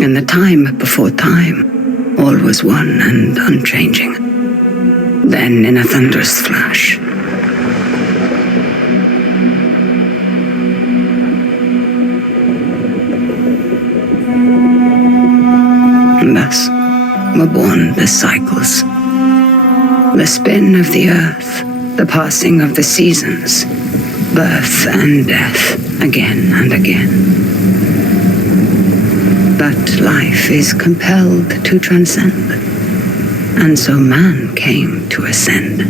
In the time before time, all was one and unchanging. Then, in a thunderous flash, and thus were born the cycles. The spin of the earth, the passing of the seasons, birth and death, again and again. But life is compelled to transcend, and so man came to ascend.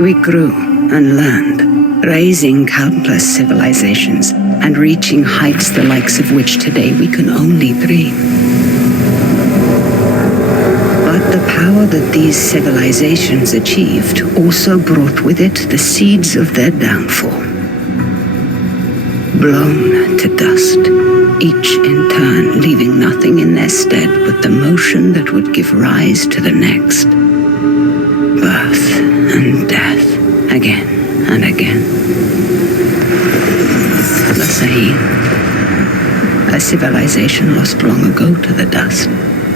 We grew and learned, raising countless civilizations and reaching heights the likes of which today we can only dream. But the power that these civilizations achieved also brought with it the seeds of their downfall. Blown to dust, each in turn leaving nothing in their stead but the motion that would give rise to the next. Birth and death, again and again. The Sahine, a civilization lost long ago to the dust,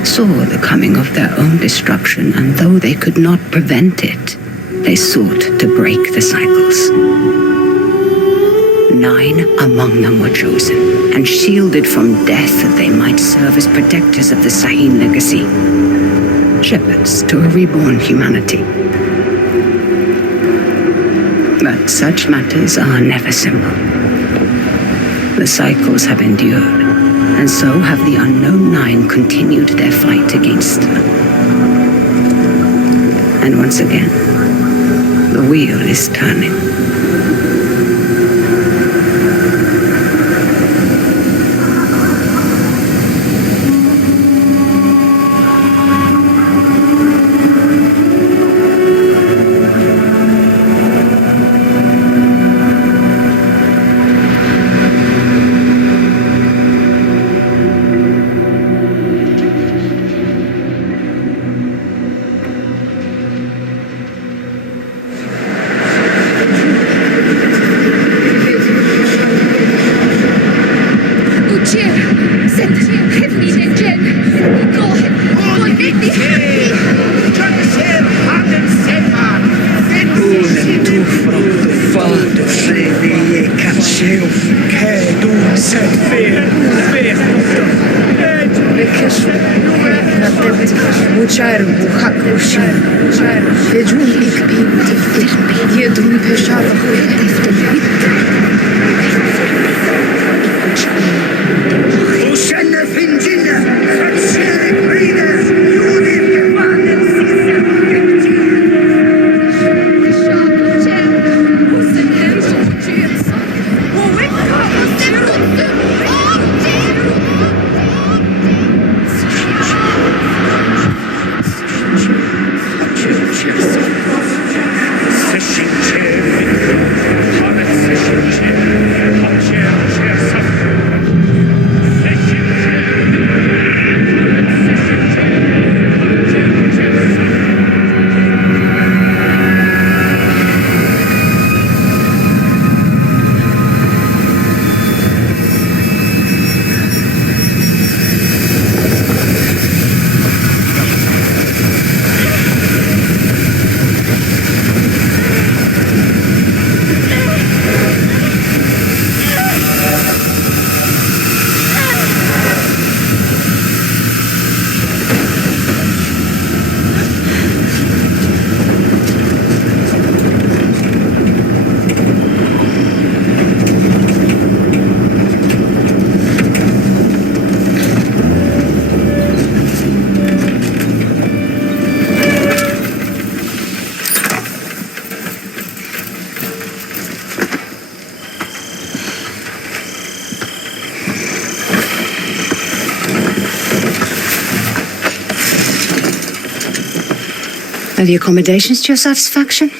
saw the coming of their own destruction, and though they could not prevent it, they sought to break the cycles. 9 among them were chosen, and shielded from death that they might serve as protectors of the Sahine legacy, shepherds to a reborn humanity. But such matters are never simple. The cycles have endured, and so have the unknown 9 continued their fight against them. And once again, the wheel is turning. Are the accommodations to your satisfaction?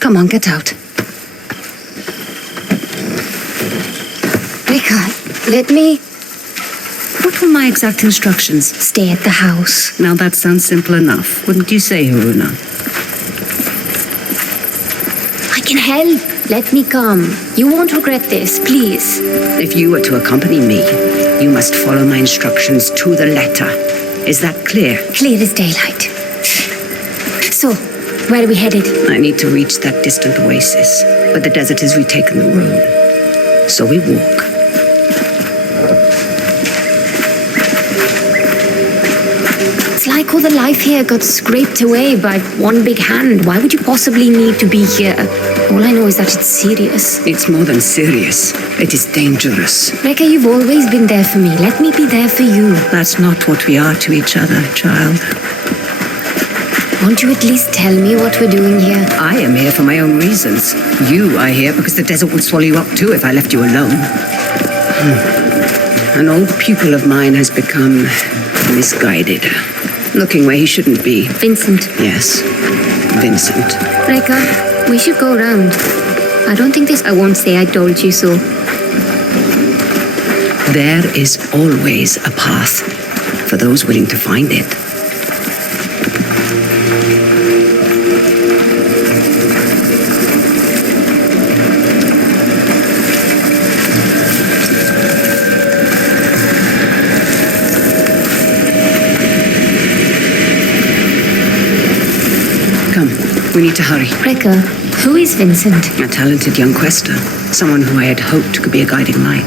Come on, get out. Rika, let me... What were my exact instructions? Stay at the house. Now that sounds simple enough, wouldn't you say, Haroona? I can help. let me come. You won't regret this, please. If you were to accompany me, you must follow my instructions to the letter. Is that clear? Clear as daylight. So, where are we headed? I need to reach that distant oasis, but the desert has retaken the road. So we walk. It's like all the life here got scraped away by one big hand. Why would you possibly need to be here? All I know is that it's serious. It's more than serious. It is dangerous. Rekka, you've always been there for me. Let me be there for you. That's not what we are to each other, child. Won't you at least tell me what we're doing here? I am here for my own reasons. You are here because the desert would swallow you up too if I left you alone. An old pupil of mine has become misguided. Looking where he shouldn't be. Vincent. Yes, Vincent. Rekka, we should go around. I don't think this. I won't say I told you so. There is always a path for those willing to find it. Come, we need to hurry. Rekka, who is Vincent? A talented young Quaestor, someone who I had hoped could be a guiding light.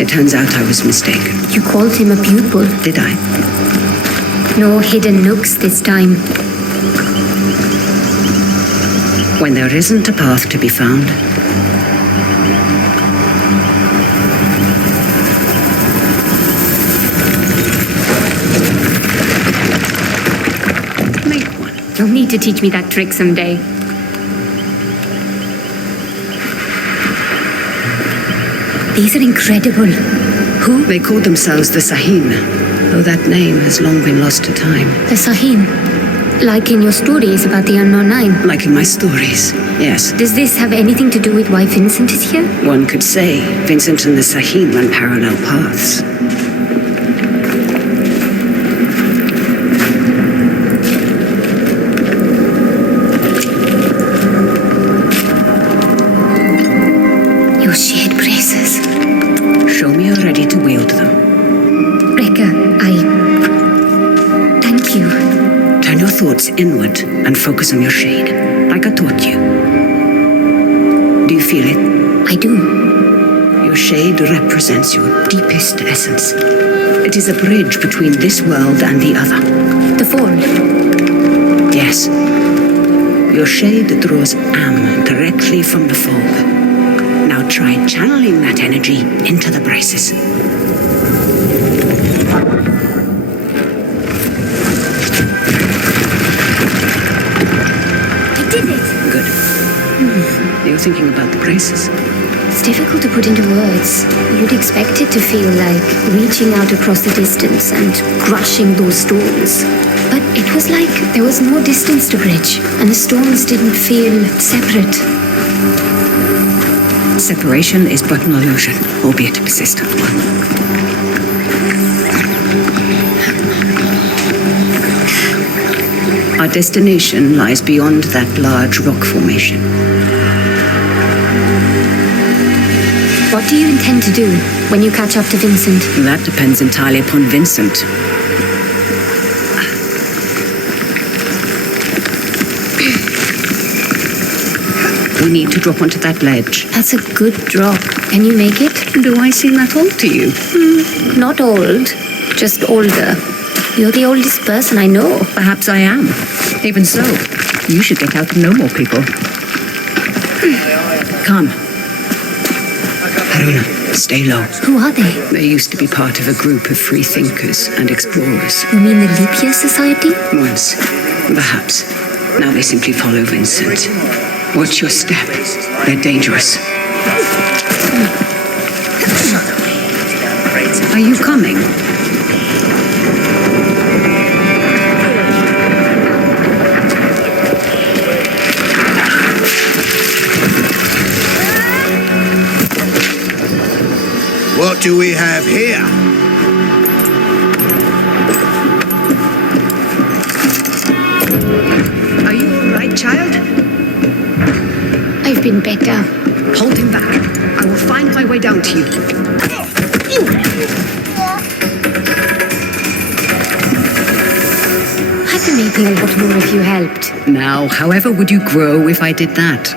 It turns out I was mistaken. You called him a pupil. Did I? No hidden nooks this time. When there isn't a path to be found, make one. You'll need to teach me that trick someday. These are incredible. Who? They called themselves the Sahin, though that name has long been lost to time. The Sahin. Like in your stories about the Unknown Nine. Like in my stories, yes. Does this have anything to do with why Vincent is here? One could say Vincent and the Sahin run parallel paths. Your shared braces. Show me you're ready to wield them. Rekka, thank you. Turn your thoughts inward and focus on your shade, like I taught you. Do you feel it? I do. Your shade represents your deepest essence. It is a bridge between this world and the other. The fall. Yes. Your shade draws Am directly from the fall. Now try channeling that energy into the braces. I did it! Good. You're thinking about the braces. It's difficult to put into words. You'd expect it to feel like reaching out across the distance and crushing those stones. But it was like there was no distance to bridge, and the stones didn't feel separate. Separation is but an illusion, albeit a persistent one. Our destination lies beyond that large rock formation. What do you intend to do when you catch up to Vincent? That depends entirely upon Vincent. We need to drop onto that ledge. That's a good drop. Can you make it? Do I seem that old to you? Not old, just older. You're the oldest person I know. Perhaps I am. Even so, you should get out and know more people. Come. Haroona, stay low. Who are they? They used to be part of a group of free thinkers and explorers. You mean the Leap Year Society? Once, perhaps. Now they simply follow Vincent. Watch your step. They're dangerous. Are you coming? What do we have here? Are you all right, child? I've been better. Hold him back. I will find my way down to you. I'd be making a lot more if you helped. Now, however would you grow if I did that?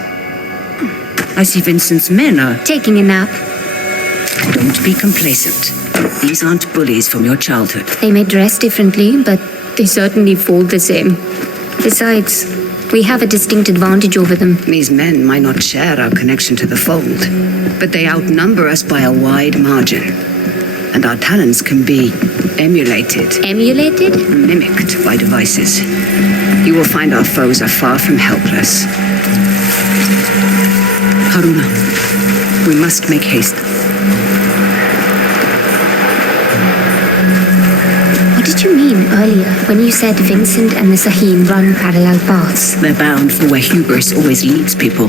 I see Vincent's men are... Taking a nap. Don't be complacent. These aren't bullies from your childhood. They may dress differently, but they certainly fall the same. Besides, we have a distinct advantage over them. These men might not share our connection to the fold, but they outnumber us by a wide margin. And our talents can be emulated. Emulated? Mimicked by devices. You will find our foes are far from helpless. Haroona, we must make haste. What did you mean earlier when you said Vincent and the Sahim run parallel paths? They're bound for where hubris always leads people.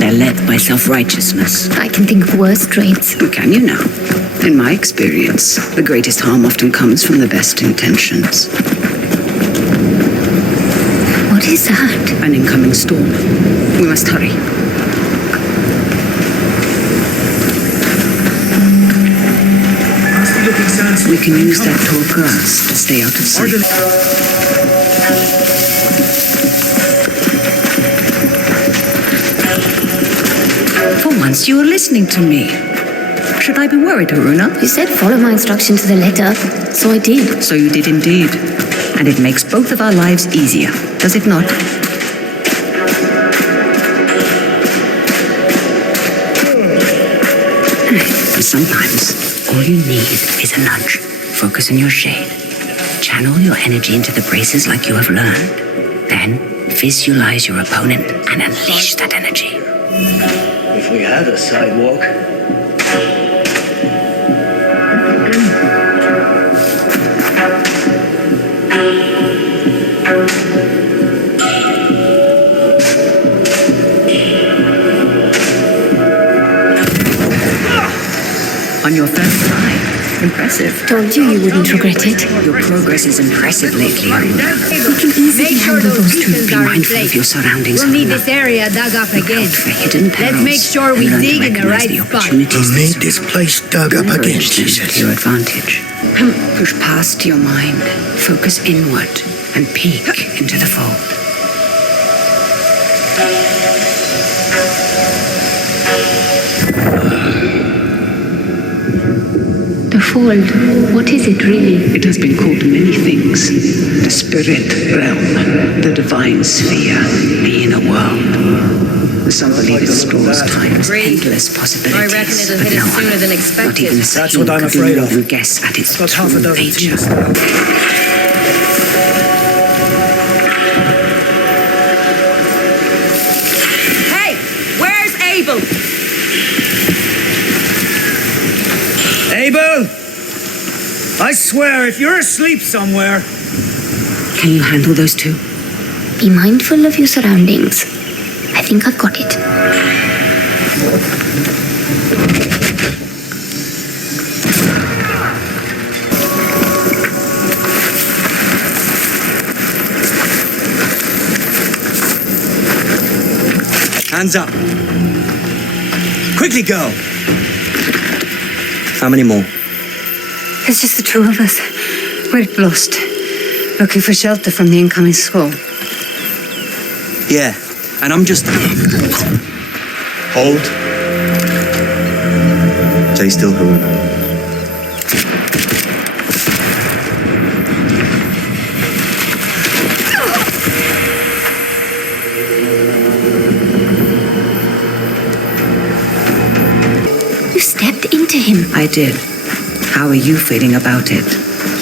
They're led by self-righteousness. I can think of worse traits. Can you now? In my experience, the greatest harm often comes from the best intentions. What is that? An incoming storm. We must hurry. We can use that tall grass to stay out of sight. For once, you are listening to me. Should I be worried, Haroona? You said follow my instruction to the letter, so I did. So you did indeed. And it makes both of our lives easier, does it not? And sometimes, all you need is a nudge. Focus on your shade. Channel your energy into the braces like you have learned. Then, visualize your opponent and unleash that energy. If we had a sidewalk. On your first try. Impressive. Told you wouldn't regret it. Your progress is impressive lately, Haroona. We can easily handle those two. Be mindful of your surroundings, We'll need Haroona. this area dug up again. For hidden perils, Let's make sure we and learn to dig in the recognize right the spot. opportunities We'll that need this place dug up again, leverage she them to says. your advantage. Push past your mind, focus inward, and peek into the fold. The fold, what is it really? It has been called many things. The spirit realm, the divine sphere, the inner world. Some believe it stores time's endless possibilities. I reckon it'll but hit no us sooner one, than not expected. even a That's Sahim what I'm could do afraid more of. than guess at its Got half a true dozen nature. things now. Hey, where's Abel? Abel! I swear, if you're asleep somewhere. Can you handle those two? Be mindful of your surroundings. I think I've got it. Hands up. Quickly, girl. How many more? It's just the two of us. We're lost. Looking for shelter from the incoming squall. Yeah, and I'm just... Hold. Stay still, Haroona. You stepped into him. I did. How are you feeling about it?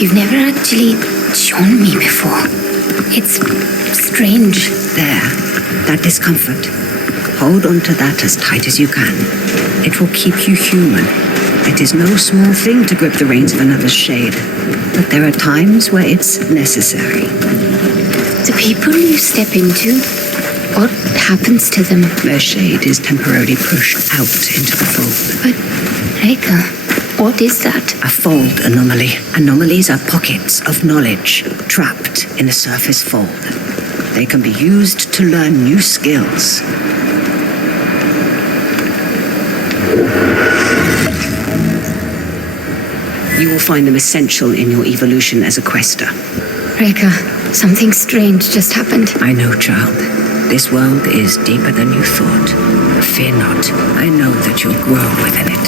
You've never actually shown me before. It's strange. There. That discomfort. Hold on to that as tight as you can. It will keep you human. It is no small thing to grip the reins of another's shade. But there are times where it's necessary. The people you step into, what happens to them? Their shade is temporarily pushed out into the fold. But, Reka, what is that? A fold anomaly. Anomalies are pockets of knowledge trapped in the surface fold. They can be used to learn new skills. You will find them essential in your evolution as a Quaestor. Reka, something strange just happened. I know, child. This world is deeper than you thought. Fear not. I know that you'll grow within it.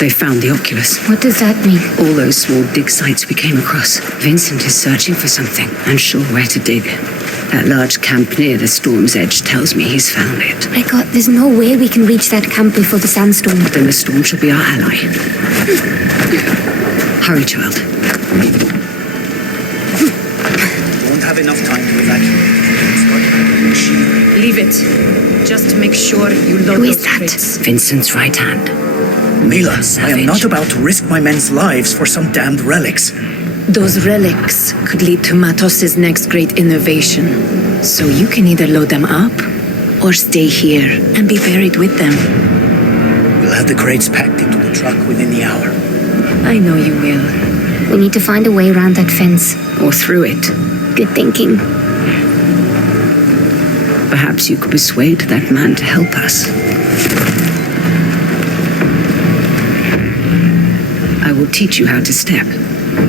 They found the Oculus. What does that mean? All those small dig sites we came across. Vincent is searching for something, unsure where to dig. That large camp near the storm's edge tells me he's found it. Reka, there's no way we can reach that camp before the sandstorm. Then the storm shall be our ally. Hurry, child. Won't have enough time to evacuate. Leave it. Just to make sure you load Who is those that? crates. Vincent's right hand. Mila, I Savage. am not about to risk my men's lives for some damned relics. Those relics could lead to Matos's next great innovation. So you can either load them up or stay here and be buried with them. We'll have the crates packed into the truck within the hour. I know you will. We need to find a way around that fence. Or through it. Good thinking. Perhaps you could persuade that man to help us. I will teach you how to step.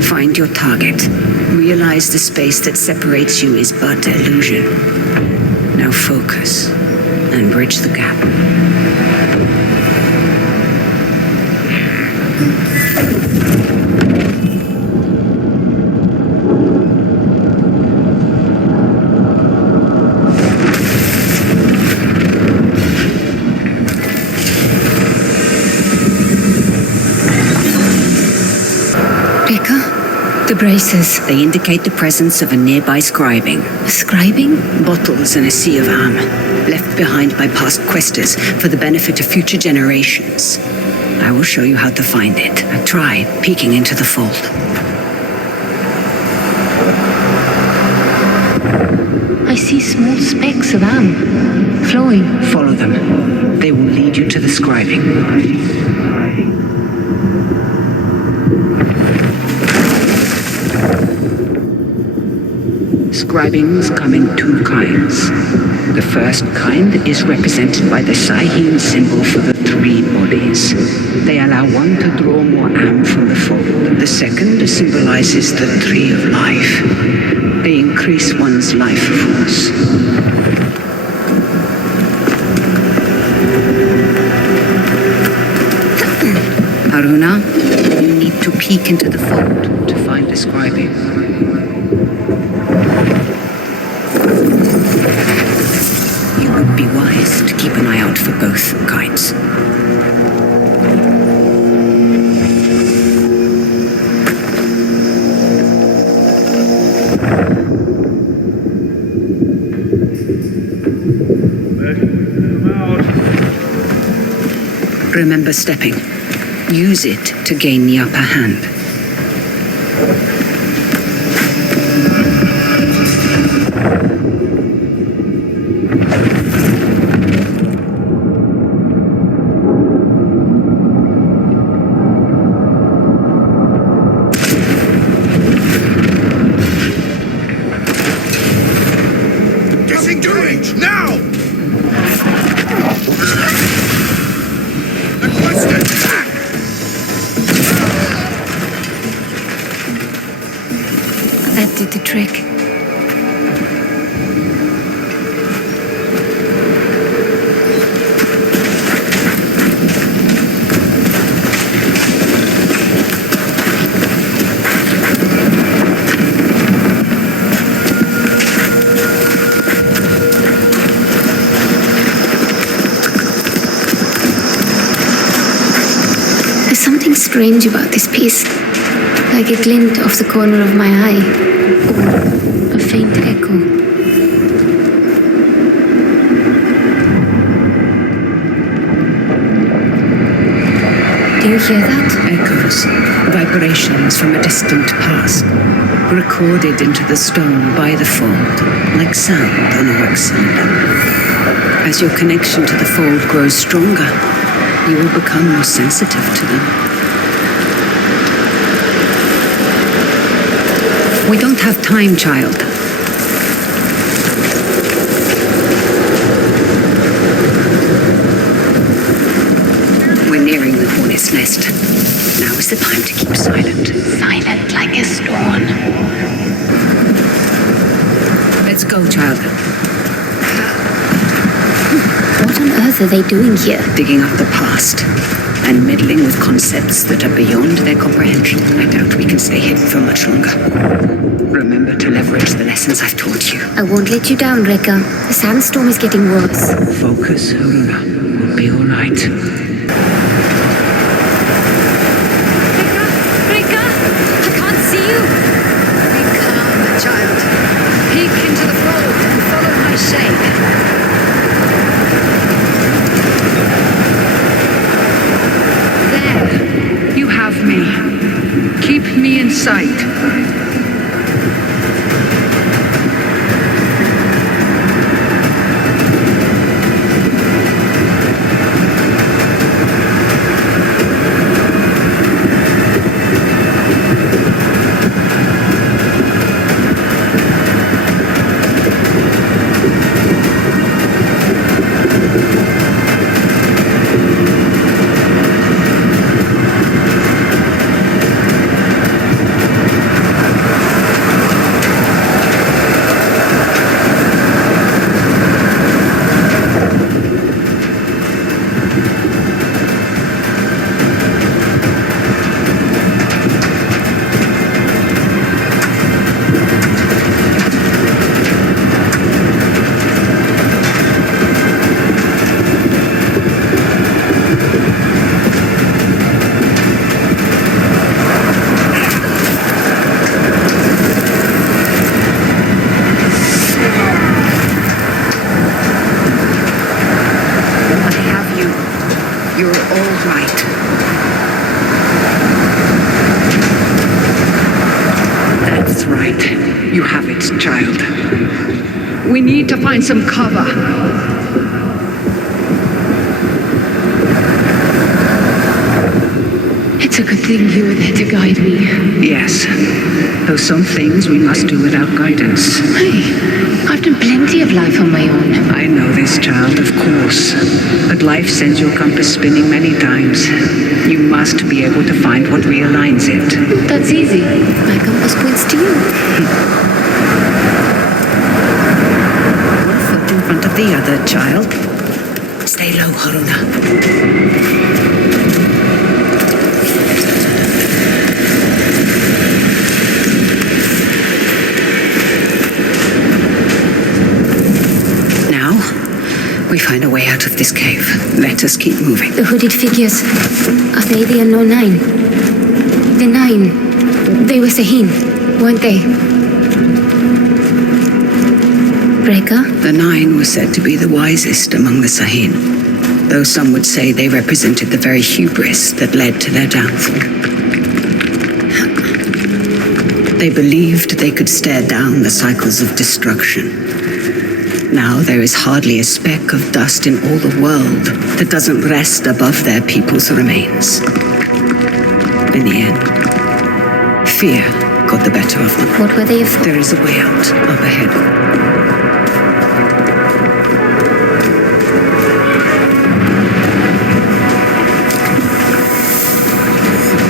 Find your target. Realize the space that separates you is but illusion. Now focus and bridge the gap. The braces. They indicate the presence of a nearby scribing. Scribing? Bottles and a sea of armor, left behind by past Quaestors for the benefit of future generations. I will show you how to find it. Try peeking into the fold. I see small specks of am flowing. Follow them. They will lead you to the scribing. Scribings come in two kinds. The first kind is represented by the Sahim symbol for the three bodies. They allow one to draw more am from the fold. The second symbolizes the tree of life. They increase one's life force. Haroona, you need to peek into the fold to find the scribing. You would be wise to keep an eye out for both kinds. Remember stepping. Use it to gain the upper hand. Disengage now! The Quaestor attack! That did the trick. There's something strange about this piece. Like a glint off the corner of my eye. Or a faint echo. Do you hear that? Echoes, vibrations from a distant past, recorded into the stone by the fold, like sound on a wax cylinder. As your connection to the fold grows stronger, you will become more sensitive to them. We don't have time, child. We're nearing the hornet's nest. Now is the time to keep silent. Silent like a stone. Let's go, child. What on earth are they doing here? Digging up the past and meddling with concepts that are beyond their comprehension. I doubt we can stay hidden for much longer. Remember to leverage the lessons I've taught you. I won't let you down, Rekka. The sandstorm is getting worse. Focus, Haroona. We'll be all right. Rekka! I can't see you! Be calm, child. Peek into the fold and follow my shade. There. You have me. Keep me in sight. You have it, child. We need to find some cover. It's a good thing you were there to guide me. Yes. Though some things we must do without guidance. Hey, I've done plenty of life on my own. I know this, child, of course. But life sends your compass spinning many times. You must be able to find what realigns it. That's easy. My compass points to you. One foot in front of the other, child. Stay low, Haroona. We find a way out of this cave. Let us keep moving. The hooded figures. Are they the unknown nine? The nine. They were Sahin, weren't they? Rekka? The nine were said to be the wisest among the Sahin, though some would say they represented the very hubris that led to their downfall. They believed they could stare down the cycles of destruction. Now there is hardly a speck of dust in all the world that doesn't rest above their people's remains. In the end, fear got the better of them. What were they afraid? There is a way out up ahead.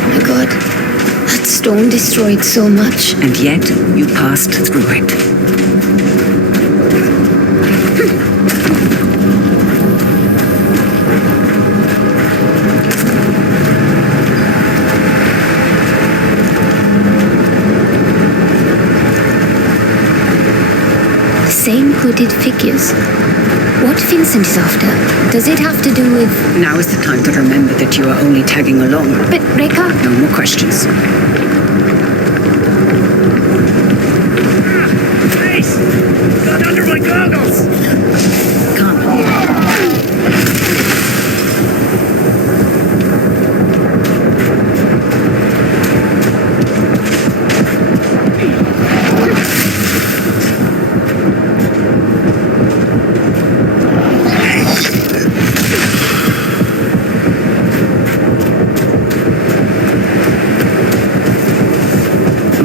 My God, that stone destroyed so much. And yet you passed through it. Same hooded figures. What Vincent is after? Does it have to do with... Now is the time to remember that you are only tagging along. But Rekka... No more questions. Face! Got under my goggles! Come.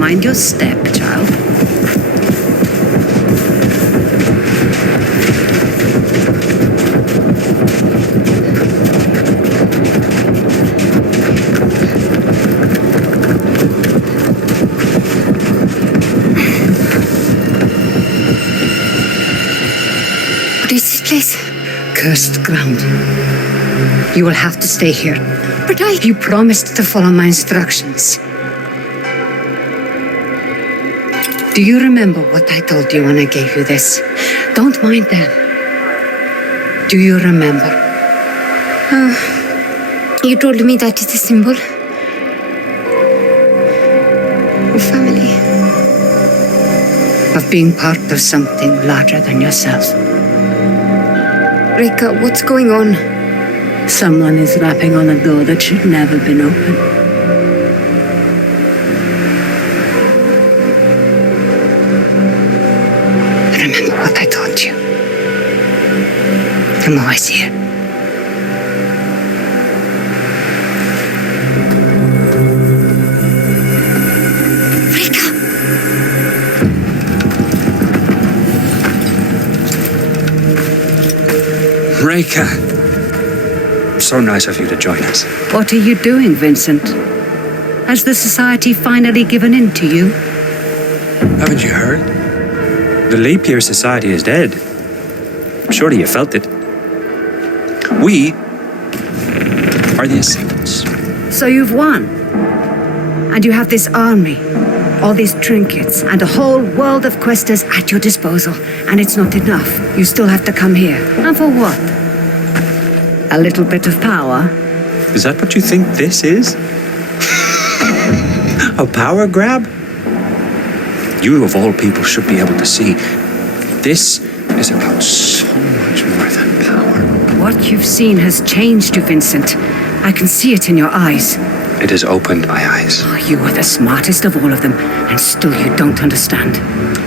Mind your step, child. What is this place? Cursed ground. You will have to stay here. But You promised to follow my instructions. Do you remember what I told you when I gave you this? Don't mind them. Do you remember? You told me that is a symbol of family. Of being part of something larger than yourself. Reka, what's going on? Someone is rapping on a door that should never have been open. Remember what I taught you. I'm always here. Reka! Reka! So nice of you to join us. What are you doing, Vincent? Has the society finally given in to you? Haven't you heard? The Leap Year Society is dead. Surely you felt it. We are the Assailants. So you've won. And you have this army, all these trinkets, and a whole world of Quaestors at your disposal. And it's not enough. You still have to come here. And for what? A little bit of power? Is that what you think this is? A power grab? You of all people should be able to see. This is about so much more than power. What you've seen has changed you, Vincent. I can see it in your eyes. It has opened my eyes. Oh, you are the smartest of all of them, and still you don't understand.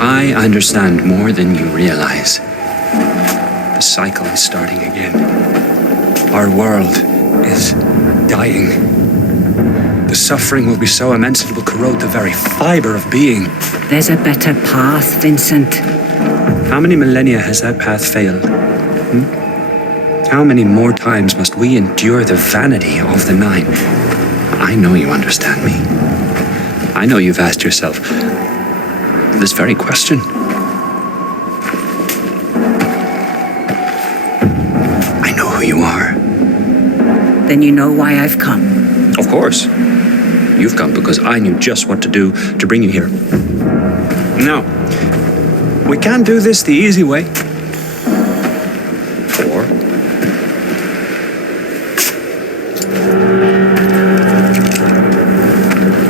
I understand more than you realize. The cycle is starting again. Our world is dying. The suffering will be so immense it will corrode the very fiber of being. There's a better path, Vincent. How many millennia has that path failed? How many more times must we endure the vanity of the Nine? I know you understand me. I know you've asked yourself this very question. I know who you are. Then you know why I've come. Of course. You've come because I knew just what to do to bring you here. Now, we can do this the easy way. Or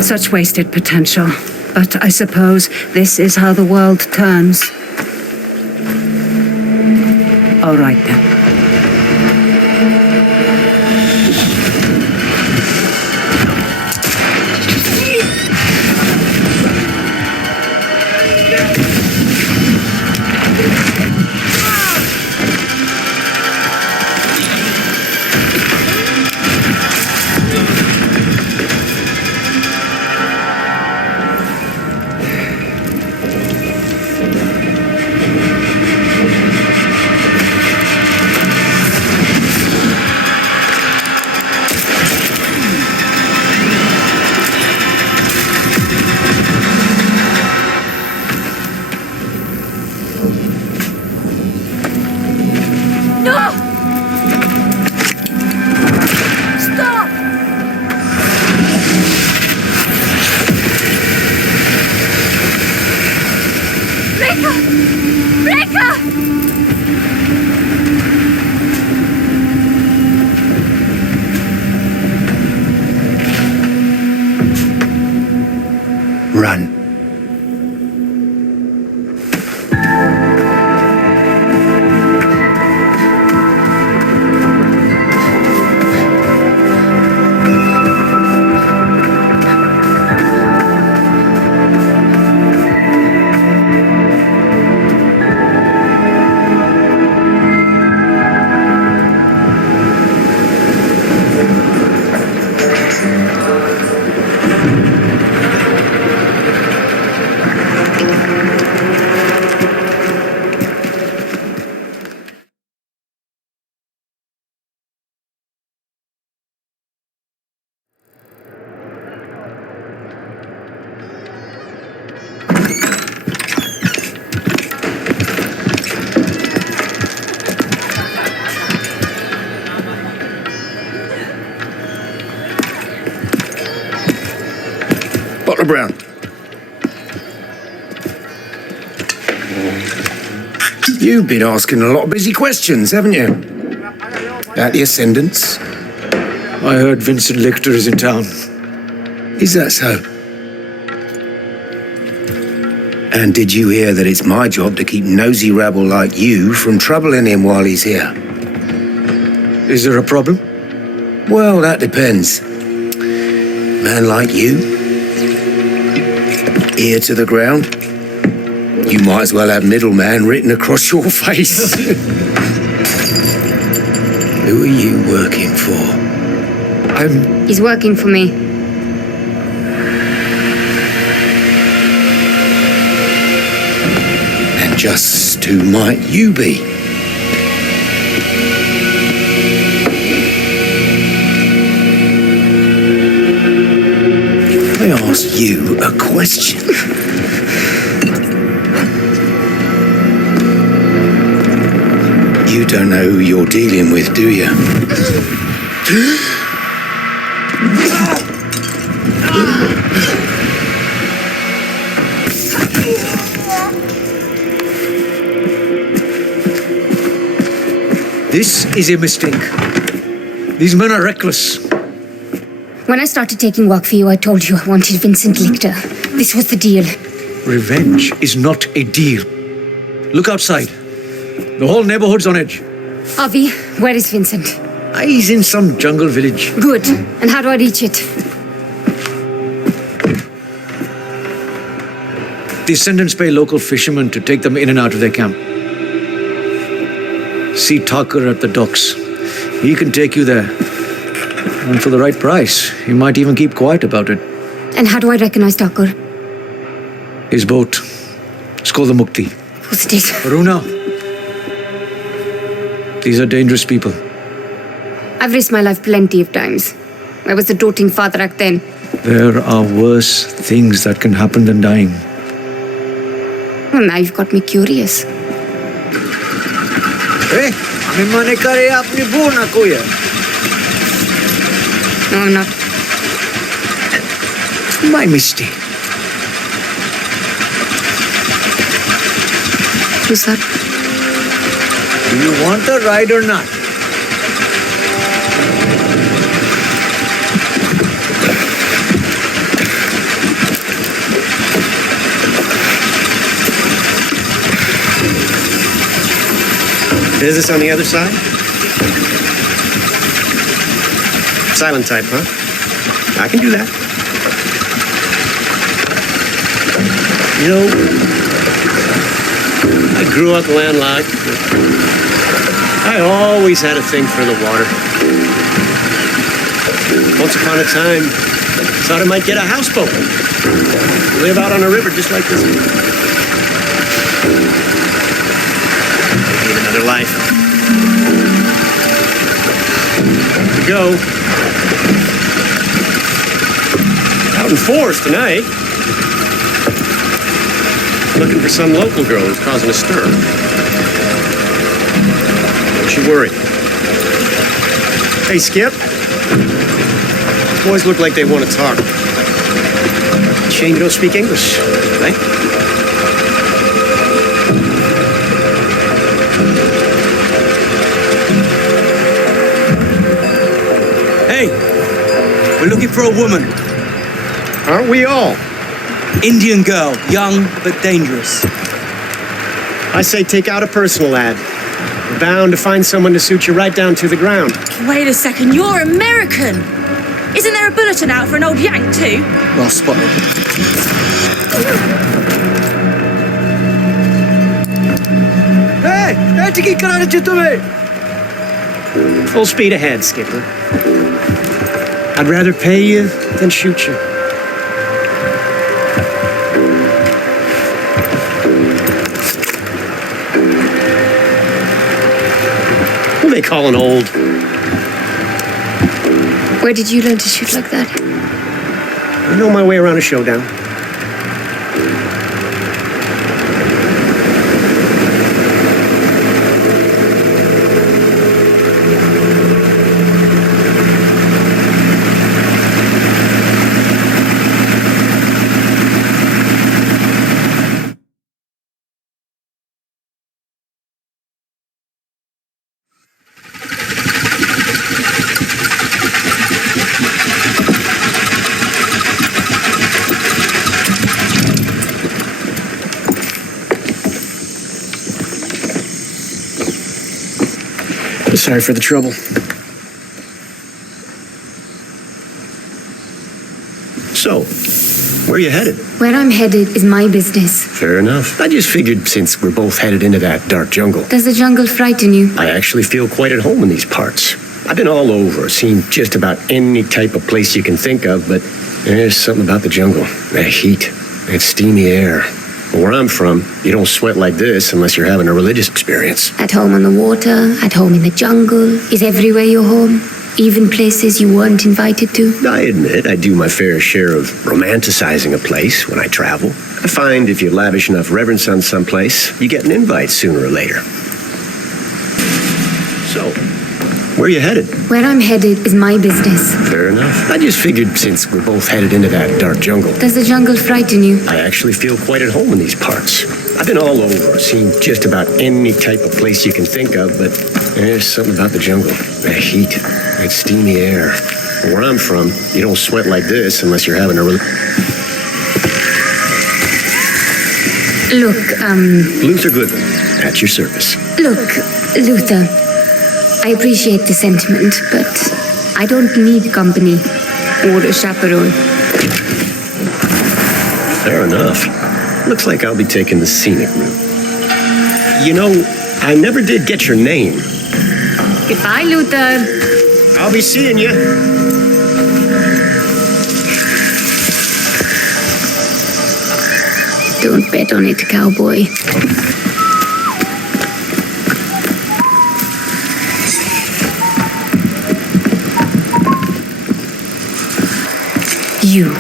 Such wasted potential. But I suppose this is how the world turns. All right then. Run. Dr. Brown. You've been asking a lot of busy questions, haven't you? About the Ascendants. I heard Vincent Lichter is in town. Is that so? And did you hear that it's my job to keep nosy rabble like you from troubling him while he's here? Is there a problem? Well, that depends. Man like you, ear to the ground, you might as well have middleman written across your face. Who are you working for? He's working for me. And just who might you be? I asked you a question. You don't know who you're dealing with, do you? This is a mistake. These men are reckless. When I started taking work for you, I told you I wanted Vincent Lichter. This was the deal. Revenge is not a deal. Look outside. The whole neighborhood's on edge. Avi, where is Vincent? He's in some jungle village. Good. And how do I reach it? The Ascendants pay local fishermen to take them in and out of their camp. See Tucker at the docks. He can take you there. And for the right price, he might even keep quiet about it. And how do I recognize Tucker? His boat. It's called the Mukti. Who's it? Haroona. These are dangerous people. I've risked my life plenty of times. I was a doting father back then. There are worse things that can happen than dying. Well, now you've got me curious. Hey, mane kare apni boo na koi hai. No, I'm not. My mistake. Who's that? Do you want a ride or not? Is this on the other side? Silent type, huh? I can do that. You know, I grew up landlocked, but I always had a thing for the water. Once upon a time, thought I might get a houseboat. Live out on a river just like this. Need another life. Here we go. Out in forest tonight. Looking for some local girl who's causing a stir. Don't you worry. Hey, Skip. These boys look like they want to talk. Shame you don't speak English, right? Hey, we're looking for a woman. Aren't we all? Indian girl, young but dangerous. I say take out a personal ad. You're bound to find someone to suit you right down to the ground. Wait a second, you're American! Isn't there a bulletin out for an old Yank too? Well spotted. Hey! Hey, kara rahe tumhe? Full speed ahead, Skipper. I'd rather pay you than shoot you. Who they calling old? Where did you learn to shoot like that? I know my way around a showdown. Sorry for the trouble. So, where are you headed? Where I'm headed is my business. Fair enough. I just figured since we're both headed into that dark jungle, Does the jungle frighten you? I actually feel quite at home in these parts. I've been all over, seen just about any type of place you can think of, but there's something about the jungle. That heat, that steamy air. Where I'm from, you don't sweat like this unless you're having a religious experience. At home on the water, at home in the jungle. Is everywhere your home? Even places you weren't invited to? I admit I do my fair share of romanticizing a place when I travel. I find if you lavish enough reverence on some place, you get an invite sooner or later. So, where are you headed? Where I'm headed is my business. Fair enough. I just figured since we're both headed into that dark jungle, Does the jungle frighten you? I actually feel quite at home in these parts. I've been all over, seen just about any type of place you can think of, but there's something about the jungle. That heat, that steamy air. Where I'm from, you don't sweat like this unless you're having a Look, Luther Goodwin, at your service. Look, Luther. I appreciate the sentiment, but I don't need company or a chaperone. Fair enough. Looks like I'll be taking the scenic route. You know, I never did get your name. Goodbye, Luther. I'll be seeing you. Don't bet on it, cowboy. You.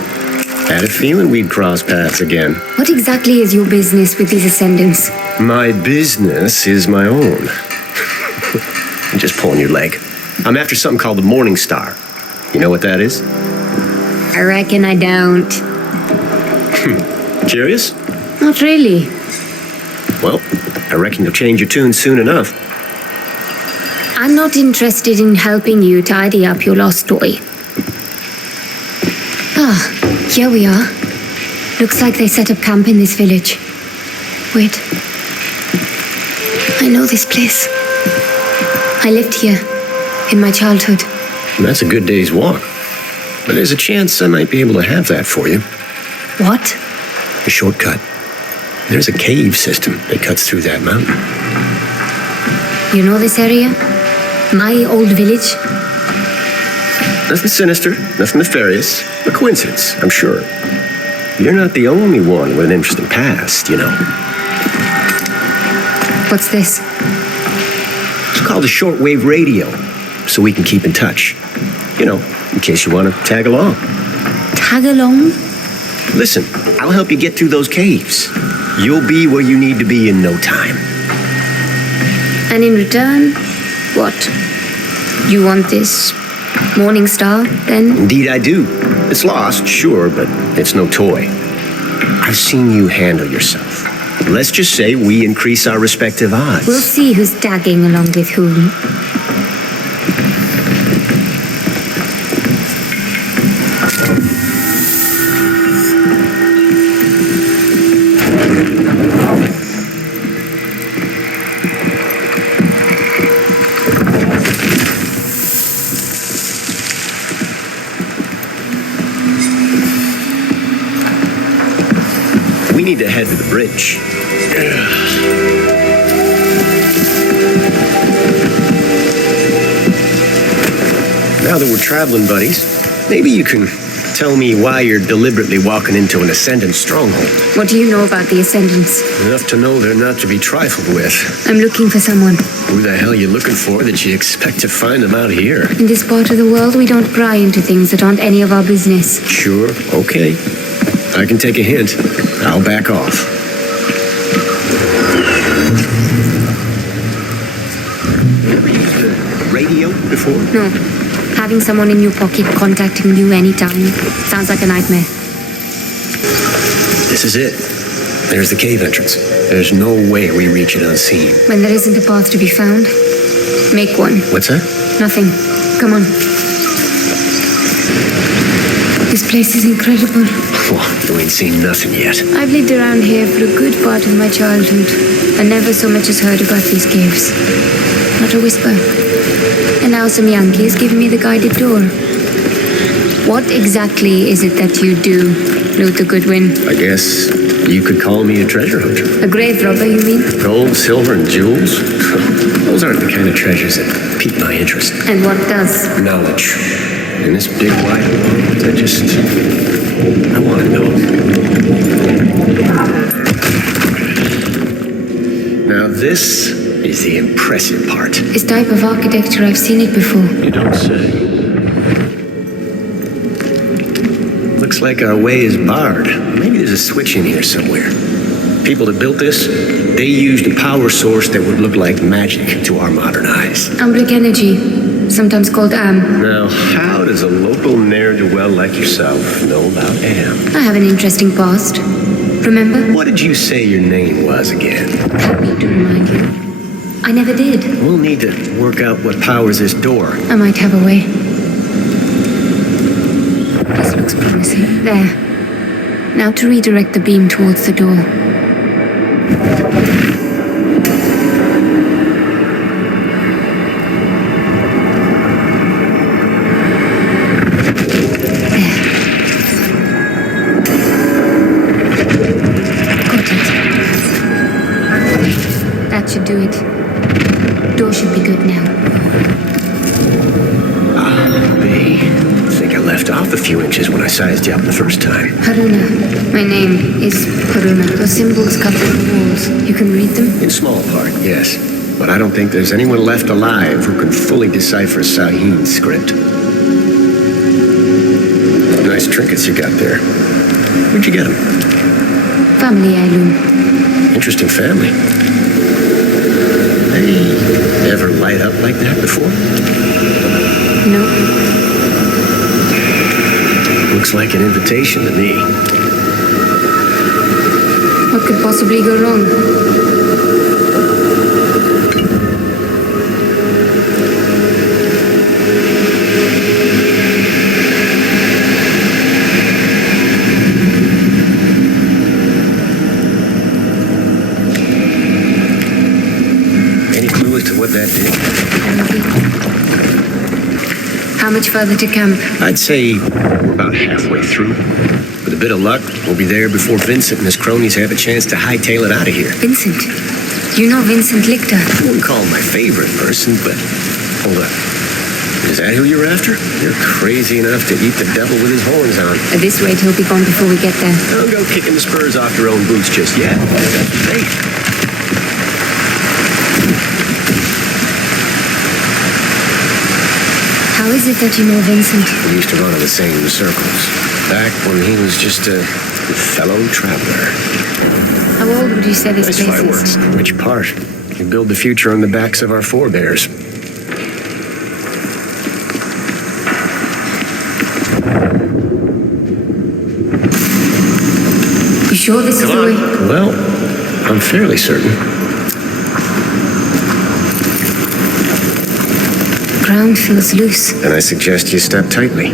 Had a feeling we'd cross paths again. What exactly is your business with these ascendants? My business is my own. I'm just pulling your leg. I'm after something called the Morning Star. You know what that is? I reckon I don't. Curious? Not really. Well, I reckon you'll change your tune soon enough. I'm not interested in helping you tidy up your lost toy. Ah, here we are. Looks like they set up camp in this village. Wait. I know this place. I lived here in my childhood. That's a good day's walk. But there's a chance I might be able to have that for you. What? A shortcut. There's a cave system that cuts through that mountain. You know this area? My old village? Nothing sinister, nothing nefarious. A coincidence, I'm sure. You're not the only one with an interesting past, you know. What's this? It's called a shortwave radio, so we can keep in touch. You know, in case you want to tag along. Tag along? Listen, I'll help you get through those caves. You'll be where you need to be in no time. And in return, what? You want this Morning Star, then? Indeed I do. It's lost, sure, but it's no toy. I've seen you handle yourself. Let's just say we increase our respective odds. We'll see who's tagging along with whom. We need to head to the bridge. Now that we're traveling buddies, maybe you can tell me why you're deliberately walking into an Ascendant stronghold. What do you know about the Ascendants? Enough to know they're not to be trifled with. I'm looking for someone. Who the hell you looking for that you expect to find them out here? In this part of the world, we don't pry into things that aren't any of our business. Sure, okay. I can take a hint. I'll back off. Ever used a radio before? No. Having someone in your pocket contacting you anytime sounds like a nightmare. This is it. There's the cave entrance. There's no way we reach it unseen. When there isn't a path to be found, make one. What's that? Nothing. Come on. This place is incredible. Oh, you ain't seen nothing yet. I've lived around here for a good part of my childhood and never so much as heard about these caves. Not a whisper. Now some Yankees give me the guided door. What exactly is it that you do, Luther Goodwin? I guess you could call me a treasure hunter. A grave robber, you mean? Gold, silver, and jewels? Those aren't the kind of treasures that pique my interest. And what does? Knowledge. In this big wide world, I want to know. Now this is the impressive part. This type of architecture, I've seen it before. You don't say. Looks like our way is barred. Maybe there's a switch in here somewhere. People that built this, they used a power source that would look like magic to our modern eyes. Ambric energy, sometimes called AM. Now, how does a local ne'er-do-well like yourself know about AM? I have an interesting past. Remember? What did you say your name was again? Happy to remind you. I never did. We'll need to work out what powers this door. I might have a way. This looks promising. There. Now to redirect the beam towards the door. That should do it. Door should be good now. I think I left off a few inches when I sized you up the first time. Haroona. My name is Haroona. Those symbols cut through the walls. You can read them? In small part, yes. But I don't think there's anyone left alive who can fully decipher Sahin's script. Nice trinkets you got there. Where'd you get them? Family heirloom. Interesting family. They ever light up like that before? No. Looks like an invitation to me. What could possibly go wrong? Any clue as to what that did? How much further to camp? I'd say we're about halfway through. With a bit of luck, we'll be there before Vincent and his cronies have a chance to hightail it out of here. Vincent. You know Vincent Lichter. I wouldn't call him my favorite person, but hold up. Is that who you're after? You're crazy enough to eat the devil with his horns on. At this rate, he'll be gone before we get there. Don't go kicking the spurs off your own boots just yet. Hey. How is it that you know Vincent? We used to run in the same circles. Back when he was just a fellow traveler. How old would you say this Nice place fireworks. is? Which part? You build the future on the backs of our forebears. You sure this is the way? Well, I'm fairly certain. Ground feels loose. And I suggest you step tightly.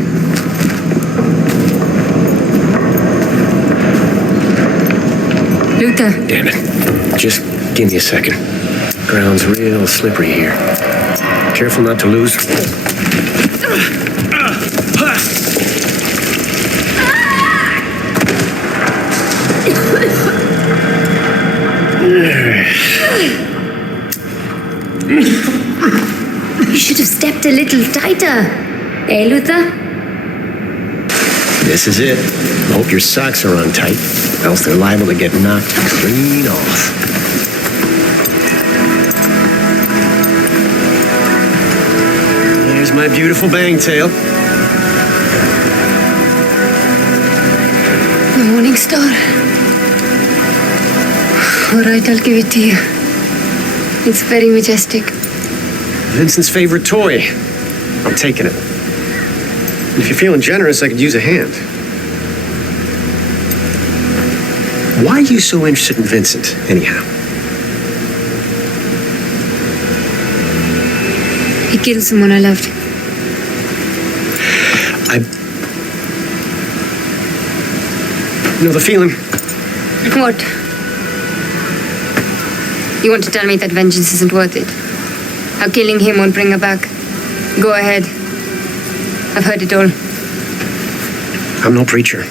Luther. Damn it. Just give me a second. Ground's real slippery here. Careful not to lose. You should have stepped a little tighter. Eh, Luther? This is it. Hope your socks are on tight, else they're liable to get knocked clean off. There's my beautiful bangtail. The morning star. All right, I'll give it to you. It's very majestic. Vincent's favorite toy. I'm taking it. And if you're feeling generous, I could use a hand. Why are you so interested in Vincent, anyhow? He killed someone I loved. You know the feeling? What? You want to tell me that vengeance isn't worth it? How killing him won't bring her back? Go ahead. I've heard it all. I'm no preacher.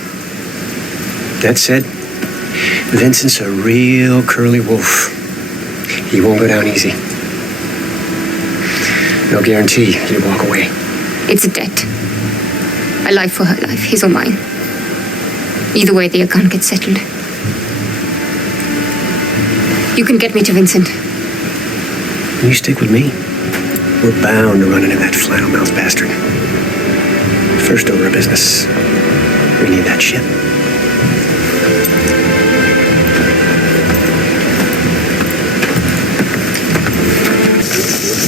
That said, Vincent's a real curly wolf. He won't go down easy. No guarantee he'll walk away. It's a debt. A life for her life, his or mine. Either way, the account gets settled. You can get me to Vincent. You stick with me. We're bound to run into that flannel-mouthed bastard. First order of business. We need that ship.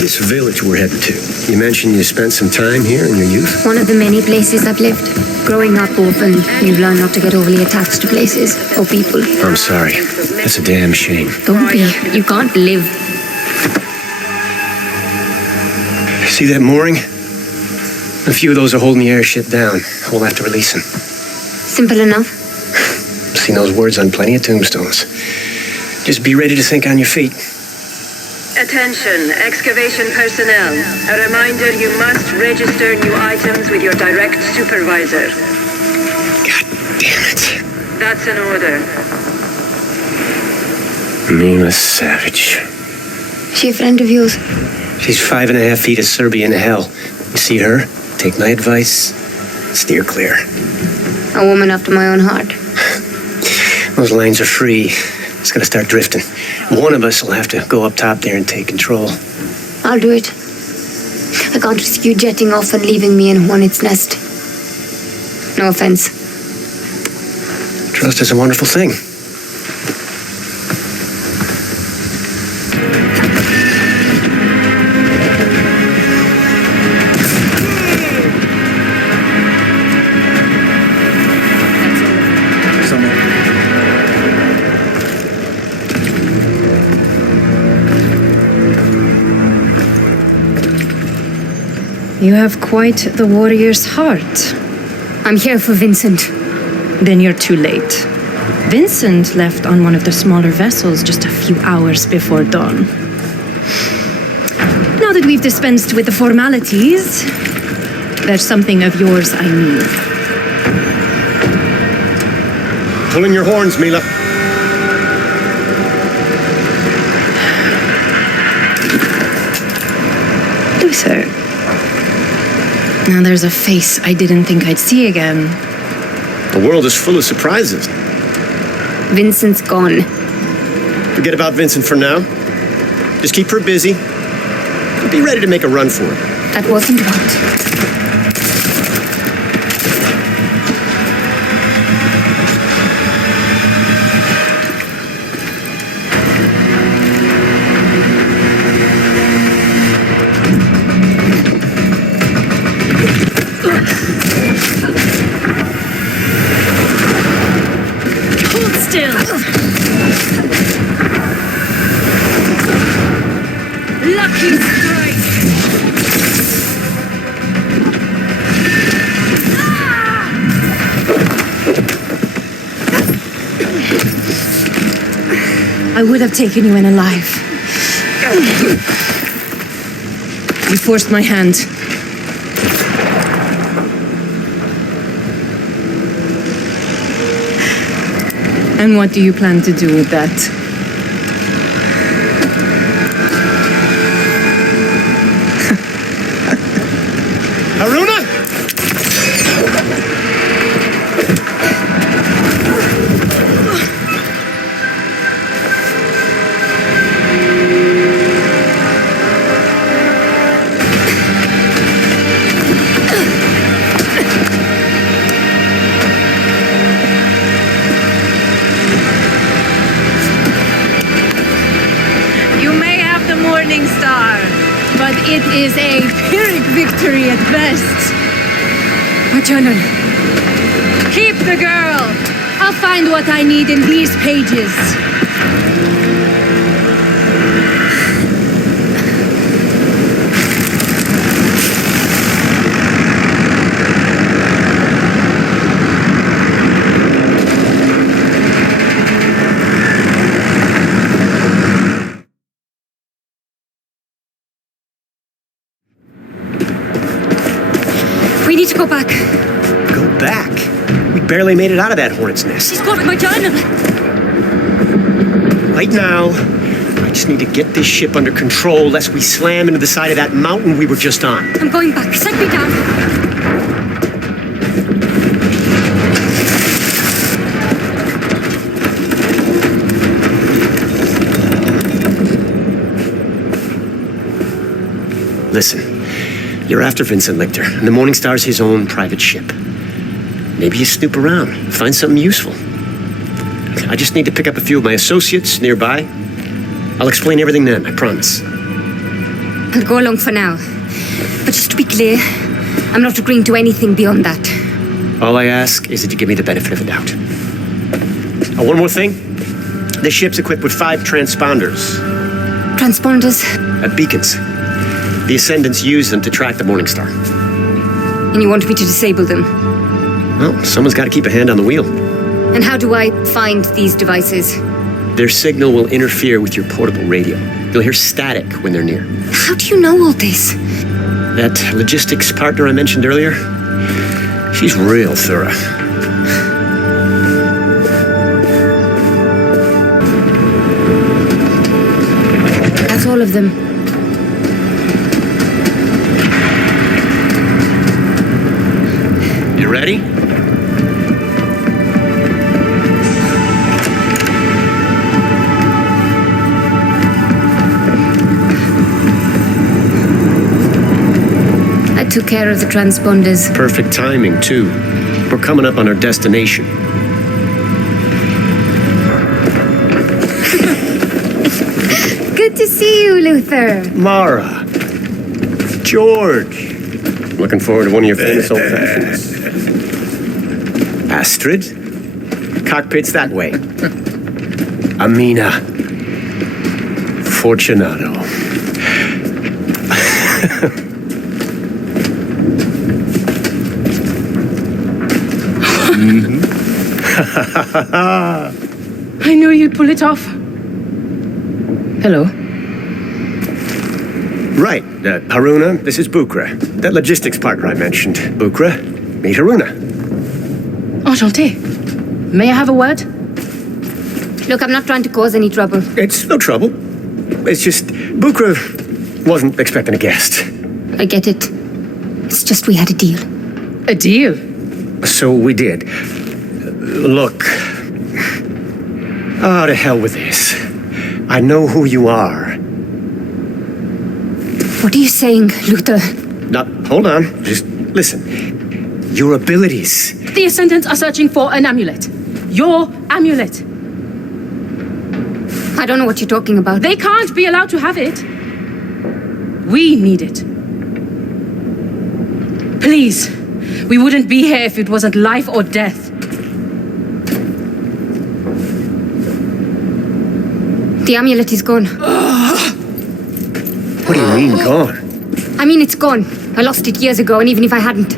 This village we're heading to. You mentioned you spent some time here in your youth? One of the many places I've lived. Growing up orphaned, you've learned not to get overly attached to places or people. I'm sorry. That's a damn shame. Don't be. You can't live. See that mooring? A few of those are holding the airship down. We'll have to release them. Simple enough. Seen those words on plenty of tombstones. Just be ready to think on your feet. Attention, excavation personnel. A reminder, you must register new items with your direct supervisor. God damn it. That's an order. Mima Savage. She a friend of yours? She's 5.5 feet of Serbian hell. You see her? Take my advice. Steer clear. A woman after my own heart. Those lines are free. It's gonna start drifting. One of us will have to go up top there and take control. I'll do it. I can't risk you jetting off and leaving me in a hornet's nest. No offense. Trust is a wonderful thing. You have quite the warrior's heart. I'm here for Vincent. Then you're too late. Vincent left on one of the smaller vessels just a few hours before dawn. Now that we've dispensed with the formalities, there's something of yours I need. Pull in your horns, Mila. Luther. Now there's a face I didn't think I'd see again. The world is full of surprises. Vincent's gone. Forget about Vincent for now. Just keep her busy. Be ready to make a run for it. That wasn't right. I would have taken you in alive. You forced my hand. And what do you plan to do with that? Haroona! But it is a Pyrrhic victory at best. Maternal, keep the girl. I'll find what I need in these pages. barely made it out of that hornet's nest. She's got my journal. Right now, I just need to get this ship under control lest we slam into the side of that mountain we were just on. I'm going back. Set me down. Listen, you're after Vincent Lichter, and the Morning Star's his own private ship. Maybe you snoop around, find something useful. I just need to pick up a few of my associates nearby. I'll explain everything then, I promise. I'll go along for now. But just to be clear, I'm not agreeing to anything beyond that. All I ask is that you give me the benefit of the doubt. Oh, one more thing. This ship's equipped with 5 transponders. Transponders? Beacons. The Ascendants use them to track the Morning Star. And you want me to disable them? Well, someone's got to keep a hand on the wheel. And how do I find these devices? Their signal will interfere with your portable radio. You'll hear static when they're near. How do you know all this? That logistics partner I mentioned earlier, she's real thorough. That's all of them. You ready? I took care of the transponders. Perfect timing, too. We're coming up on our destination. Good to see you, Luther. Mara. George. Looking forward to one of your famous old fashions. Astrid. Cockpit's that way. Amina. Fortunato. I knew you'd pull it off. Hello. Right. Haroona, this is Bukra. That logistics partner I mentioned. Bukra, meet Haroona. Enchanté. May I have a word? Look, I'm not trying to cause any trouble. It's no trouble. It's just, Bukra wasn't expecting a guest. I get it. It's just we had a deal. A deal? So we did. Look. Oh, to hell with this. I know who you are. What are you saying, Luther? Now, hold on. Just listen. Your abilities. The Ascendants are searching for an amulet. Your amulet. I don't know what you're talking about. They can't be allowed to have it. We need it. Please. We wouldn't be here if it wasn't life or death. The amulet is gone. What do you mean, gone? I mean, it's gone. I lost it years ago, and even if I hadn't...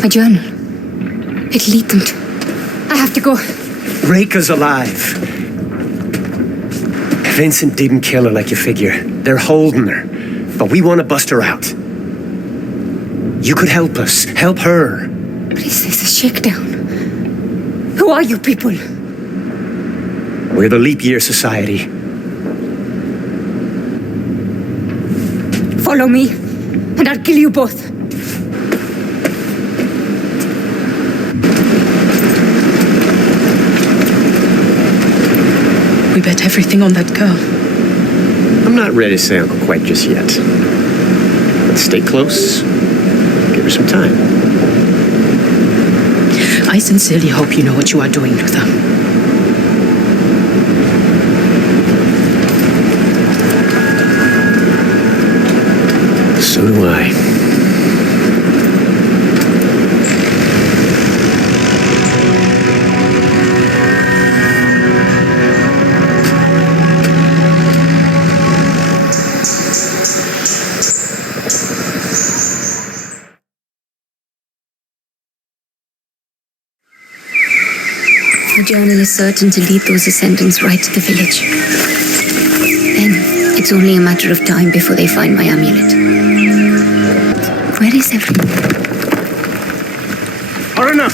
My journal. It leaked. I have to go. Reika's alive. Vincent didn't kill her like you figure. They're holding her. But we want to bust her out. You could help us. Help her. What is this, a shakedown? Who are you people? We're the Leap Year Society. Follow me, and I'll kill you both. We bet everything on that girl. I'm not ready to say Uncle quite just yet. Let's stay close. Give her some time. I sincerely hope you know what you are doing, Luther. So do I. The journal is certain to lead those Ascendants right to the village. Then, it's only a matter of time before they find my amulet. Where is everyone? Haroona!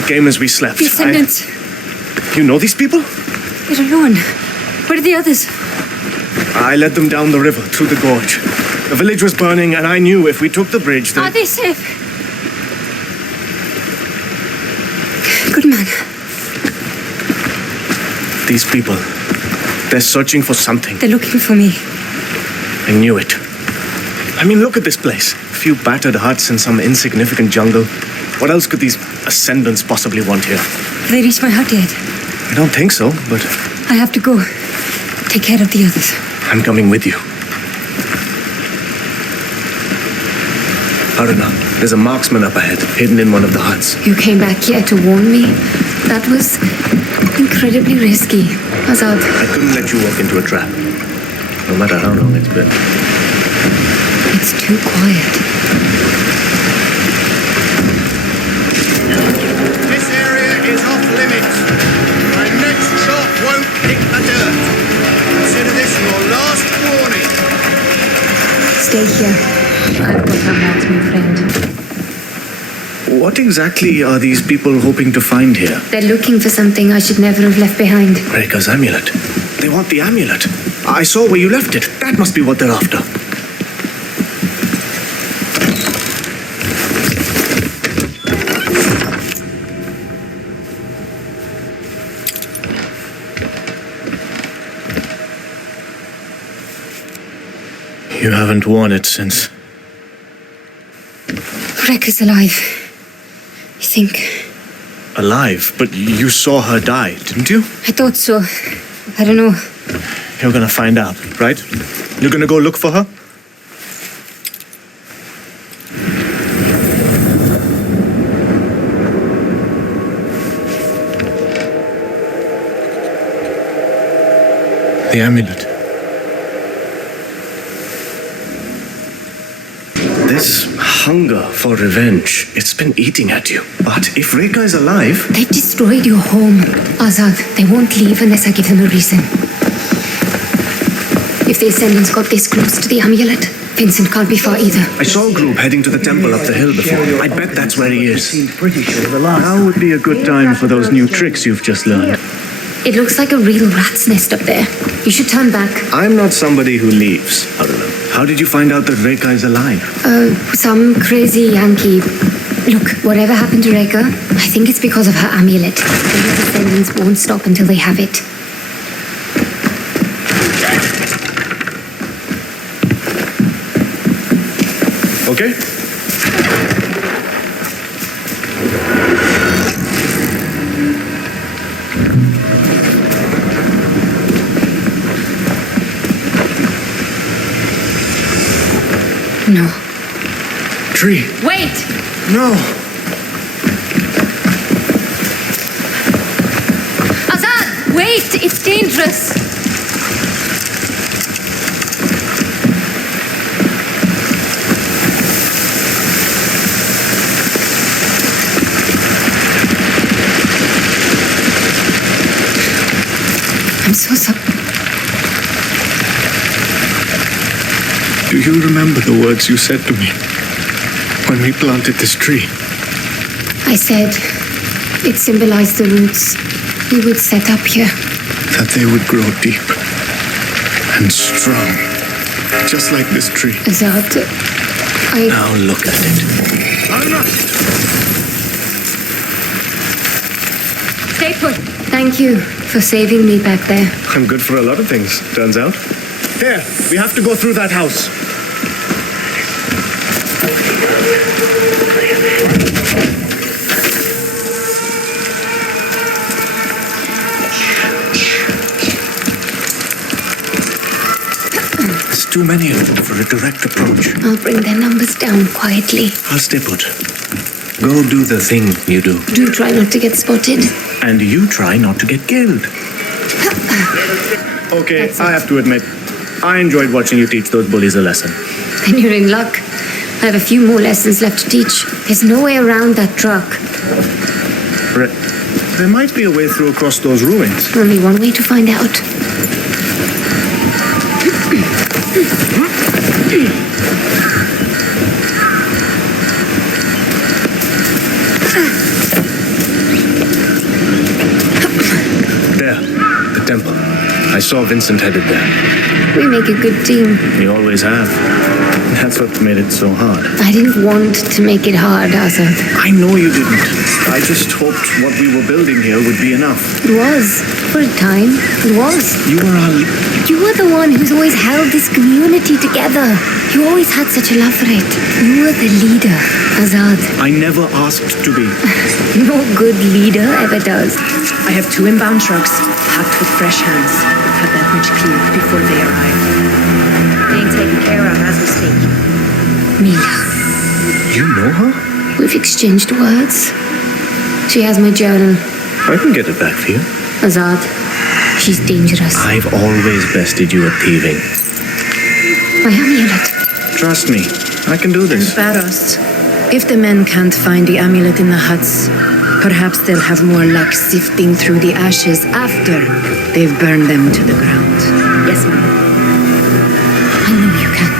It came as we slept. Descendants. You know these people? They're alone. Where are the others? I led them down the river, through the gorge. The village was burning, and I knew if we took the bridge, Are they safe? Good man. these people, they're searching for something. They're looking for me. I knew it. I mean, look at this place. A few battered huts in some insignificant jungle. What else could these ascendants possibly want here? Have they reached my hut yet? I don't think so, but I have to go. Take care of the others. I'm coming with you. Haroona, there's a marksman up ahead, hidden in one of the huts. You came back here to warn me? That was incredibly risky. Azad. I couldn't let you walk into a trap, no matter how long it's been. It's too quiet. This area is off limits. My next shot won't hit the dirt. Consider this your last warning. Stay here. I've got our marksman friend. What exactly are these people hoping to find here? They're looking for something I should never have left behind. Reka's amulet. They want the amulet. I saw where you left it. That must be what they're after. You haven't worn it since. Reka's alive. I think. Alive? But you saw her die, didn't you? I thought so. I don't know. You're gonna find out, right? You're gonna go look for her? The amulet. This hunger for revenge, it's been eating at you. But if Reka is alive... They've destroyed your home, Azad. They won't leave unless I give them a reason. If the Ascendants got this close to the amulet, Vincent can't be far either. I saw a group heading to the temple up the hill before. I bet that's where he is. Now would be a good time for those new tricks you've just learned. It looks like a real rat's nest up there. You should turn back. I'm not somebody who leaves, Haroona. How did you find out that Reka is alive? Some crazy Yankee. Look, whatever happened to Reka, I think it's because of her amulet. The Ascendants won't stop until they have it. Okay? No. Tree. Wait! No. Azad! Wait! It's dangerous! I'm so sorry. Do you remember the words you said to me when we planted this tree? I said it symbolized the roots we would set up here. That they would grow deep and strong, just like this tree. Azad, Now look at it. Stay put. Thank you for saving me back there. I'm good for a lot of things, turns out. Here, we have to go through that house. There's too many of them for a direct approach. I'll bring their numbers down quietly. I'll stay put. Go do the thing you do. Do try not to get spotted. And you try not to get killed. Okay, I have to admit, I enjoyed watching you teach those bullies a lesson. Then you're in luck. I have a few more lessons left to teach. There's no way around that truck. There might be a way through across those ruins. Only one way to find out. I saw Vincent headed there. We make a good team. We always have. That's what made it so hard. I didn't want to make it hard, Azad. I know you didn't. I just hoped what we were building here would be enough. It was. For a time, it was. You were our... You were the one who's always held this community together. You always had such a love for it. You were the leader, Azad. I never asked to be. No good leader ever does. I have 2 inbound trucks, packed with fresh hands. Have that bridge cleared before they arrive. Being taken care of as we speak. Mila. You know her? We've exchanged words. She has my journal. I can get it back for you. Azad, she's dangerous. I've always bested you at thieving. My amulet. Trust me, I can do And this. Baros, if the men can't find the amulet in the huts, perhaps they'll have more luck sifting through the ashes after they've burned them to the ground. Yes, ma'am. I know you can.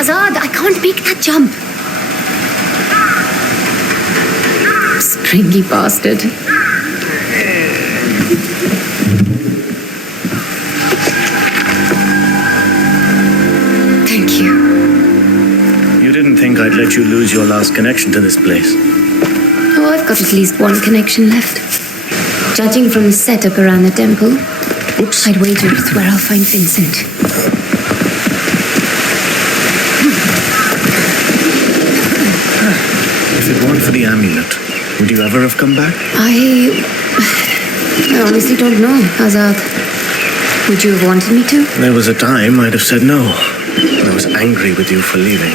Azad, I can't make that jump. Springy bastard. Thank you. You didn't think I'd let you lose your last connection to this place. Oh, I've got at least one connection left. Judging from the setup around the temple, Oops. I'd wager it's where I'll find Vincent. If it weren't for the amulet, would you ever have come back? I honestly don't know, Azad. Would you have wanted me to? There was a time I'd have said no. I was angry with you for leaving.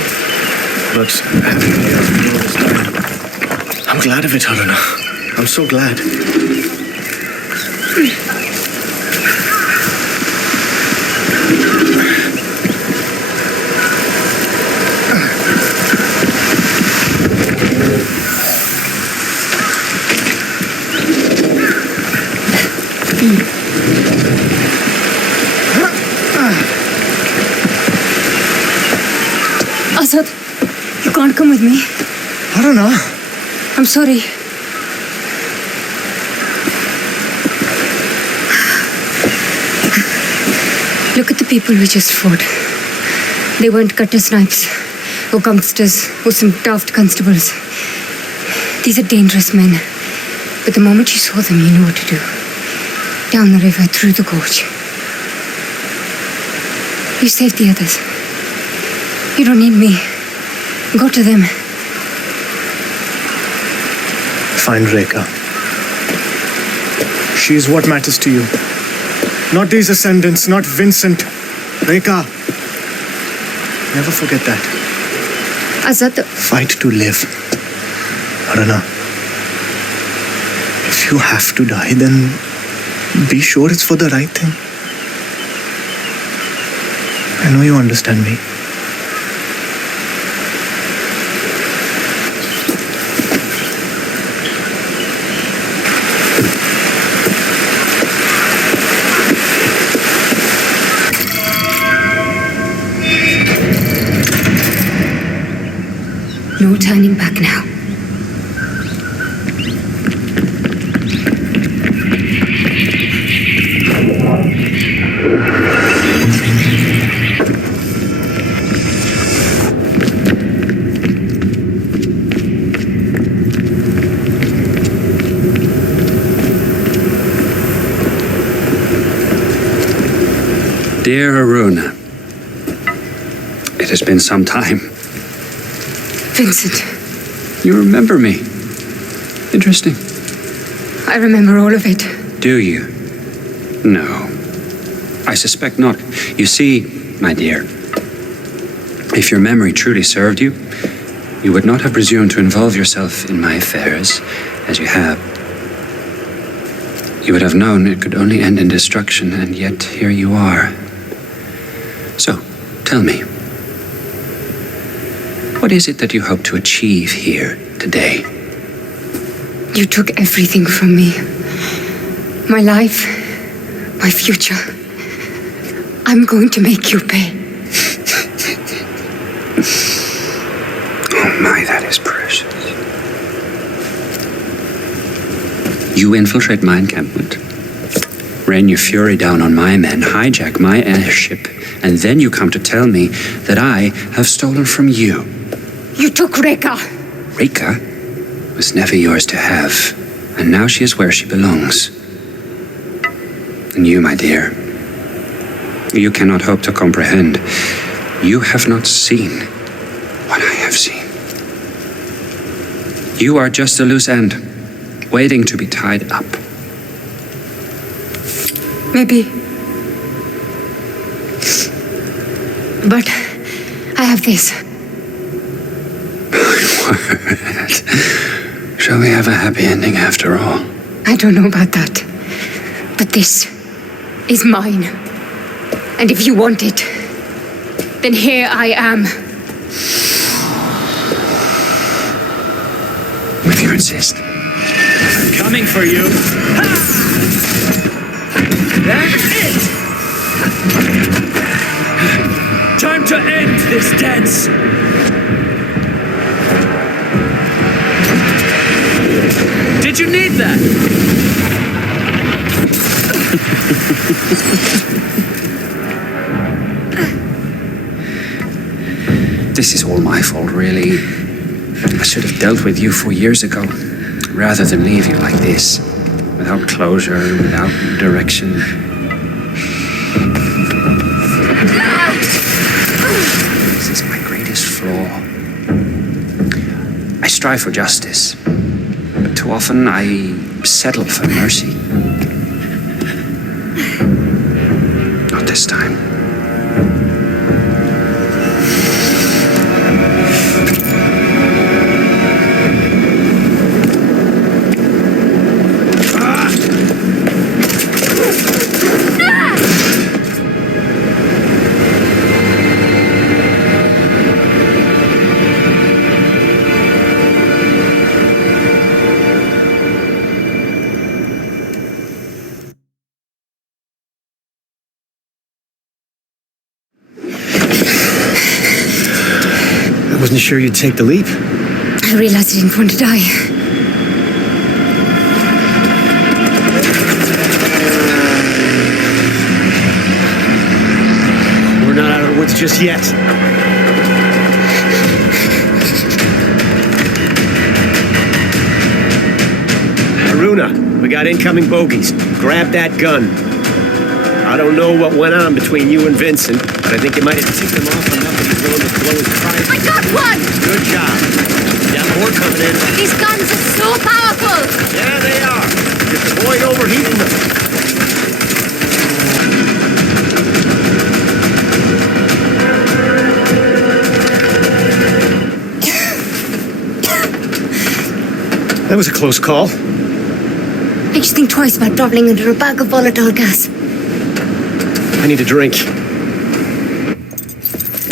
But having you here all this time, I'm glad of it, Haroona. I'm so glad. Azad, you can't come with me. Haroona. I'm sorry. Look at the people we just fought. They weren't gutter snipes, or gangsters, or some daft constables. These are dangerous men. But the moment you saw them, you knew what to do. Down the river, through the gorge. You saved the others. You don't need me. Go to them. Find Rekha. She is what matters to you. Not these ascendants, not Vincent. Rekha. Never forget that. Azad, Fight to live. Haroona. If you have to die, then be sure it's for the right thing. I know you understand me. No turning back now. Dear Haroona, it has been some time. Vincent, You remember me. Interesting. I remember all of it. Do you? No. I suspect not. You see, my dear, if your memory truly served you, you would not have presumed to involve yourself in my affairs as you have. You would have known it could only end in destruction, and yet here you are. So, tell me, what is it that you hope to achieve here today? You took everything from me. My life, my future. I'm going to make you pay. Oh my, that is precious. You infiltrate my encampment, rain your fury down on my men, hijack my airship, and then you come to tell me that I have stolen from you. You took Reka. Reka was never yours to have, and now she is where she belongs. And you, my dear, you cannot hope to comprehend. You have not seen what I have seen. You are just a loose end, waiting to be tied up. Maybe. But I have this. My word. Shall we have a happy ending after all? I don't know about that. But this is mine. And if you want it, then here I am. If you insist. I'm coming for you. Ha! That's it! Time to end this dance! Did you need that? This is all my fault, really. I should have dealt with you 4 years ago, rather than leave you like this, without closure, without direction. This is my greatest flaw. I strive for justice, but too often I settle for mercy. Not this time. I wasn't sure you'd take the leap. I realized I didn't want to die. We're not out of the woods just yet. Haroona, we got incoming bogeys. Grab that gun. I don't know what went on between you and Vincent, but I think you might have ticked him off enough that he's willing to blow his prize. I got one! Good job. Got more coming in. These guns are so powerful! Yeah, they are. Just avoid overheating them. That was a close call. I just think twice about traveling under a bag of volatile gas. I need a drink.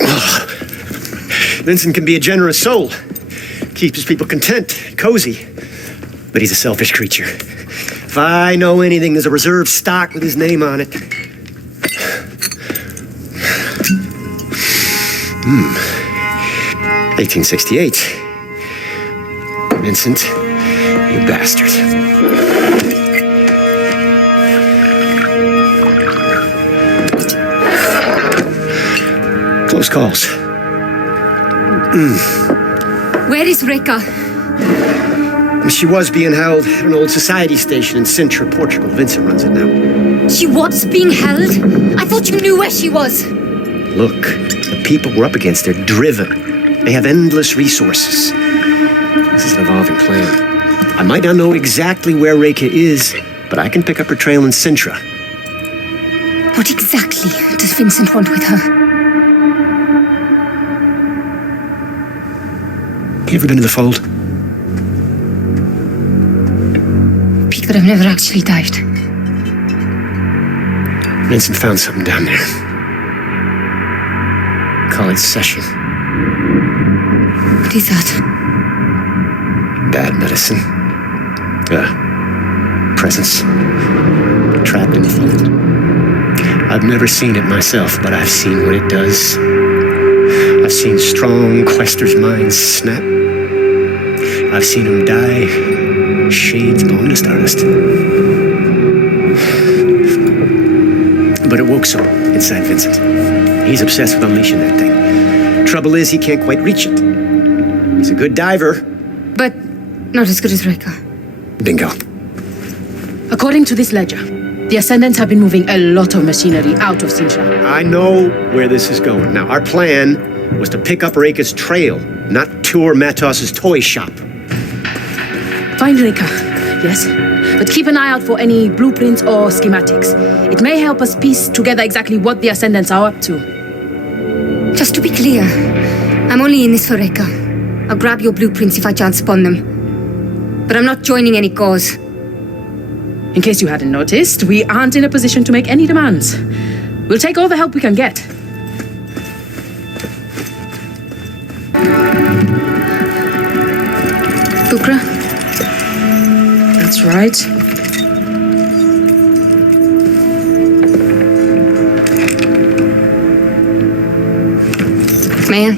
Oh. Vincent can be a generous soul. Keeps his people content, cozy. But he's a selfish creature. If I know anything, there's a reserve stock with his name on it. 1868. Vincent, you bastard. Close calls. Where is Reka? She was being held at an old society station in Sintra, Portugal. Vincent runs it now. She was being held? I thought you knew where she was. Look, the people we're up against, they're driven. They have endless resources. This is an evolving plan. I might not know exactly where Reka is, but I can pick up her trail in Sintra. What exactly does Vincent want with her? You ever been to the Fold? Pete, but I've never actually dived. Vincent found something down there. Call it session. What is that? Bad medicine. Presence. Trapped in the Fold. I've never seen it myself, but I've seen what it does. I've seen strong Quaestor's minds snap. I've seen him die. Shades blown to stardust. But it woke some inside Vincent. He's obsessed with unleashing that thing. Trouble is, he can't quite reach it. He's a good diver. But not as good as Reka. Bingo. According to this ledger, the Ascendants have been moving a lot of machinery out of Sintra. I know where this is going. Now, our plan was to pick up Reka's trail, not tour Matos's toy shop. Find Reka, yes. But keep an eye out for any blueprints or schematics. It may help us piece together exactly what the Ascendants are up to. Just to be clear, I'm only in this for Reka. I'll grab your blueprints if I chance upon them. But I'm not joining any cause. In case you hadn't noticed, we aren't in a position to make any demands. We'll take all the help we can get. Bukra? That's right. May I?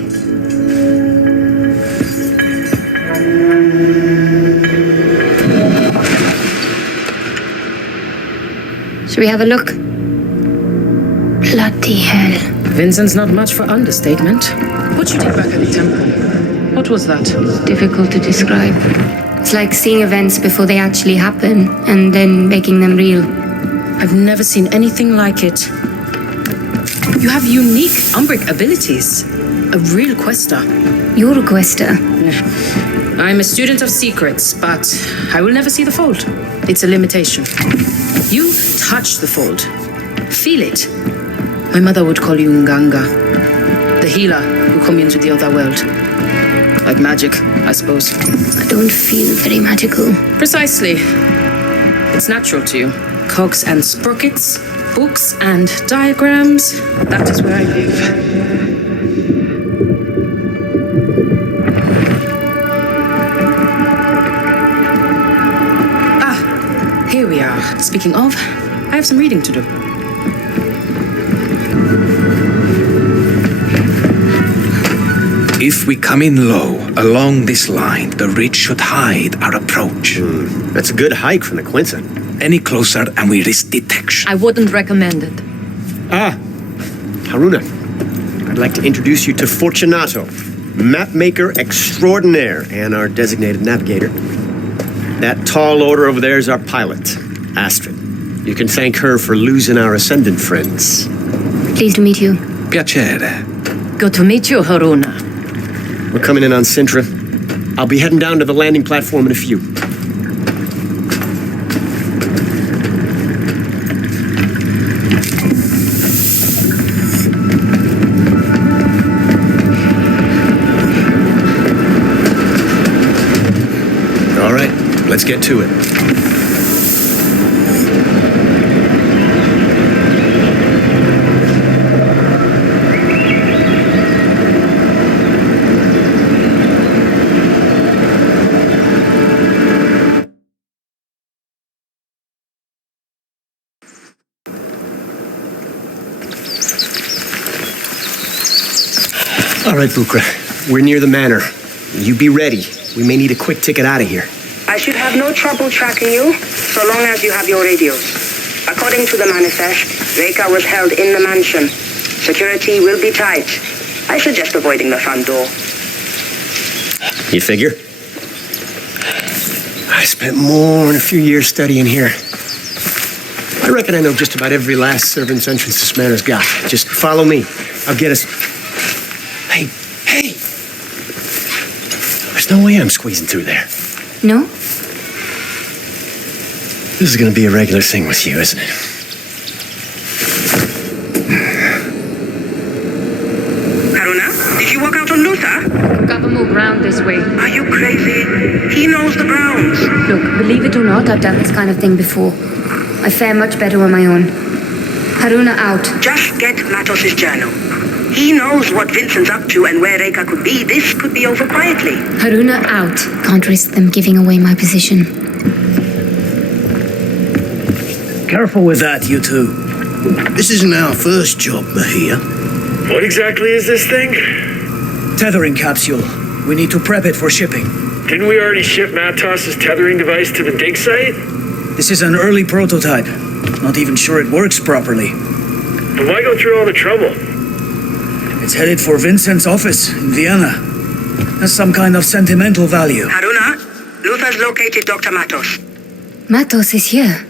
Should we have a look? Bloody hell. Vincent's not much for understatement. What you did back at the temple? What was that? Difficult to describe. It's like seeing events before they actually happen, and then making them real. I've never seen anything like it. You have unique Umbric abilities. A real Quaestor. You're a Quaestor. I'm a student of secrets, but I will never see the fold. It's a limitation. You touch the fold. Feel it. My mother would call you Nganga, the healer who communes with the other world. Like magic, I suppose. I don't feel very magical. Precisely. It's natural to you. Cogs and sprockets, books and diagrams. That is where I live. Here we are. Speaking of, I have some reading to do. If we come in low, along this line, the ridge should hide our approach. That's a good hike from the Quinta. Any closer and we risk detection. I wouldn't recommend it. Haroona, I'd like to introduce you to Fortunato, mapmaker extraordinaire and our designated navigator. That tall order over there is our pilot, Astrid. You can thank her for losing our Ascendant friends. Pleased to meet you. Piacere. Good to meet you, Haroona. We're coming in on Sintra. I'll be heading down to the landing platform in a few. All right, let's get to it. All right, Bukra. We're near the manor. You be ready. We may need a quick ticket out of here. I should have no trouble tracking you, so long as you have your radios. According to the manifest, Reka was held in the mansion. Security will be tight. I suggest avoiding the front door. You figure? I spent more than a few years studying here. I reckon I know just about every last servant's entrance this manor's got. Just follow me. I'll get us... Hey! There's no way I'm squeezing through there. No? This is gonna be a regular thing with you, isn't it? Haroona, did you walk out on Luther? Gotta move round this way. Are you crazy? He knows the grounds. Look, believe it or not, I've done this kind of thing before. I fare much better on my own. Haroona out. Just get Matos's journal. He knows what Vincent's up to and where Reka could be. This could be over quietly. Haroona out. Can't risk them giving away my position. Careful with that, you two. This isn't our first job, Bahia. What exactly is this thing? Tethering capsule. We need to prep it for shipping. Didn't we already ship Matos's tethering device to the dig site? This is an early prototype. Not even sure it works properly. Then why go through all the trouble? It's headed for Vincent's office in Vienna. Has some kind of sentimental value. Haroona, Luther's located Dr. Matos. Matos is here.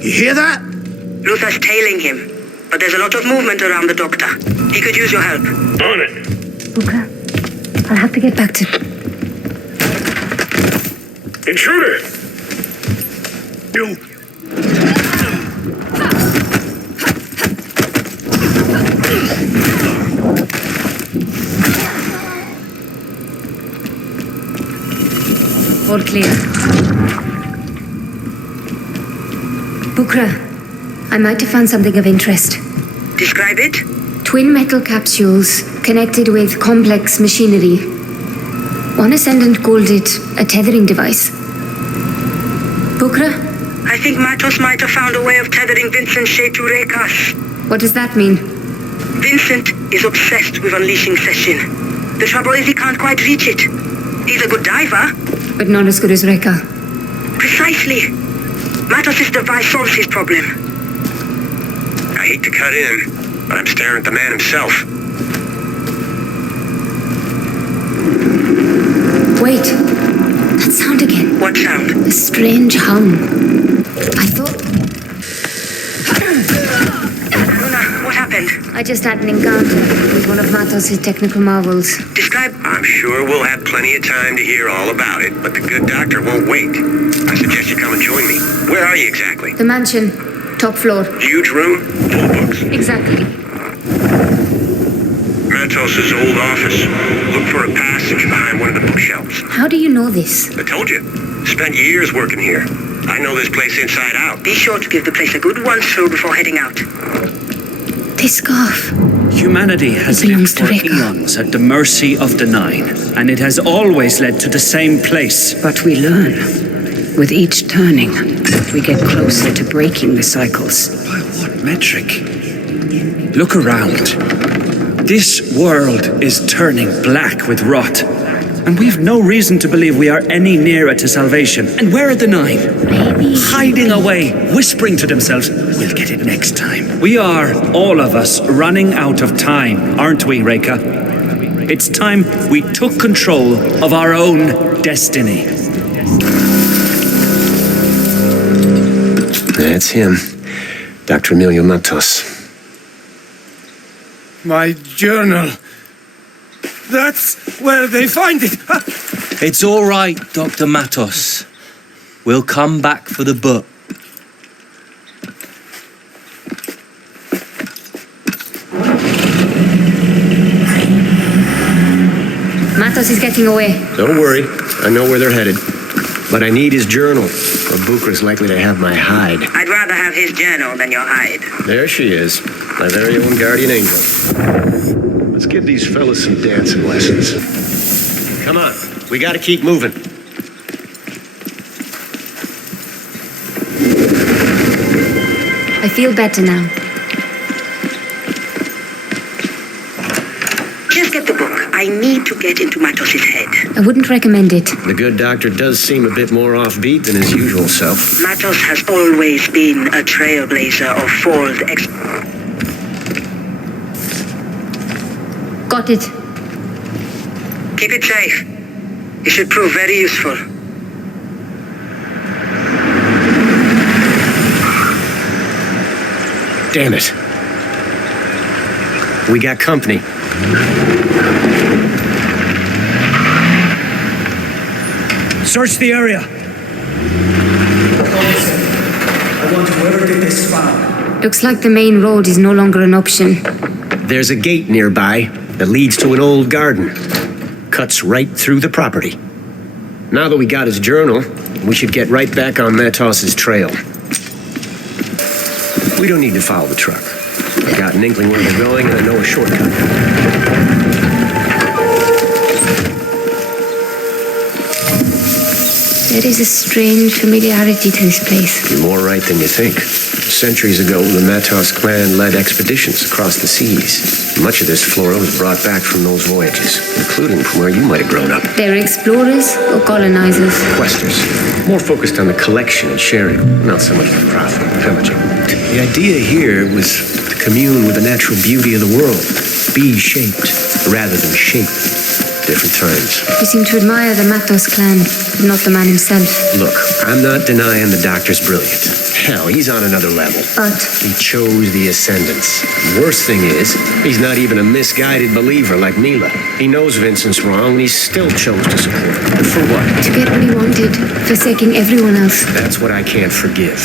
You hear that? Luther's tailing him, but there's a lot of movement around the doctor. He could use your help. On it. Booker, I'll have to get back to... Intruder! You. All clear. Bukra, I might have found something of interest. Describe it? Twin metal capsules connected with complex machinery. One ascendant called it a tethering device. Bukra? I think Matos might have found a way of tethering Vincent's shade to Rekas. What does that mean? Vincent is obsessed with unleashing Seshin. The trouble is he can't quite reach it. He's a good diver. But not as good as Reka. Precisely. Matos' device solves his problem. I hate to cut in, but I'm staring at the man himself. Wait. That sound again. What sound? A strange hum. I thought... Haroona, what happened? I just had an encounter with one of Matos' technical marvels. Describe... I'm sure we'll have plenty of time to hear all about it, but the good doctor won't wait. I suggest you come and join me. Where are you exactly? The mansion. Top floor. Huge room, full of books. Exactly. Matos' old office. Look for a passage behind one of the bookshelves. How do you know this? I told you. Spent years working here. I know this place inside out. Be sure to give the place a good once-through before heading out. This scarf. Humanity has belongs lived to for Reka. eons at the mercy of the Nine, and it has always led to the same place. But we learn. With each turning, we get closer to breaking the cycles. By what metric? Look around. This world is turning black with rot, and we've no reason to believe we are any nearer to salvation. And where are the Nine? Maybe. Hiding away, whispering to themselves, we'll get it next time. We are, all of us, running out of time, aren't we, Reka? It's time we took control of our own destiny. That's him. Dr. Emilio Matos. My journal. That's where they find it. It's all right, Dr. Matos. We'll come back for the book. Matos is getting away. Don't worry. I know where they're headed. But I need his journal, or Bukra's likely to have my hide. I'd rather have his journal than your hide. There she is, my very own guardian angel. Let's give these fellas some dancing lessons. Come on, we gotta keep moving. I feel better now. Just get the book. I need to get into Matos' head. I wouldn't recommend it. The good doctor does seem a bit more offbeat than his usual self. Matos has always been a trailblazer of fold Got it. Keep it safe. It should prove very useful. Damn it. We got company. Search the area. I want whoever did this found. Looks like the main road is no longer an option. There's a gate nearby that leads to an old garden. Cuts right through the property. Now that we got his journal, we should get right back on Matos's trail. We don't need to follow the truck. I got an inkling where they're going, and I know a shortcut. There is a strange familiarity to this place. You're more right than you think. Centuries ago, the Matos clan led expeditions across the seas. Much of this flora was brought back from those voyages, including from where you might have grown up. They're explorers or colonizers? Quaestors. More focused on the collection and sharing, not so much the profit and pillaging. The idea here was to commune with the natural beauty of the world. Be shaped rather than shape. Different times. You seem to admire the Matos clan, but not the man himself. Look, I'm not denying the doctor's brilliant. Hell, he's on another level. But he chose the Ascendants. The worst thing is, he's not even a misguided believer like Mila. He knows Vincent's wrong, and he still chose to support him. For what? To get what he wanted, forsaking everyone else. That's what I can't forgive.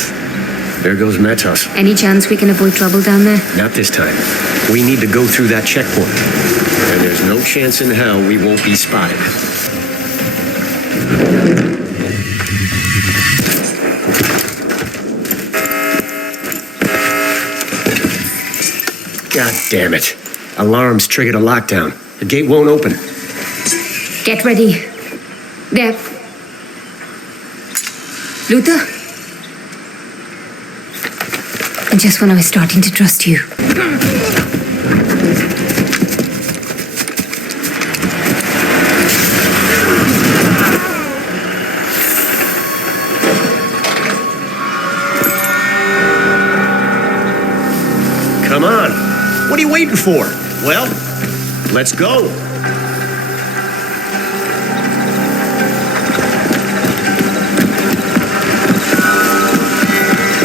There goes Matos. Any chance we can avoid trouble down there? Not this time. We need to go through that checkpoint. And there's no chance in hell we won't be spotted. God damn it. Alarms triggered a lockdown. The gate won't open. Get ready. There. Luther? And just when I was starting to trust you. Come on. What are you waiting for? Well, let's go.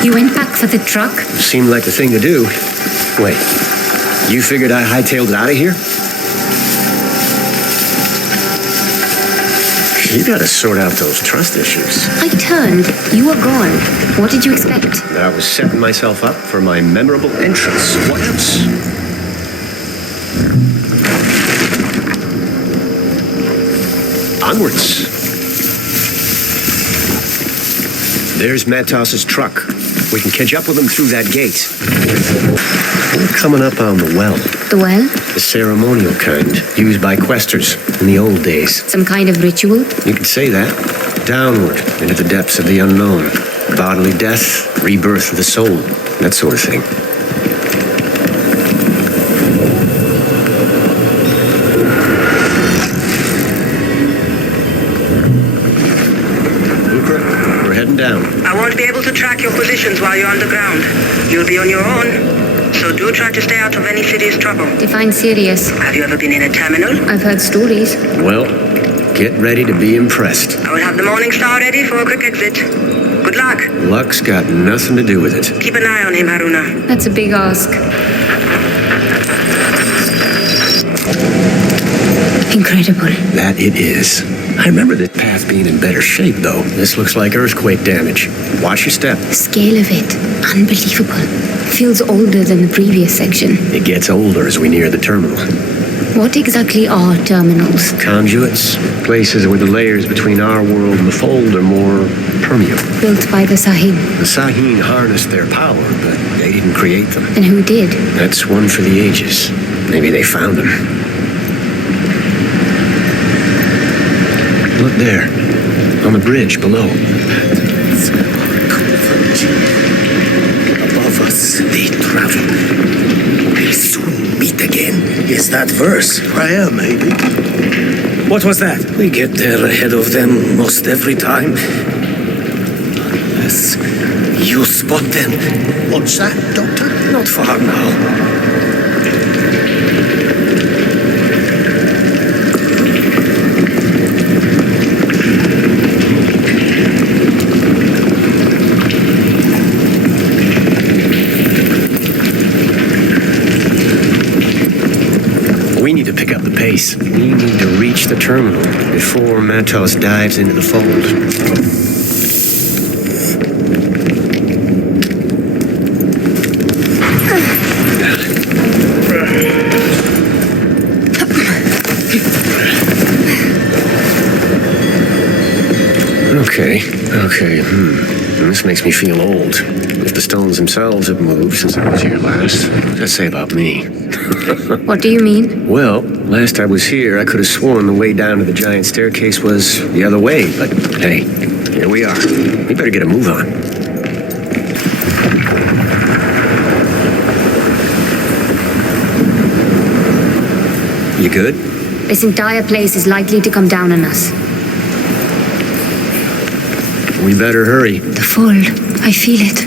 You went back for the truck? Seemed like the thing to do. Wait, you figured I hightailed it out of here? You gotta sort out those trust issues. I turned. You were gone. What did you expect? That I was setting myself up for my memorable entrance. What else? Onwards. There's Matos's truck. We can catch up with him through that gate. We're coming up on the well. The well? The ceremonial kind, used by Quaestors in the old days. Some kind of ritual? You could say that. Downward, into the depths of the unknown. Bodily death, rebirth of the soul, that sort of thing. We're heading down. I won't be able to track your positions while you're underground. You'll be on your own, so do try to stay out of any serious trouble. Define serious. Have you ever been in a terminal? I've heard stories. Well, get ready to be impressed. I will have the Morning Star ready for a quick exit. Good luck. Luck's got nothing to do with it. Keep an eye on him, Haroona. That's a big ask. Incredible. That it is. I remember this path being in better shape, though. This looks like earthquake damage. Watch your step. The scale of it, unbelievable. Feels older than the previous section. It gets older as we near the terminal. What exactly are terminals? Conduits, places where the layers between our world and the fold are more permeable. Built by the Sahib. The Sahib harnessed their power, but they didn't create them. And who did? That's one for the ages. Maybe they found them. Look there, on the bridge below. Above us, they travel. We'll soon meet again. Is that verse? Prayer, maybe. What was that? We get there ahead of them most every time. Unless you spot them. What's that, Doctor? Not far now. We need to pick up the pace. We need to reach the terminal before Matos dives into the fold. Okay. This makes me feel old. If the stones themselves have moved since I was here last, what does that say about me? What do you mean? Well, last I was here, I could have sworn the way down to the giant staircase was the other way, but hey, here we are. We better get a move on. You good? This entire place is likely to come down on us. We better hurry. The fold. I feel it.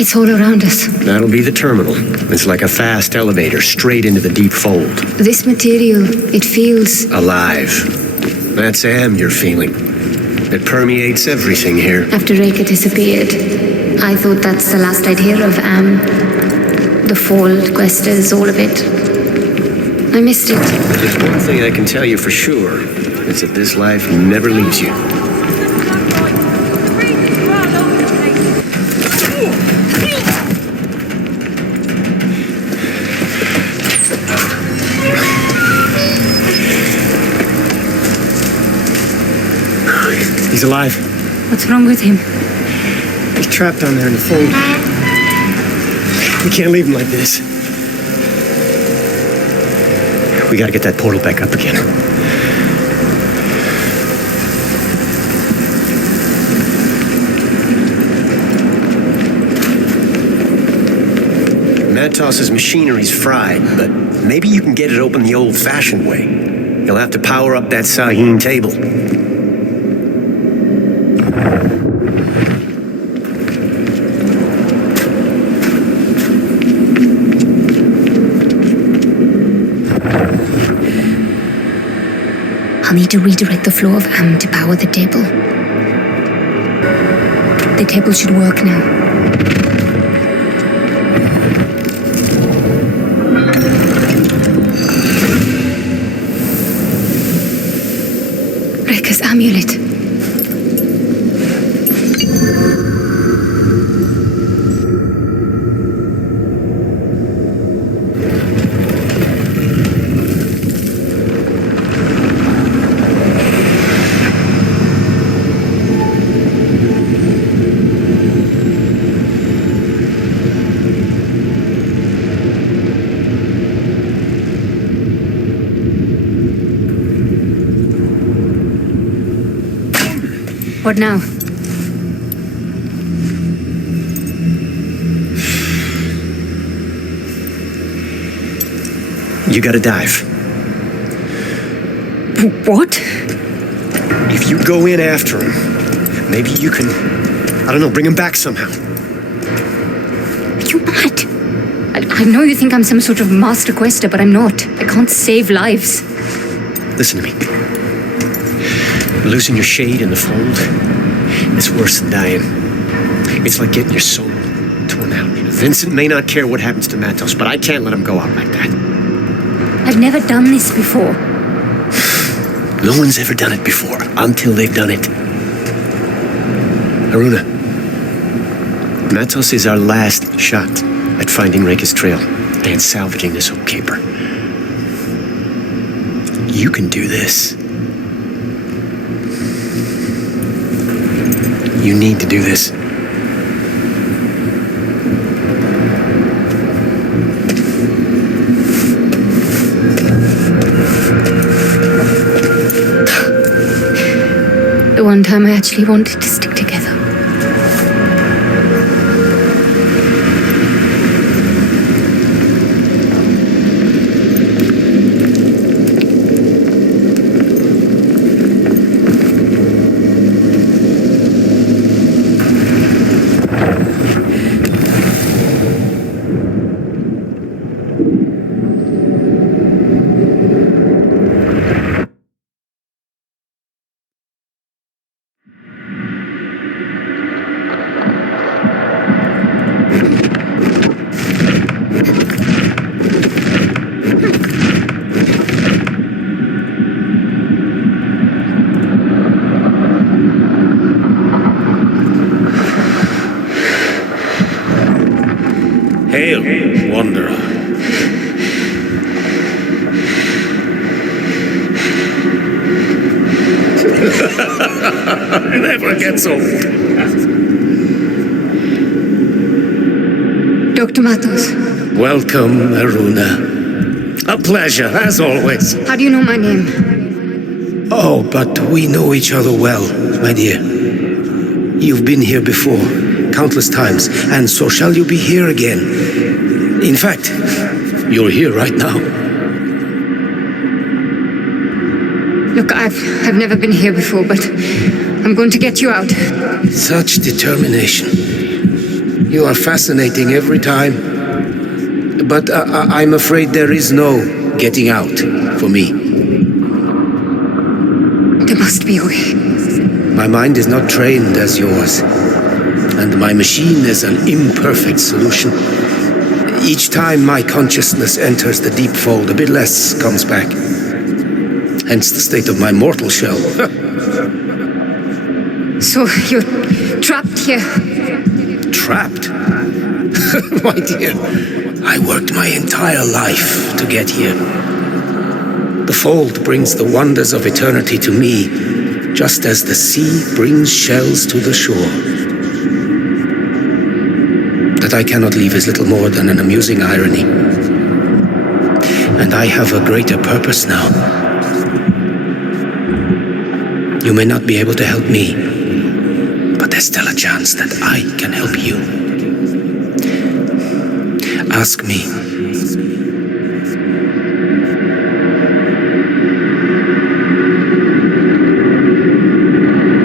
It's all around us. That'll be the terminal. It's like a fast elevator straight into the deep fold. This material, it feels... alive. That's Am you're feeling. It permeates everything here. After Reka disappeared, I thought that's the last I'd hear of Am. The fold, Quaestors, all of it. I missed it. There's one thing I can tell you for sure. It's that this life never leaves you. He's alive. What's wrong with him? He's trapped down there in the fold. We can't leave him like this. We gotta get that portal back up again. Matos's machinery's fried, but maybe you can get it open the old-fashioned way. You'll have to power up that Saheen table. I'll need to redirect the flow of Am to power the table. The table should work now. Reka's amulet. What now? You gotta dive. What? If you go in after him, maybe you can, I don't know, bring him back somehow. Are you mad? I know you think I'm some sort of master quester, but I'm not. I can't save lives. Listen to me. Losing your shade in the fold, it's worse than dying. It's like getting your soul torn out. Vincent may not care what happens to Matos, but I can't let him go out like that. I've never done this before. No one's ever done it before, until they've done it. Haroona, Matos is our last shot at finding Reka's trail and salvaging this old caper. You can do this. You need to do this. The one time I actually wanted to stick together. Hail, wanderer. Never gets old. Dr. Matos. Welcome, Haroona. A pleasure, as always. How do you know my name? Oh, but we know each other well, my dear. You've been here before, countless times, and so shall you be here again. In fact, you're here right now. Look, I've never been here before, but I'm going to get you out. Such determination. You are fascinating every time. But I'm afraid there is no getting out for me. There must be a way. My mind is not trained as yours, and my machine is an imperfect solution. Each time my consciousness enters the deep fold, a bit less comes back. Hence the state of my mortal shell. So you're trapped here? Trapped? My dear, I worked my entire life to get here. The fold brings the wonders of eternity to me, just as the sea brings shells to the shore. That I cannot leave is little more than an amusing irony. And I have a greater purpose now. You may not be able to help me, but there's still a chance that I can help you. Ask me.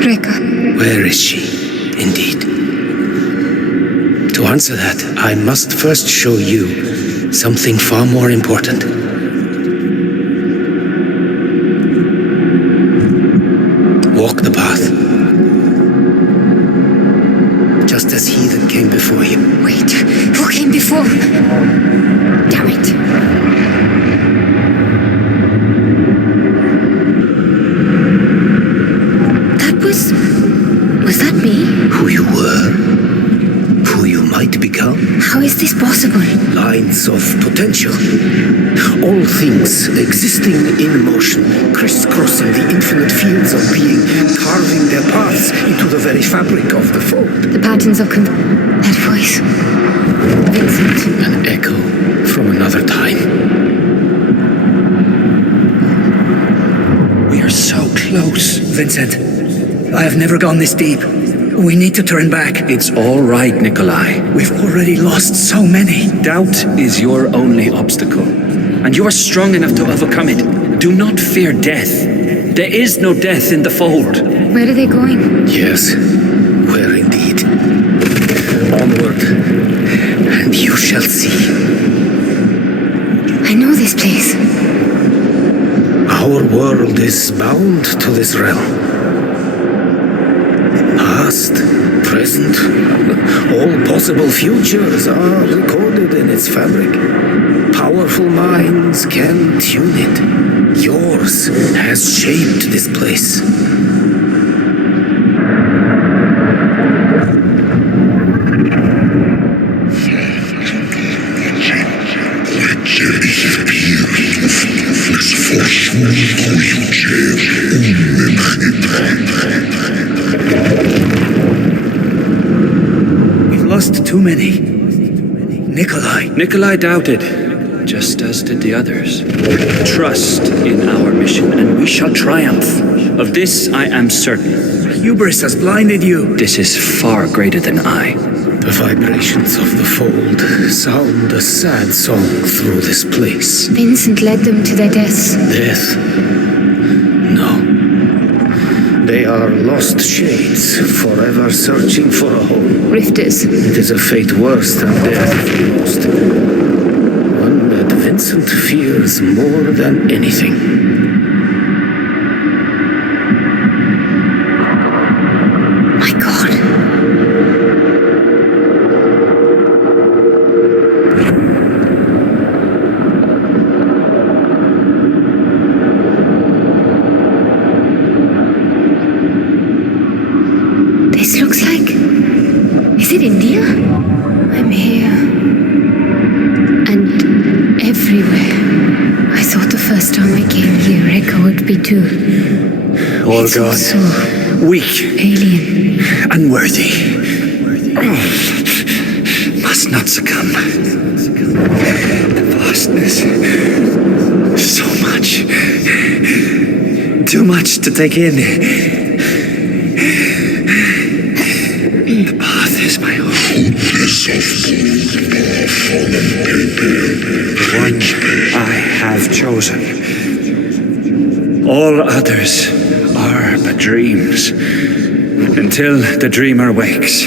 Reka. Where is she, indeed? To answer that, I must first show you something far more important. Walk the path. Just as he that came before you. Wait, who came before? Damn it. Was that me? Who you were. Who you might become. How is this possible? Lines of potential. All things existing in motion, crisscrossing the infinite fields of being, carving their paths into the very fabric of the fold. The patterns of that voice. Vincent. An echo from another time. We are so close, Vincent. I have never gone this deep. We need to turn back. It's all right, Nikolai. We've already lost so many. Doubt is your only obstacle, and you are strong enough to overcome it. Do not fear death. There is no death in the fold. Where are they going? Yes, where indeed. Onward, and you shall see. I know this place. Our world is bound to this realm. Past, present, all possible futures are recorded in its fabric. Powerful minds can tune it. Yours has shaped this place. We've lost too many. Nikolai doubted, just as did the others. Trust in our mission, and we shall triumph. Of this I am certain. Hubris has blinded you. This is far greater than I. The vibrations of the fold sound a sad song through this place. Vincent led them to their deaths. Death? No. They are lost shades, forever searching for a home. Rifters. It is a fate worse than death if lost. One that Vincent fears more than anything. This looks like... Is it India? I'm here. And everywhere. I thought the first time I came here, Rekka would be too. All It's gone. also Weak. alien. Unworthy. Must not succumb. The vastness. So much. Too much to take in. The path is my own. The one I have chosen. All others are but dreams, until the dreamer wakes.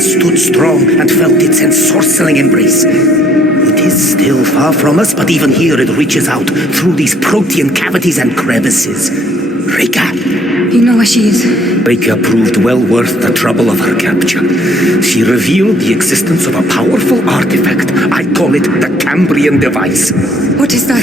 Stood strong and felt its ensorceling embrace. It is still far from us, but even here it reaches out through these protean cavities and crevices. Rika. You know where she is? Rika proved well worth the trouble of her capture. She revealed the existence of a powerful artifact. I call it the Cambrian device. What is that?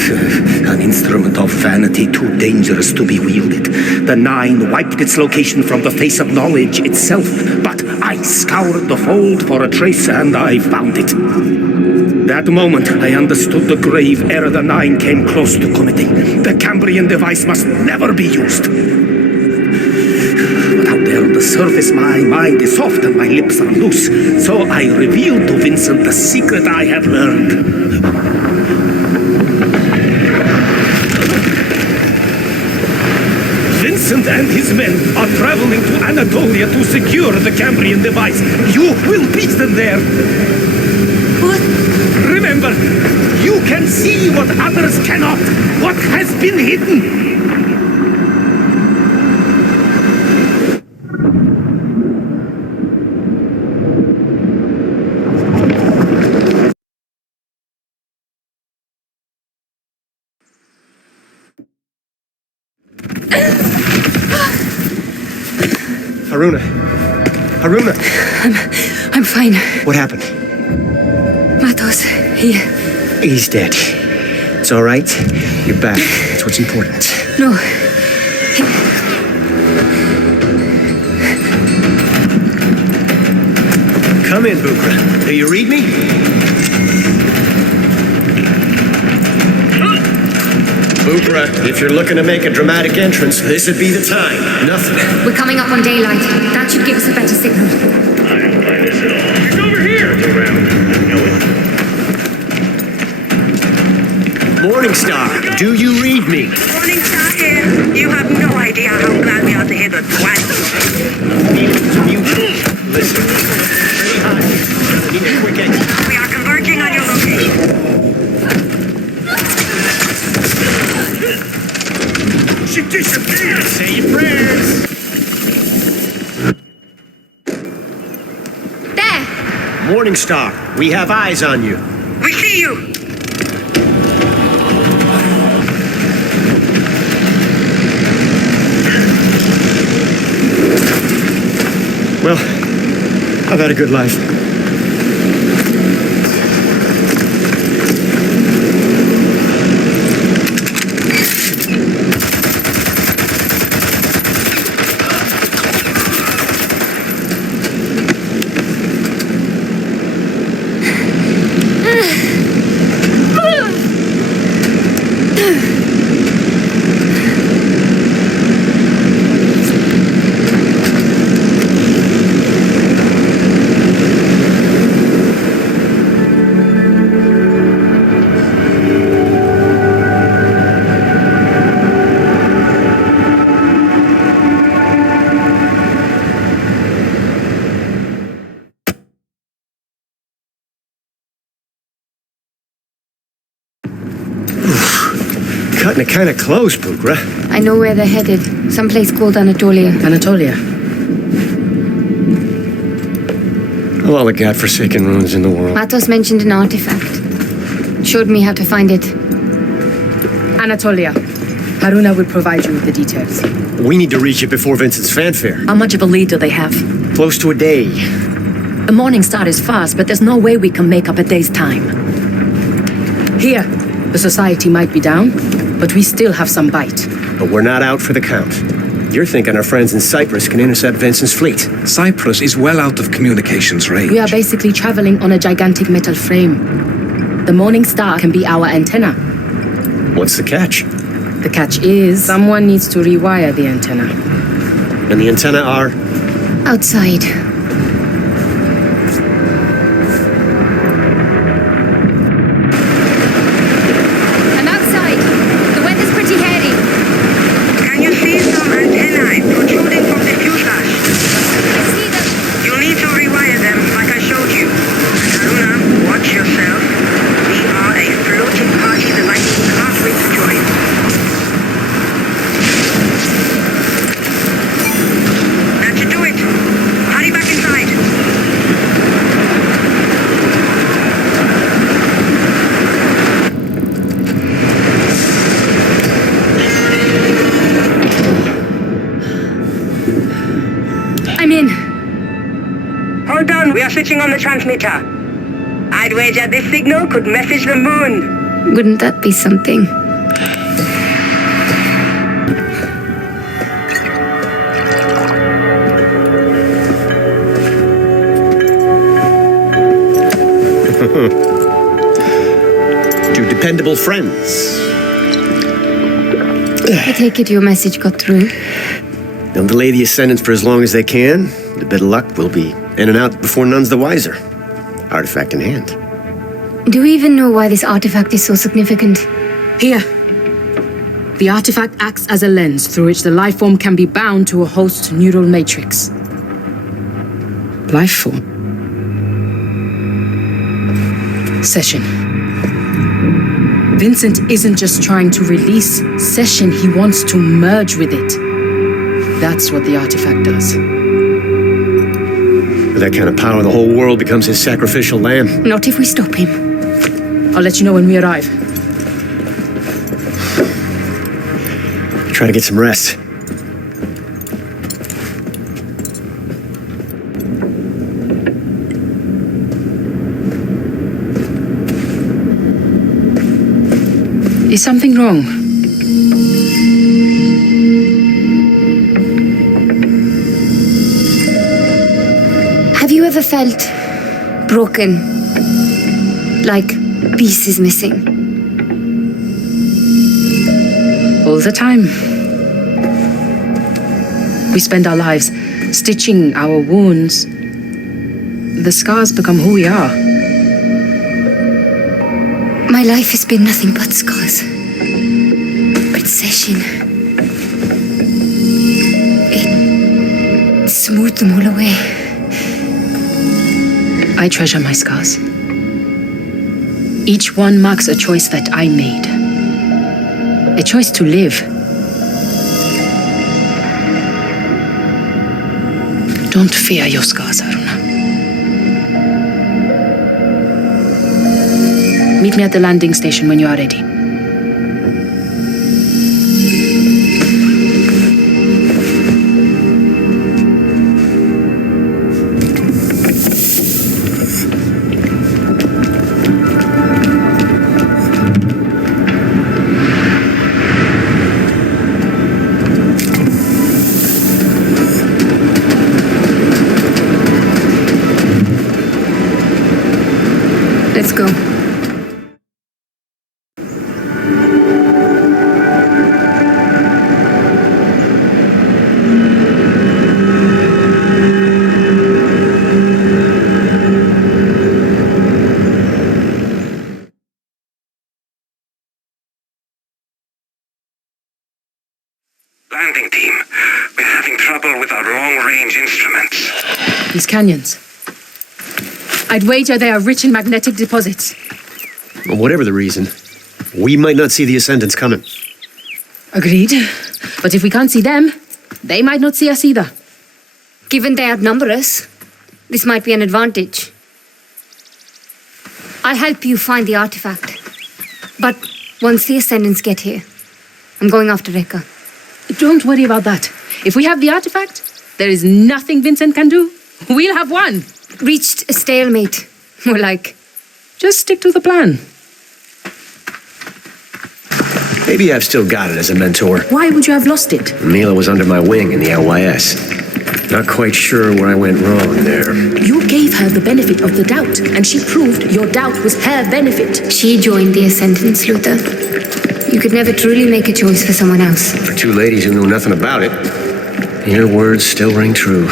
An instrument of vanity too dangerous to be wielded. The Nine wiped its location from the face of knowledge itself, but I scoured the fold for a trace and I found it. That moment, I understood the grave error the Nine came close to committing. The Cambrian device must never be used. But out there on the surface, my mind is soft and my lips are loose. So I revealed to Vincent the secret I had learned. Vincent and his men are traveling to Anatolia to secure the Cambrian device. You will beat them there. What? Remember, you can see what others cannot. What has been hidden. Haroona. Haroona. I'm fine. What happened? Matos, He's dead. It's all right. You're back. That's what's important. No. Come in, Bukra. Do you read me? Bukra, if you're looking to make a dramatic entrance, this would be the time. Nothing. We're coming up on daylight. That should give us a better signal. I don't buy this at all. He's over here! Around. I know it. Morning Star, do you read me? Morning Star here. You have no idea how glad we are to hear the twat. Listen. Pretty high. I need a quick exit. We are converging on your location. She disappeared! Say your prayers! There! Morning Star, we have eyes on you. We see you! Well, I've had a good life. Cutting it kind of close, Bukra. I know where they're headed. Someplace called Anatolia. Anatolia. Of all the godforsaken ruins in the world. Matos mentioned an artifact. Showed me how to find it. Anatolia. Haroona will provide you with the details. We need to reach it before Vincent's fanfare. How much of a lead do they have? Close to a day. The morning star is fast, but there's no way we can make up a day's time. Here, the society might be down, but we still have some bite. But we're not out for the count. You're thinking our friends in Cyprus can intercept Vincent's fleet. Cyprus is well out of communications range. We are basically traveling on a gigantic metal frame. The morning star can be our antenna. What's the catch? The catch is someone needs to rewire the antenna. And the antenna are? Outside. I'm outside. The weather's pretty hairy. Can you see some antennae protruding from the fuselage? I see them. You'll need to rewire them like I showed you. Haroona, watch yourself. We are a floating party the lightning can't wait to join. That should do it. Hurry back inside. I'm in. Hold on, we are switching on the transmitter. I'd wager this signal could message the moon. Wouldn't that be something? Two dependable friends. I take it your message got through. They'll delay the ascendance for as long as they can. With a bit of luck, we'll be in and out before none's the wiser. Artifact in hand. Do we even know why this artifact is so significant? Here. The artifact acts as a lens through which the life form can be bound to a host neural matrix. Life form. Session. Vincent isn't just trying to release Session, he wants to merge with it. That's what the artifact does. With that kind of power, the whole world becomes his sacrificial lamb. Not if we stop him. I'll let you know when we arrive. Try to get some rest. Is something wrong? Have you ever felt broken? Like pieces missing? All the time. We spend our lives stitching our wounds. The scars become who we are. My life has been nothing but scars. But Session, it smoothed them all away. I treasure my scars. Each one marks a choice that I made. A choice to live. Don't fear your scars, Haroona. Meet me at the landing station when you are ready. Let's go. Landing team, we're having trouble with our long-range instruments. These canyons. I'd wager they are rich in magnetic deposits. Well, whatever the reason, we might not see the Ascendants coming. Agreed. But if we can't see them, they might not see us either. Given they outnumber us, this might be an advantage. I'll help you find the artifact. But once the Ascendants get here, I'm going after Rekka. Don't worry about that. If we have the artifact, there is nothing Vincent can do. We'll have one. reached a stalemate. More like. Just stick to the plan. Maybe I've still got it as a mentor. Why would you have lost it? Mila was under my wing in the LYS. Not quite sure where I went wrong there. You gave her the benefit of the doubt, and she proved your doubt was her benefit. She joined the Ascendants, Luther. You could never truly make a choice for someone else. For two ladies who knew nothing about it, your words still ring true.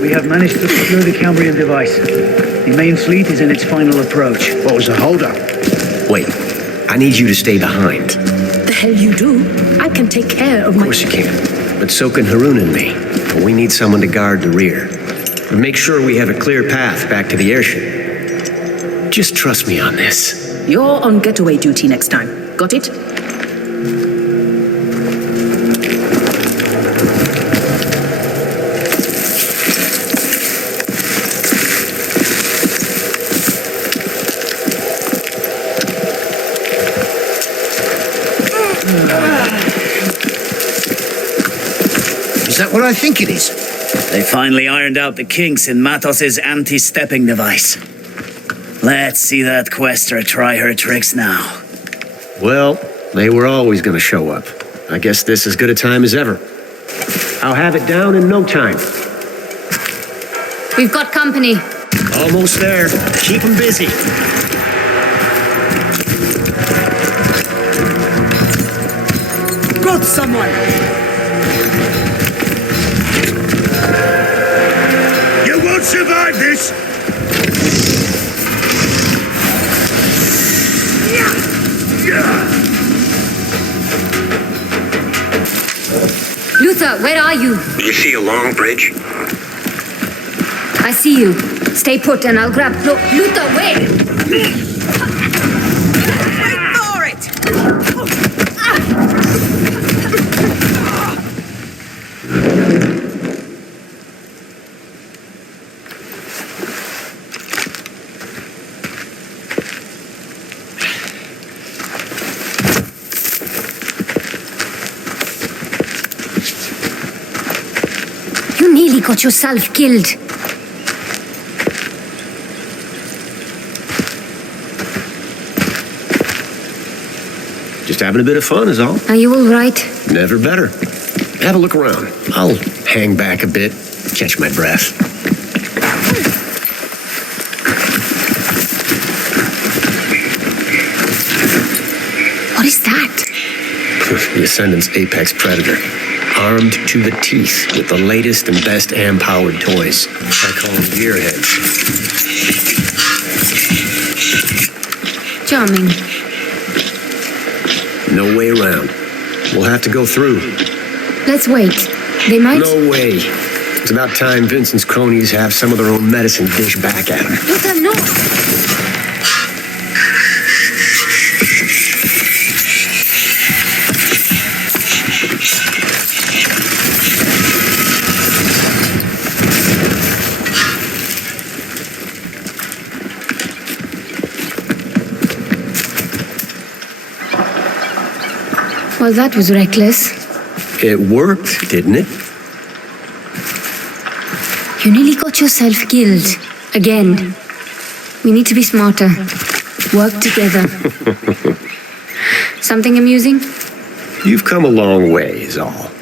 We have managed to secure the Cambrian device. The main fleet is in its final approach. What was the holdup? Wait, I need you to stay behind. The hell you do? I can take care of my... Of course you can, but so can Haroona and me. We need someone to guard the rear. And make sure we have a clear path back to the airship. Just trust me on this. You're on getaway duty next time. Got it? Is that what I think it is? They finally ironed out the kinks in Matos's anti-stepping device. Let's see that Quaestor try her tricks now. Well, they were always going to show up. I guess this is as good a time as ever. I'll have it down in no time. We've got company. Almost there. Keep them busy. Got someone! You won't survive this! Luther, where are you? You see a long bridge? I see you. Stay put and I'll grab... No, Luther, wait! Wait for it! You nearly got yourself killed. Just having a bit of fun is all. Are you all right? Never better. Have a look around. I'll hang back a bit, catch my breath. What is that? The Ascendant's apex predator. Armed to the teeth with the latest and best AM-powered toys. I call them gearheads. Charming. No way around. We'll have to go through. Let's wait. They might... No way. It's about time Vincent's cronies have some of their own medicine dish back at them. Luther, no! Well, that was reckless. It worked, didn't it? You nearly got yourself killed. Again. We need to be smarter. Work together. Something amusing? You've come a long way, is all.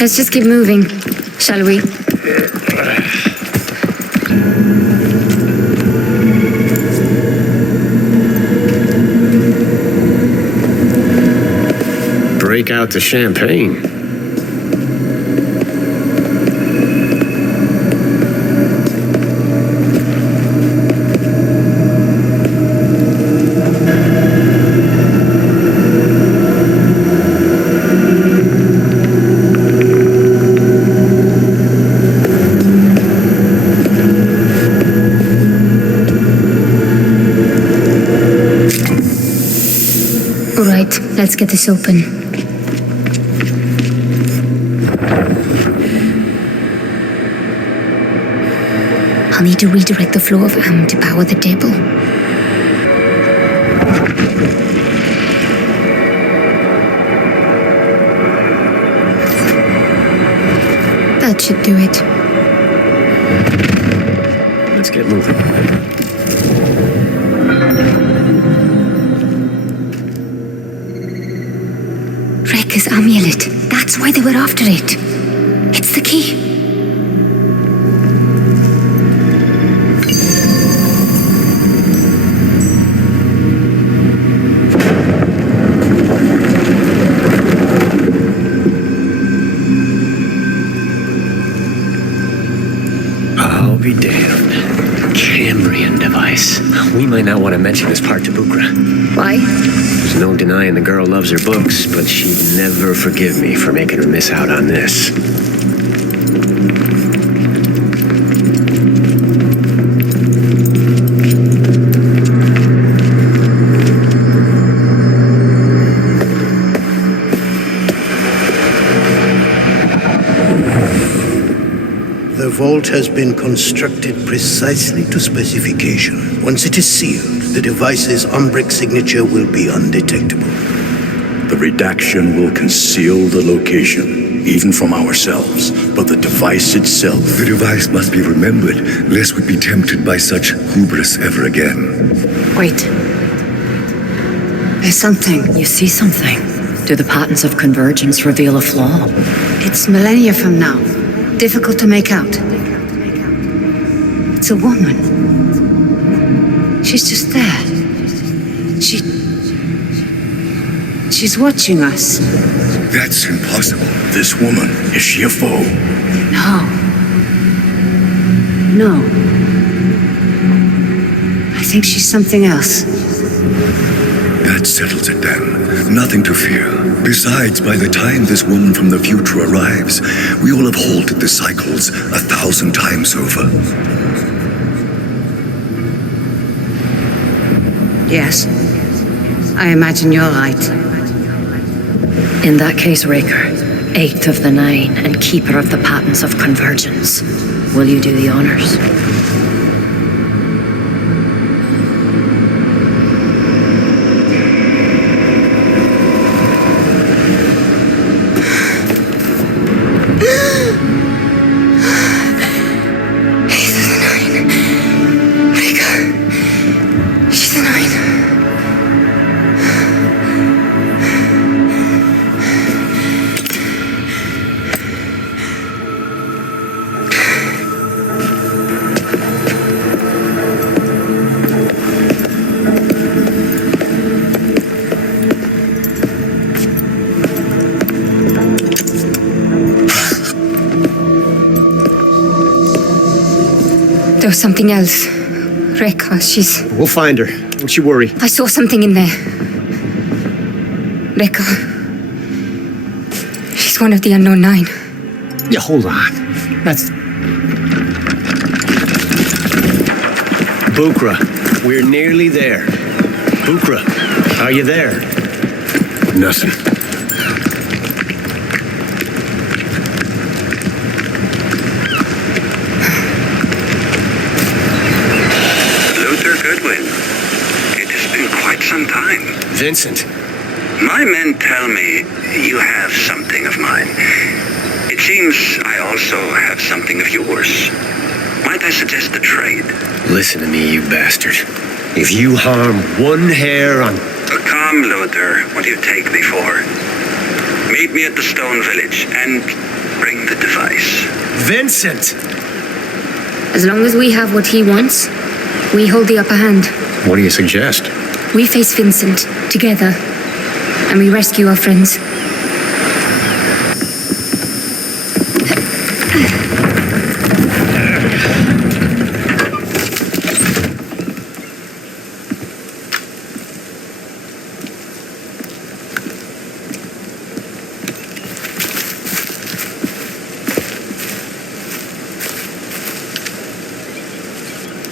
Let's just keep moving, shall we? Break out the champagne. All right, let's get this open. I'll need to redirect the flow of AM to power the table. That should do it. Let's get moving. Rekka's amulet. That's why they were after it. It's the key. I'll be damned. Cambrian device. We might not want to mention this part to Bukra. Why? There's no denying the girl loves her books, but she'd never forgive me for making her miss out on this. The vault has been constructed precisely to specification. Once it is sealed, the device's Umbric signature will be undetectable. The redaction will conceal the location, even from ourselves, but the device itself... The device must be remembered, lest we be tempted by such hubris ever again. Wait. There's something. You see something. Do the patterns of convergence reveal a flaw? It's millennia from now. Difficult to make out. It's a woman. She's just there. She's watching us. That's impossible. This woman, is she a foe? No. I think she's something else. That settles it then. Nothing to fear. Besides, by the time this woman from the future arrives, we will have halted the cycles 1,000 times over. Yes. I imagine you're right. In that case, Raker, 8th of the 9 and keeper of the patterns of convergence, will you do the honors? There was something else. Rekka, she's... We'll find her. Don't you worry. I saw something in there. Rekka. She's one of the unknown 9. Yeah, hold on. That's... Bukra, we're nearly there. Bukra, are you there? Nothing. It has been quite some time. Vincent. My men tell me you have something of mine. It seems I also have something of yours. Might I suggest a trade? Listen to me, you bastard. If you harm one hair on... Come, Lothar. What do you take me for? Meet me at the Stone Village and bring the device. Vincent! As long as we have what he wants, we hold the upper hand. What do you suggest? We face Vincent together, and we rescue our friends.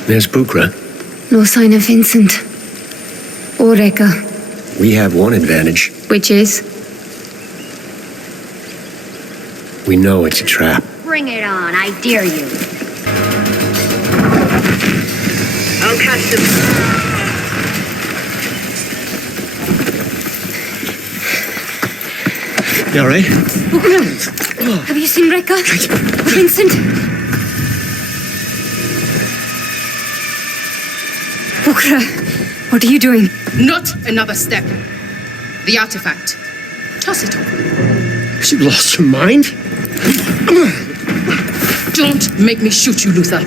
There's Bukra. No sign of Vincent. Or Rekka. We have one advantage. Which is? We know it's a trap. Bring it on, I dare you. I'll catch them. You all right? Have you seen Rekka? Vincent? Bukra, what are you doing? Not another step. The artifact. Toss it over. She lost her mind? Don't make me shoot you, Luther.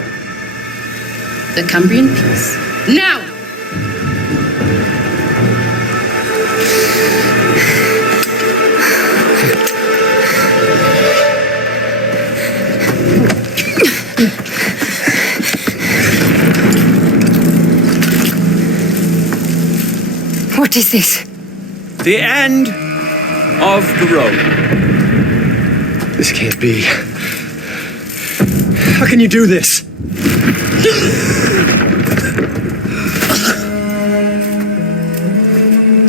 The Cambrian piece. Now! What is this? The end of the road. This can't be. How can you do this?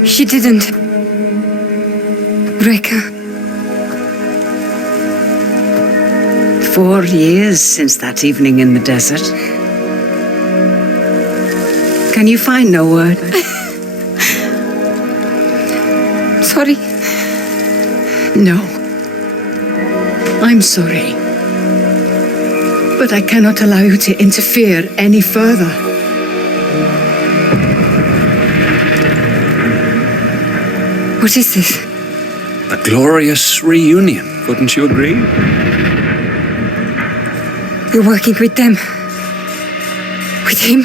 She didn't. Rekka. 4 years since that evening in the desert. Can you find no word? Sorry. No. I'm sorry. But I cannot allow you to interfere any further. What is this? A glorious reunion, wouldn't you agree? You're working with them. With him.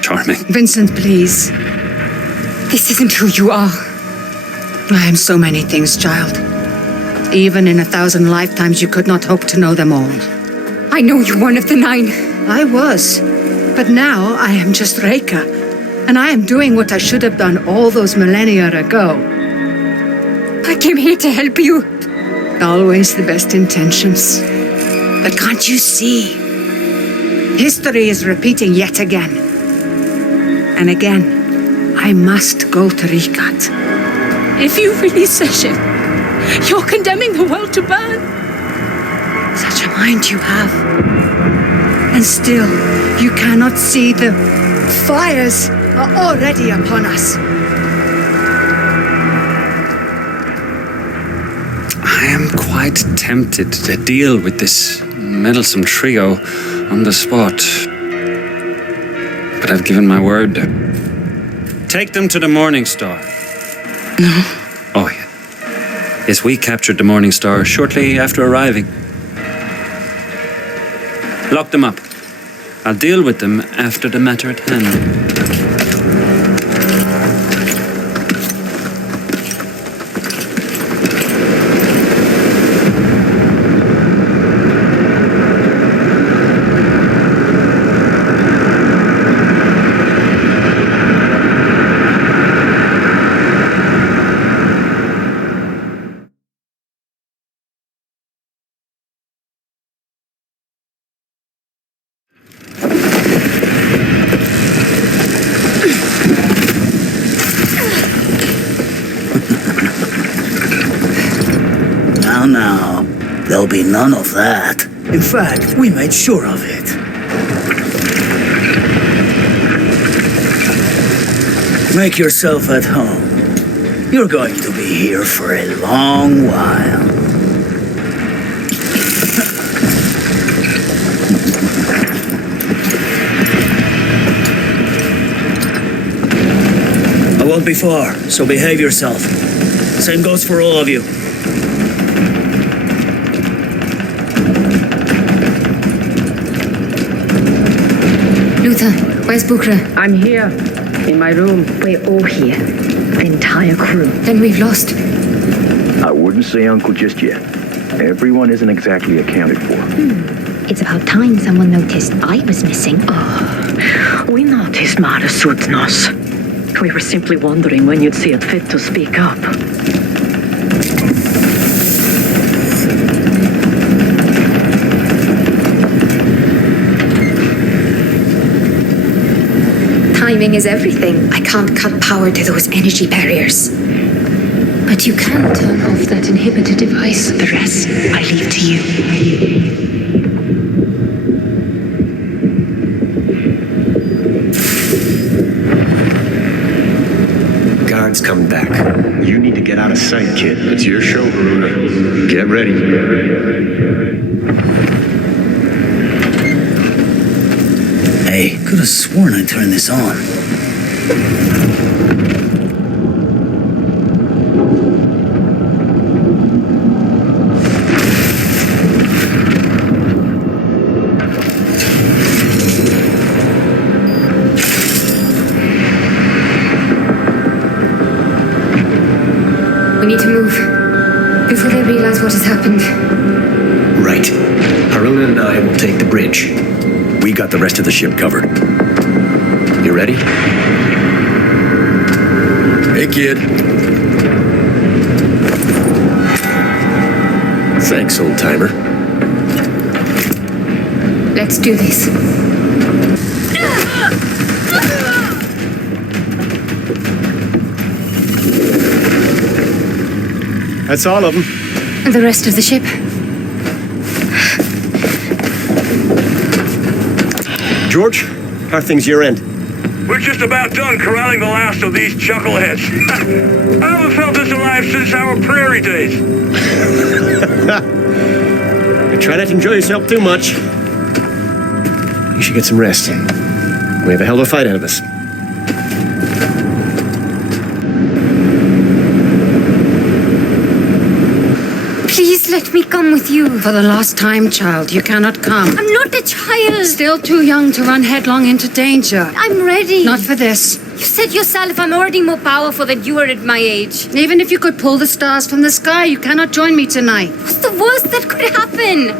Charming. Vincent, please. This isn't who you are. I am so many things, child. Even in 1,000 lifetimes, you could not hope to know them all. I know you're one of the 9. I was. But now I am just Rekka. And I am doing what I should have done all those millennia ago. I came here to help you. Always the best intentions. But can't you see? History is repeating yet again. And again, I must go to Rikat. If you release him, you're condemning the world to burn. Such a mind you have. And still, you cannot see the fires are already upon us. I am quite tempted to deal with this meddlesome trio on the spot. But I've given my word. Take them to the Morning Star. No. Oh, yeah. Yes, we captured the Morning Star shortly after arriving. Lock them up. I'll deal with them after the matter at hand. Now, there'll be none of that. In fact, we made sure of it. Make yourself at home. You're going to be here for a long while. I won't be far, so behave yourself. Same goes for all of you. Luther, where's Bukra? I'm here, in my room. We're all here. The entire crew. Then we've lost. I wouldn't say uncle just yet. Everyone isn't exactly accounted for. It's about time someone noticed I was missing. Oh, we noticed Mara Sudnos. We were simply wondering when you'd see it fit to speak up. Timing is everything. I can't cut power to those energy barriers. But you can turn off that inhibitor device. The rest, I leave to you. Guard's coming back. You need to get get out of sight, kid. It's your show, Haroona. Get ready. Hey, could have sworn I turned this on. We need to move before they realize what has happened. Right. Haroona and I will take the bridge. We got the rest of the ship covered. You ready? Hey, kid. Thanks, old-timer. Let's do this. That's all of them. And the rest of the ship? George, how are things your end? We're just about done corralling the last of these chuckleheads. I haven't felt this alive since our prairie days. Try not to enjoy yourself too much. You should get some rest. We have a hell of a fight ahead of us. Please let me come with you. For the last time, child, you cannot come. I'm not a child. Still too young to run headlong into danger. I'm ready. Not for this. You said yourself I'm already more powerful than you are at my age. Even if you could pull the stars from the sky, you cannot join me tonight. What's the worst that could happen?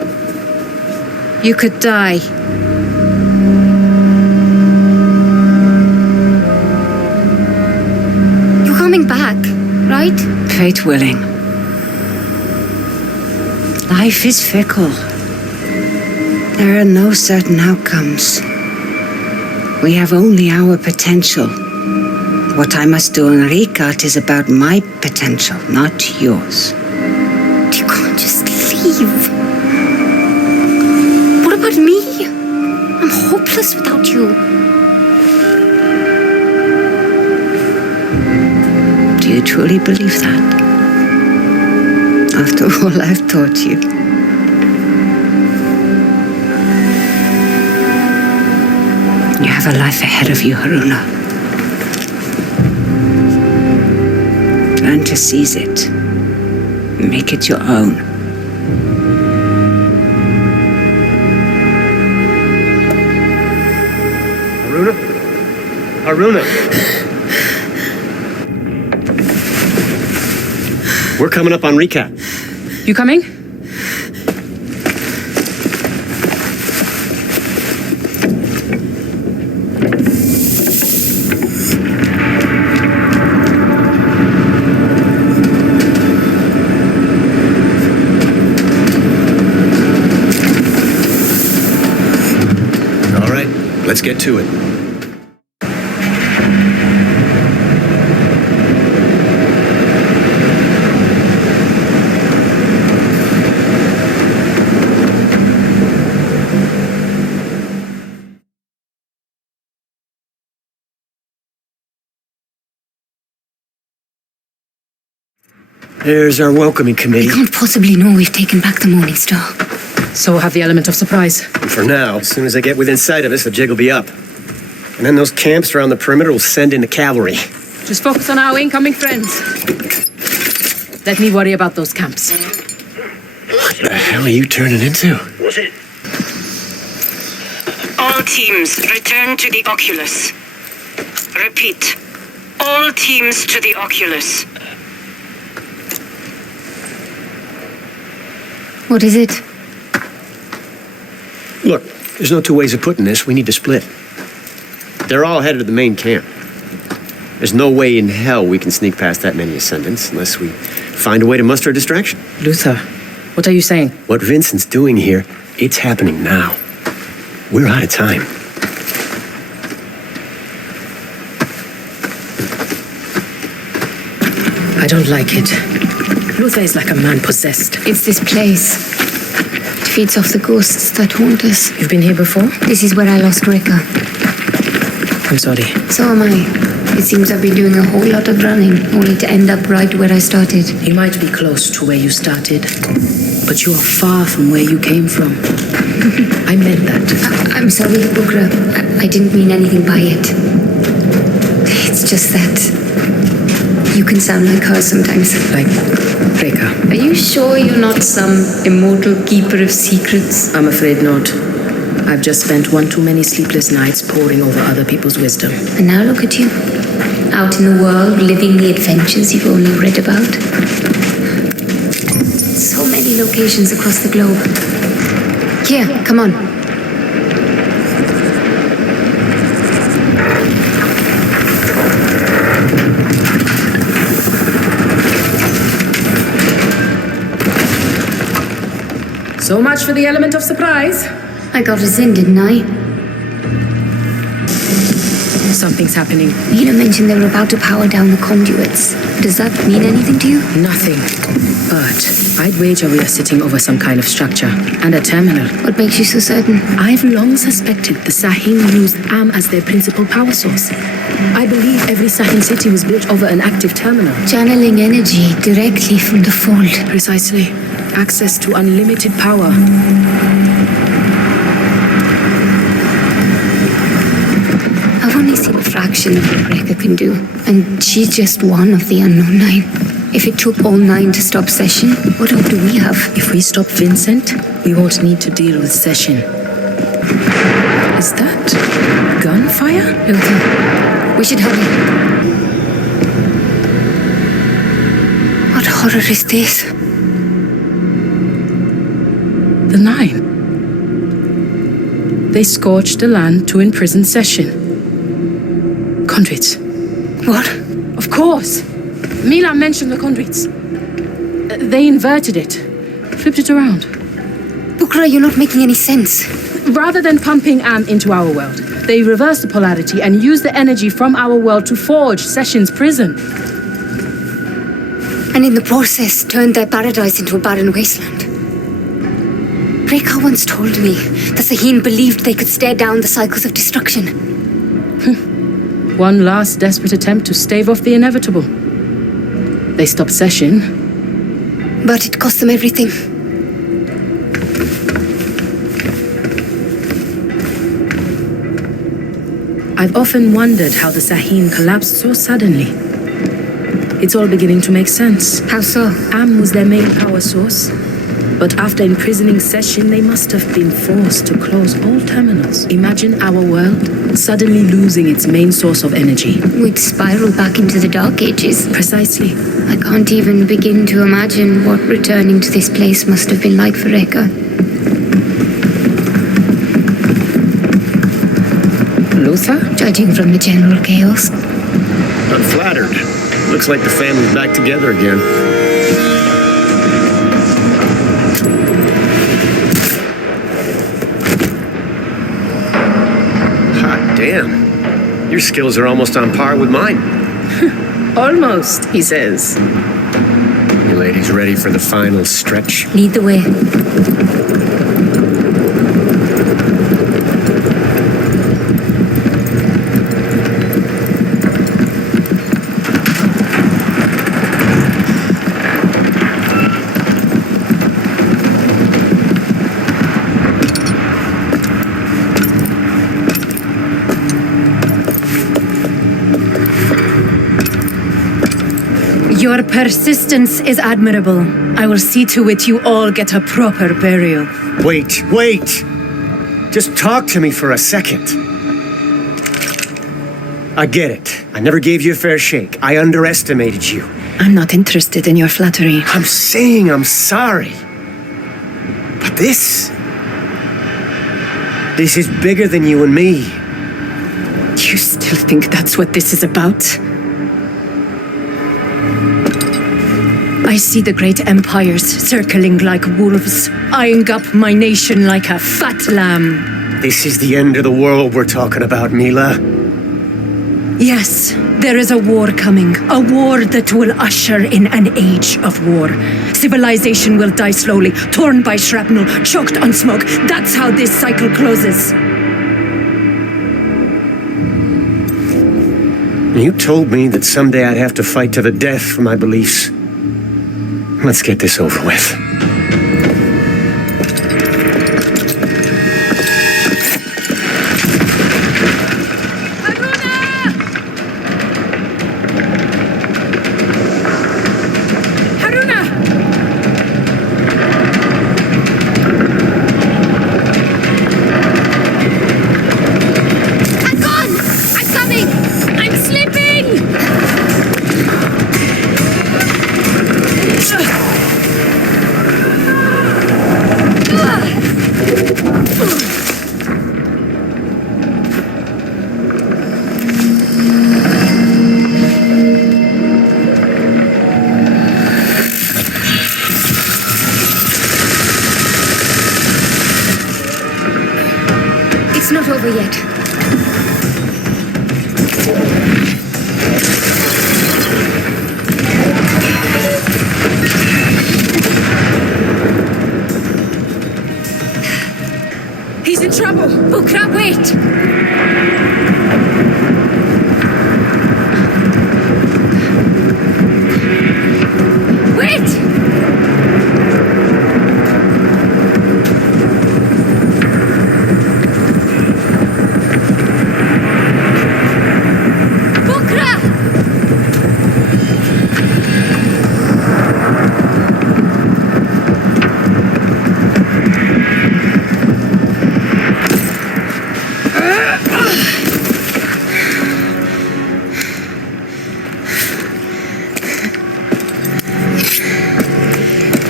You could die. You're coming back, right? Fate willing. Life is fickle. There are no certain outcomes. We have only our potential. What I must do in Rikat is about my potential, not yours. You can't just leave. What about me? I'm hopeless without you. Do you truly believe that? After all I've taught you. You have a life ahead of you, Haroona. Learn to seize it. Make it your own. Haroona? Haroona! We're coming up on recap. You coming? All right, let's get to it. There's our welcoming committee. You can't possibly know we've taken back the Morning Star. So have the element of surprise. And for now, as soon as they get within sight of us, the jig will be up. And then those camps around the perimeter will send in the cavalry. Just focus on our incoming friends. Let me worry about those camps. What the hell are you turning into? Was it? All teams, return to the Oculus. Repeat. All teams to the Oculus. What is it? Look, there's no two ways of putting this. We need to split. They're all headed to the main camp. There's no way in hell we can sneak past that many ascendants unless we find a way to muster a distraction. Luther, what are you saying? What Vincent's doing here, it's happening now. We're out of time. I don't like it. Luther is like a man possessed. It's this place. It feeds off the ghosts that haunt us. You've been here before? This is where I lost Rika. I'm sorry. So am I. It seems I've been doing a whole lot of running, only to end up right where I started. You might be close to where you started, but you are far from where you came from. I meant that. I'm sorry, Bukra. I didn't mean anything by it. It's just that you can sound like her sometimes. Like Reka. Are you sure you're not some immortal keeper of secrets? I'm afraid not. I've just spent one too many sleepless nights poring over other people's wisdom. And now look at you. Out in the world, living the adventures you've only read about. So many locations across the globe. Here, come on. So much for the element of surprise. I got us in, didn't I? Something's happening. Mila mentioned they were about to power down the conduits. Does that mean anything to you? Nothing. But I'd wager we are sitting over some kind of structure and a terminal. What makes you so certain? I've long suspected the Sahin used Am as their principal power source. I believe every Sahin city was built over an active terminal. Channeling energy directly from the fold. Precisely. Access to unlimited power. I've only seen a fraction of what Reka can do, and she's just one of the unknown 9. If it took all 9 to stop Session, what hope do we have? If we stop Vincent, we won't need to deal with Session. Is that gunfire? Luther, we should hurry. What horror is this? The 9. They scorched the land to imprison Session. Conduits. What? Of course. Mila mentioned the conduits. They inverted it. Flipped it around. Bukra, you're not making any sense. Rather than pumping Am into our world, they reversed the polarity and used the energy from our world to forge Session's prison. And in the process, turned their paradise into a barren wasteland. Reka once told me the Sahin believed they could stare down the cycles of destruction. One last desperate attempt to stave off the inevitable. They stopped Session. But it cost them everything. I've often wondered how the Sahin collapsed so suddenly. It's all beginning to make sense. How so? Am was their main power source. But after imprisoning Session, they must have been forced to close all terminals. Imagine our world suddenly losing its main source of energy. We'd spiral back into the Dark Ages. Precisely. I can't even begin to imagine what returning to this place must have been like for Reka. Luther? Judging from the general chaos. I'm flattered. Looks like the family's back together again. Damn. Your skills are almost on par with mine. Almost, he says. You ladies ready for the final stretch? Lead the way. Your persistence is admirable. I will see to it you all get a proper burial. Wait. Just talk to me for a second. I get it. I never gave you a fair shake. I underestimated you. I'm not interested in your flattery. I'm saying I'm sorry. But this is bigger than you and me. You still think that's what this is about? I see the great empires circling like wolves, eyeing up my nation like a fat lamb. This is the end of the world we're talking about, Mila. Yes, there is a war coming. A war that will usher in an age of war. Civilization will die slowly, torn by shrapnel, choked on smoke. That's how this cycle closes. You told me that someday I'd have to fight to the death for my beliefs. Let's get this over with. It's not over yet. He's in trouble. Bukra, wait! Wait!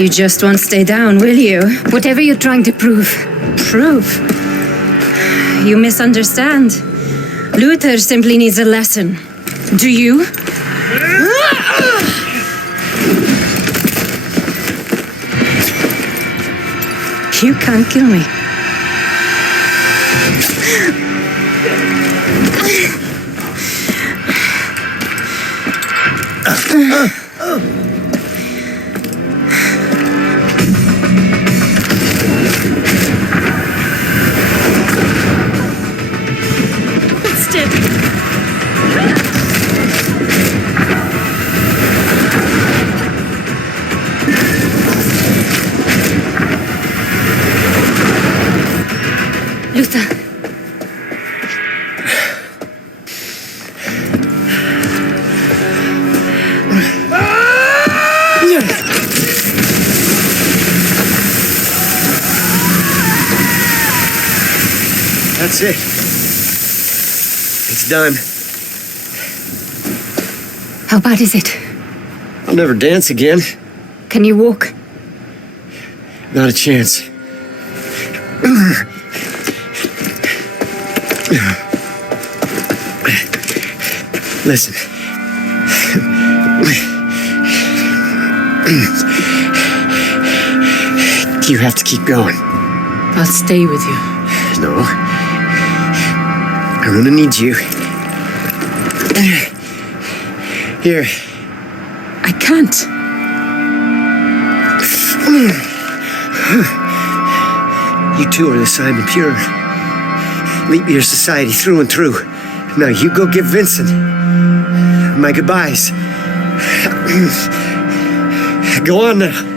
You just won't stay down, will you? Whatever you're trying to prove. Prove? You misunderstand. Luther simply needs a lesson. Do you? You can't kill me. Luther. That's it. It's done. How bad is it? I'll never dance again. Can you walk? Not a chance. Listen. You have to keep going. I'll stay with you. No. Haroona needs you. Here. I can't. You two are the Simon Pure. Leap your society through and through. Now you go give Vincent my goodbyes. Go on now.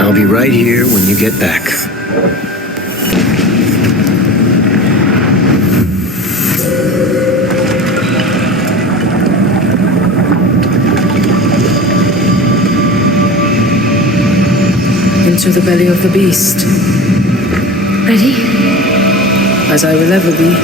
I'll be right here when you get back. Into the belly of the beast. Ready? As I will ever be.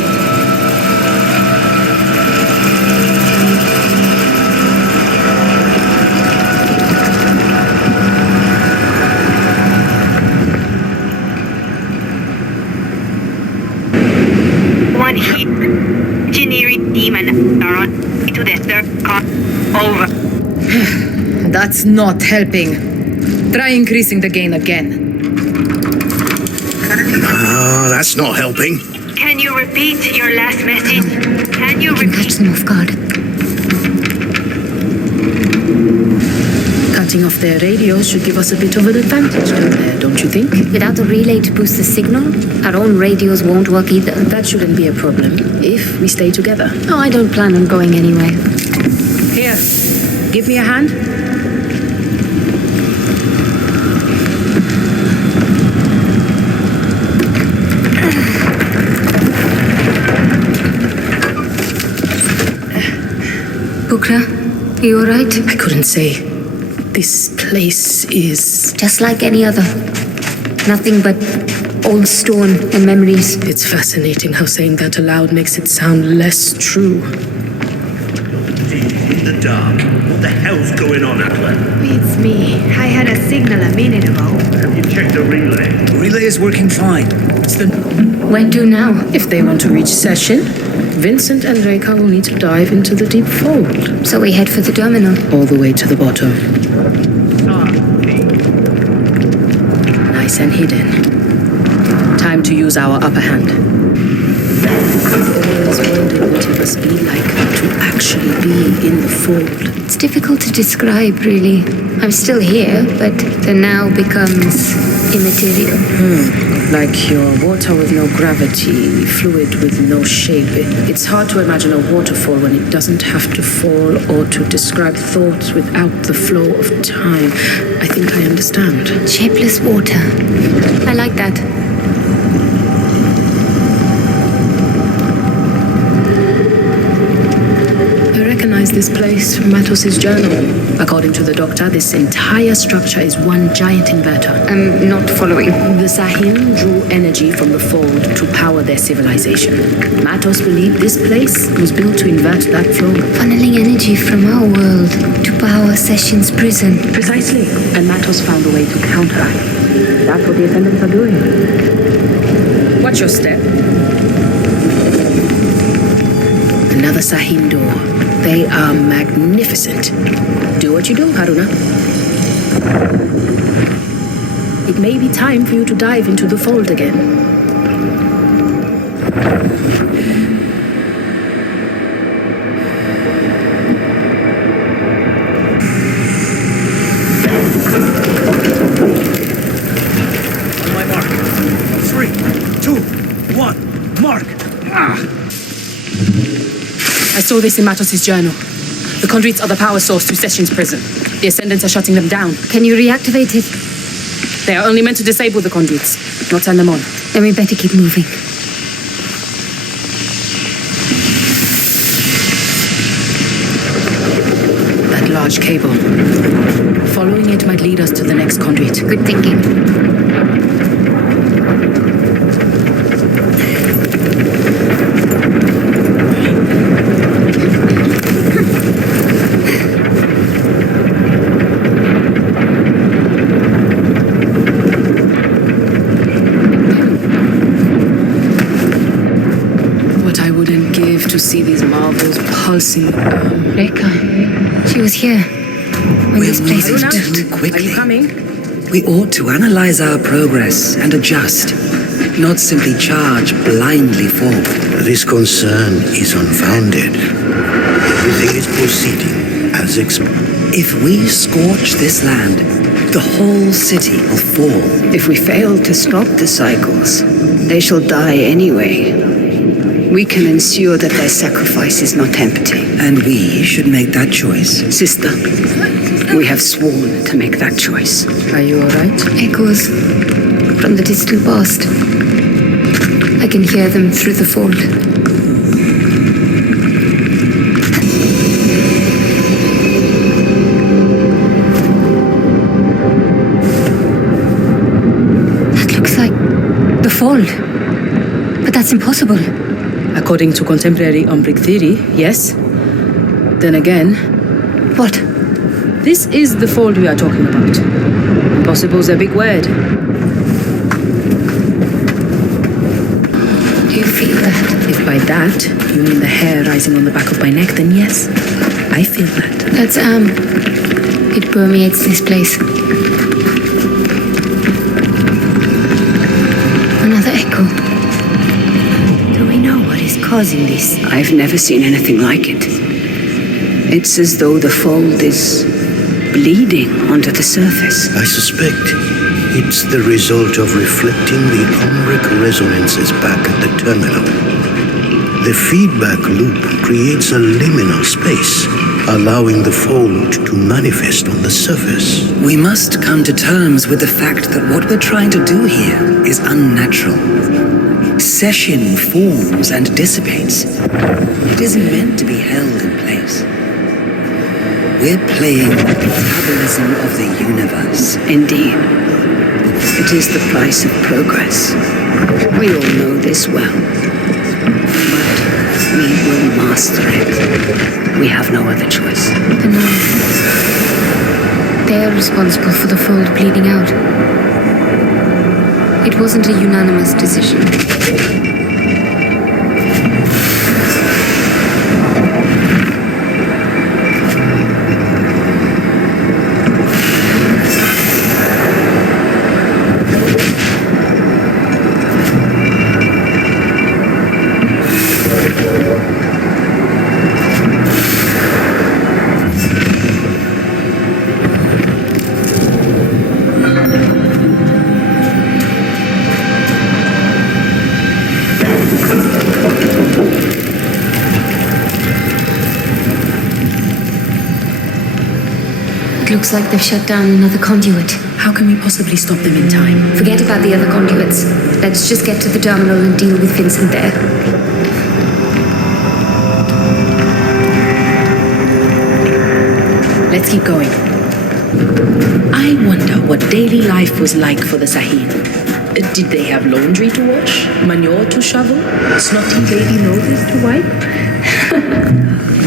One heat engineering demon are on to the third car. Over. That's not helping. Try increasing the gain again. That's not helping. Can you repeat your last message? Can you repeat? Catch them off guard. Shutting off their radios should give us a bit of an advantage down there, don't you think? Without a relay to boost the signal, our own radios won't work either. That shouldn't be a problem if we stay together. Oh, I don't plan on going anywhere. Here, give me a hand. Bukra, are you alright? I couldn't say. This place is... just like any other. Nothing but old stone and memories. It's fascinating how saying that aloud makes it sound less true. In the dark. What the hell's going on, Atla? It's me. I had a signal a minute ago. Have you checked the relay? The relay is working fine. It's the... Where to now? If they want to reach session, Vincent and Reka will need to dive into the deep fold. So we head for the terminal? All the way to the bottom. Nice and hidden. Time to use our upper hand. I've always wondered what it must be like to actually be in the fold. It's difficult to describe, really. I'm still here, but the now becomes immaterial. Like your water with no gravity, fluid with no shape. It's hard to imagine a waterfall when it doesn't have to fall or to describe thoughts without the flow of time. I think I understand. Shapeless water. I like that. I recognize this place from Matos's journal. According to the doctor, this entire structure is one giant inverter. I'm not following. The Sahin drew energy from the fold to power their civilization. Matos believed this place was built to invert that flow. Funneling energy from our world to power Session's prison. Precisely. And Matos found a way to counteract. That's what the Ascendants are doing. Watch your step. Another Sahin door. They are magnificent. Do what you do, Haroona. It may be time for you to dive into the fold again. On my mark. 3, 2, 1, mark! I saw this in Matos's journal. The conduits are the power source to Session's prison. The Ascendants are shutting them down. Can you reactivate it? They are only meant to disable the conduits, not turn them on. Then we better keep moving. That large cable. Following it might lead us to the next conduit. Good thinking. To see these marvels pulsing. Reka, she was here when this place was built. Quickly. Are you coming? We ought to analyze our progress and adjust, not simply charge blindly forward. This concern is unfounded. Everything is proceeding as expected. If we scorch this land, the whole city will fall. If we fail to stop the cycles, they shall die anyway. We can ensure that their sacrifice is not empty. And we should make that choice. Sister, we have sworn to make that choice. Are you all right? Echoes from the distant past. I can hear them through the fold. That looks like the fold. But that's impossible. According to contemporary Umbric theory, yes. Then again... What? This is the fold we are talking about. Impossible's a big word. Do you feel that? If by that you mean the hair rising on the back of my neck, then yes, I feel that. That's it permeates this place. Another echo. Causing this. I've never seen anything like it. It's as though the fold is bleeding onto the surface. I suspect it's the result of reflecting the umbric resonances back at the terminal. The feedback loop creates a liminal space, allowing the fold to manifest on the surface. We must come to terms with the fact that what we're trying to do here is unnatural. Session forms and dissipates. It isn't meant to be held in place. We're playing with the metabolism of the universe. Indeed. It is the price of progress. We all know this well. But we will master it. We have no other choice. But no. They are responsible for the fold bleeding out. It wasn't a unanimous decision. Looks like they've shut down another conduit. How can we possibly stop them in time? Forget about the other conduits. Let's just get to the terminal and deal with Vincent there. Let's keep going. I wonder what daily life was like for the Sahib. Did they have laundry to wash? Manure to shovel? Snotty baby noses to wipe?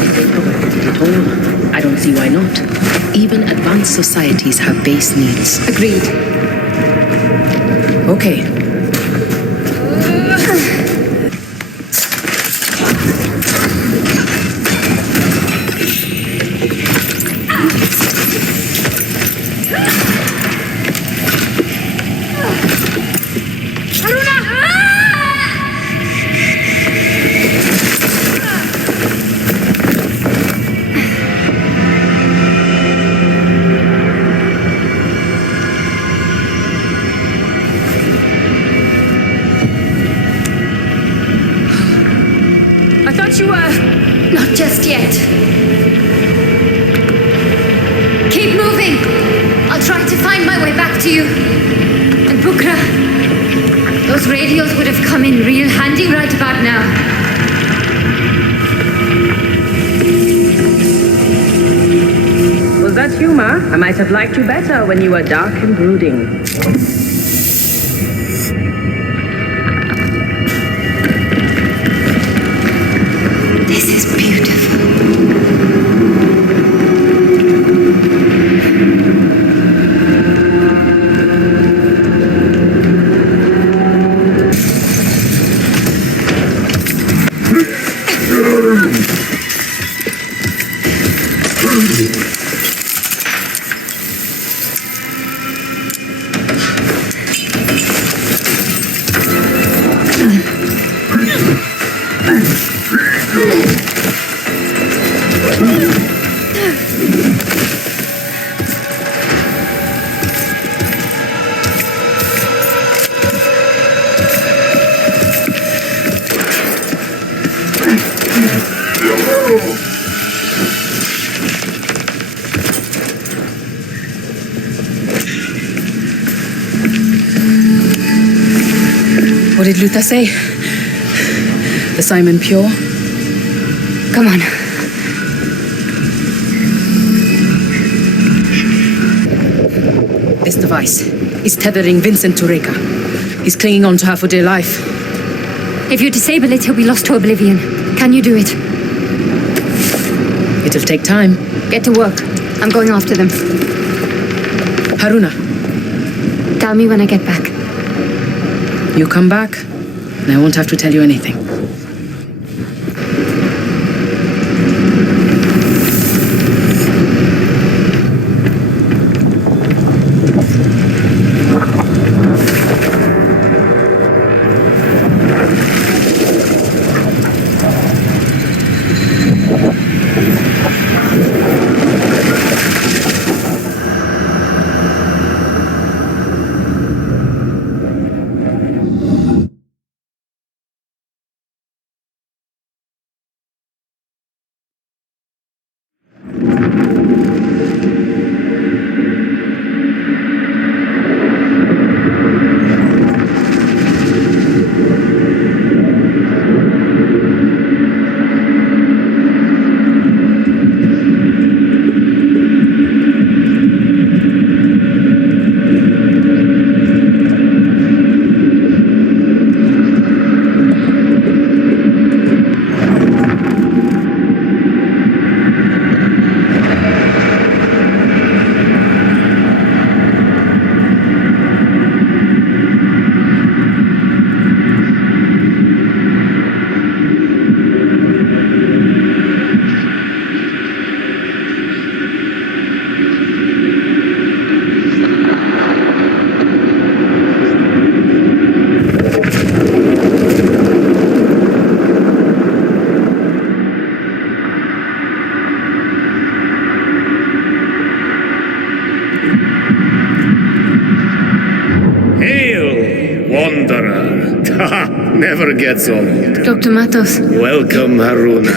If they probably did it all. I don't see why not. Even advanced societies have base needs. Agreed. Okay. Not just yet. Keep moving. I'll try to find my way back to you. And Bukra, those radios would have come in real handy right about now. Was that humor? I might have liked you better when you were dark and brooding. This is beautiful. What did Luther say? The Simon Pure? Come on. This device is tethering Vincent to Reka. He's clinging on to her for dear life. If you disable it, he'll be lost to oblivion. Can you do it? It'll take time. Get to work. I'm going after them. Haroona. Tell me when I get back. You come back, and I won't have to tell you anything. never gets old. Dr. Matos, Welcome, Haroona.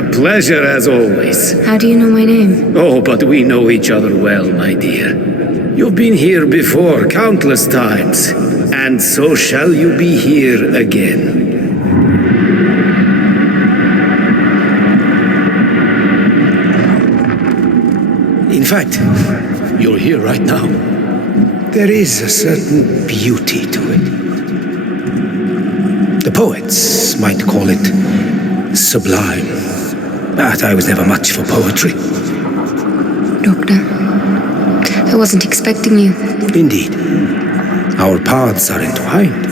A pleasure as always. how do you know my name? Oh, but we know each other well, my dear. You've been here before countless times, and so shall you be here again. In fact, you're here right now. There is a certain beauty to it. The poets might call it sublime, but I was never much for poetry. Doctor, I wasn't expecting you. Indeed. Our paths are entwined.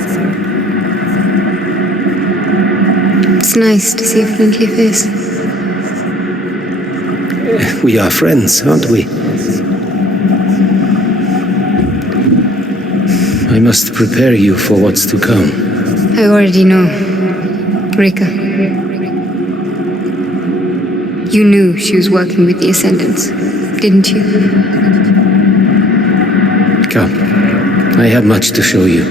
It's nice to see a friendly face. We are friends, aren't we? I must prepare you for what's to come. I already know. Reka. You knew she was working with the Ascendants, didn't you? Come. I have much to show you.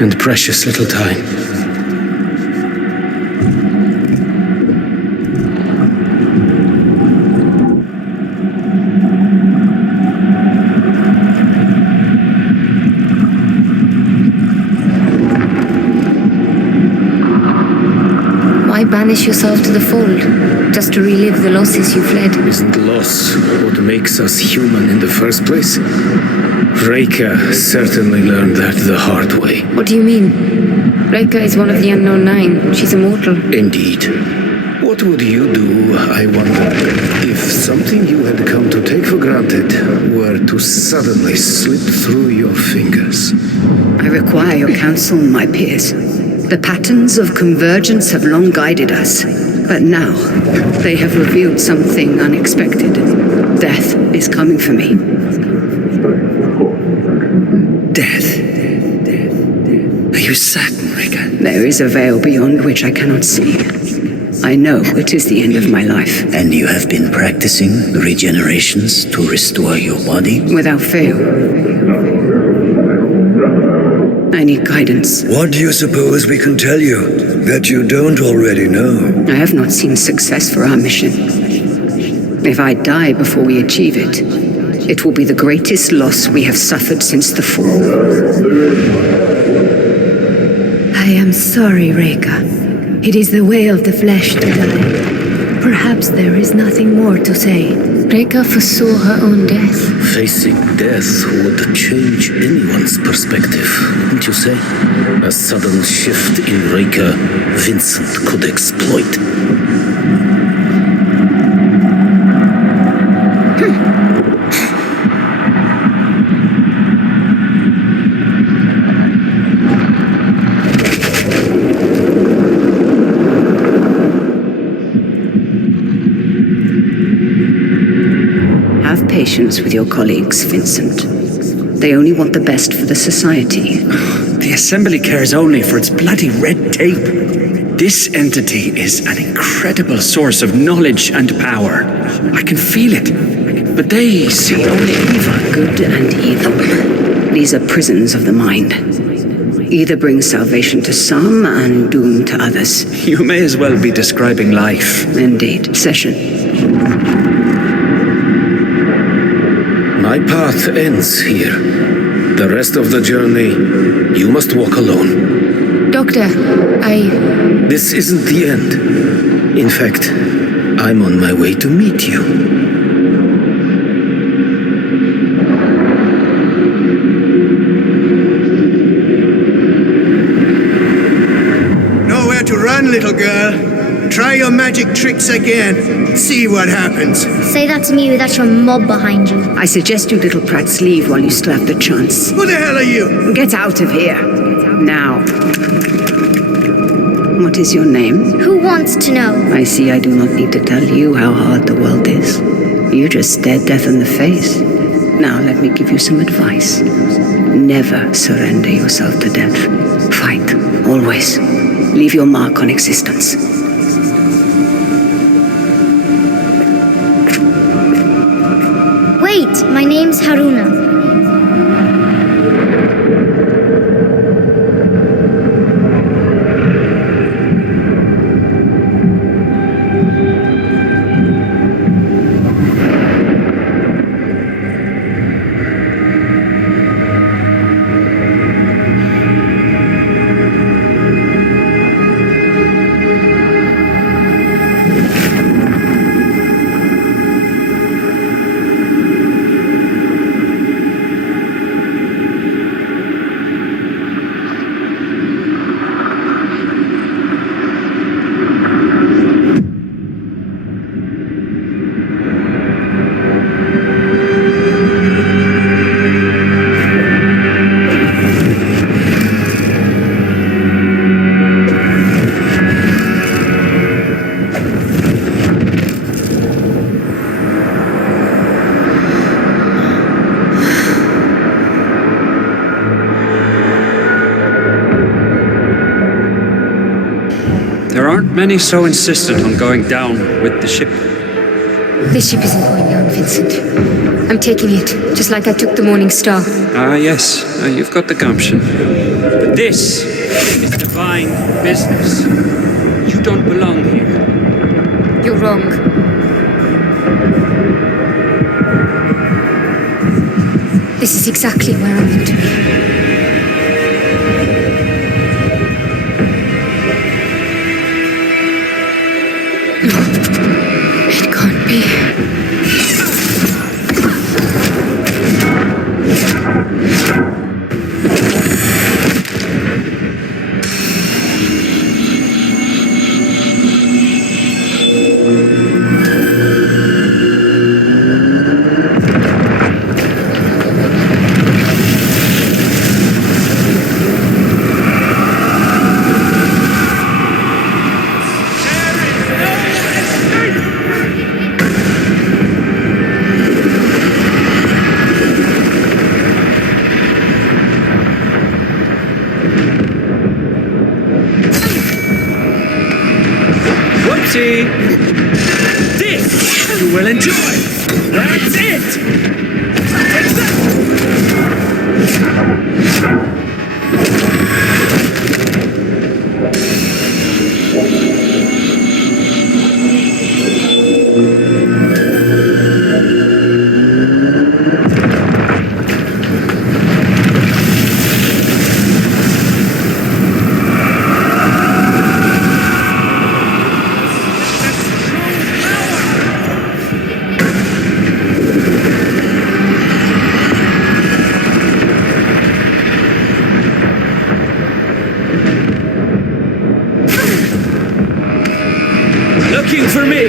And precious little time. Why banish yourself to the fold? Just to relive the losses you fled? Isn't loss what makes us human in the first place? Reka certainly learned that the hard way. What do you mean? Reka is one of the Unknown Nine. She's immortal. Indeed. What would you do, I wonder, if something you had come to take for granted were to suddenly slip through your fingers? I require your counsel, my peers. The patterns of convergence have long guided us, but now they have revealed something unexpected. Death is coming for me. Death? Are you certain, Reka? There is a veil beyond which I cannot see. I know it is the end of my life. And you have been practicing the regenerations to restore your body? Without fail. I need guidance. What do you suppose we can tell you that you don't already know? I have not seen success for our mission. If I die before we achieve it, it will be the greatest loss we have suffered since the fall. I am sorry, Reka. It is the way of the flesh to die. Perhaps there is nothing more to say. Reka foresaw her own death. Facing death would change anyone's perspective, wouldn't you say? A sudden shift in Reka, Vincent could exploit. Have patience with your colleagues, Vincent. They only want the best for the society. The Assembly cares only for its bloody red tape. This entity is an incredible source of knowledge and power. I can feel it. But they see only evil. Good and evil. These are prisons of the mind. Either bring salvation to some and doom to others. You may as well be describing life. Indeed. Session. My path ends here. The rest of the journey, you must walk alone. Doctor, This isn't the end. In fact, I'm on my way to meet you. Nowhere to run, little girl. Try your magic tricks again. See what happens. Say that to me without your mob behind you. I suggest you little prats leave while you still have the chance. Who the hell are you? Get out of here. Now. What is your name? Who wants to know? I see I do not need to tell you how hard the world is. You just stared death in the face. Now let me give you some advice. Never surrender yourself to death. Fight. Always. Leave your mark on existence. Wait, my name's Haroona. aren't many so insistent on going down with the ship. This ship isn't going down, Vincent. I'm taking it, just like I took the Morning Star. Ah, yes, you've got the gumption. But this is divine business. You don't belong here. You're wrong. This is exactly where I'm meant to be. No, it can't be. This you will enjoy. That's it. Take that. Looking for me.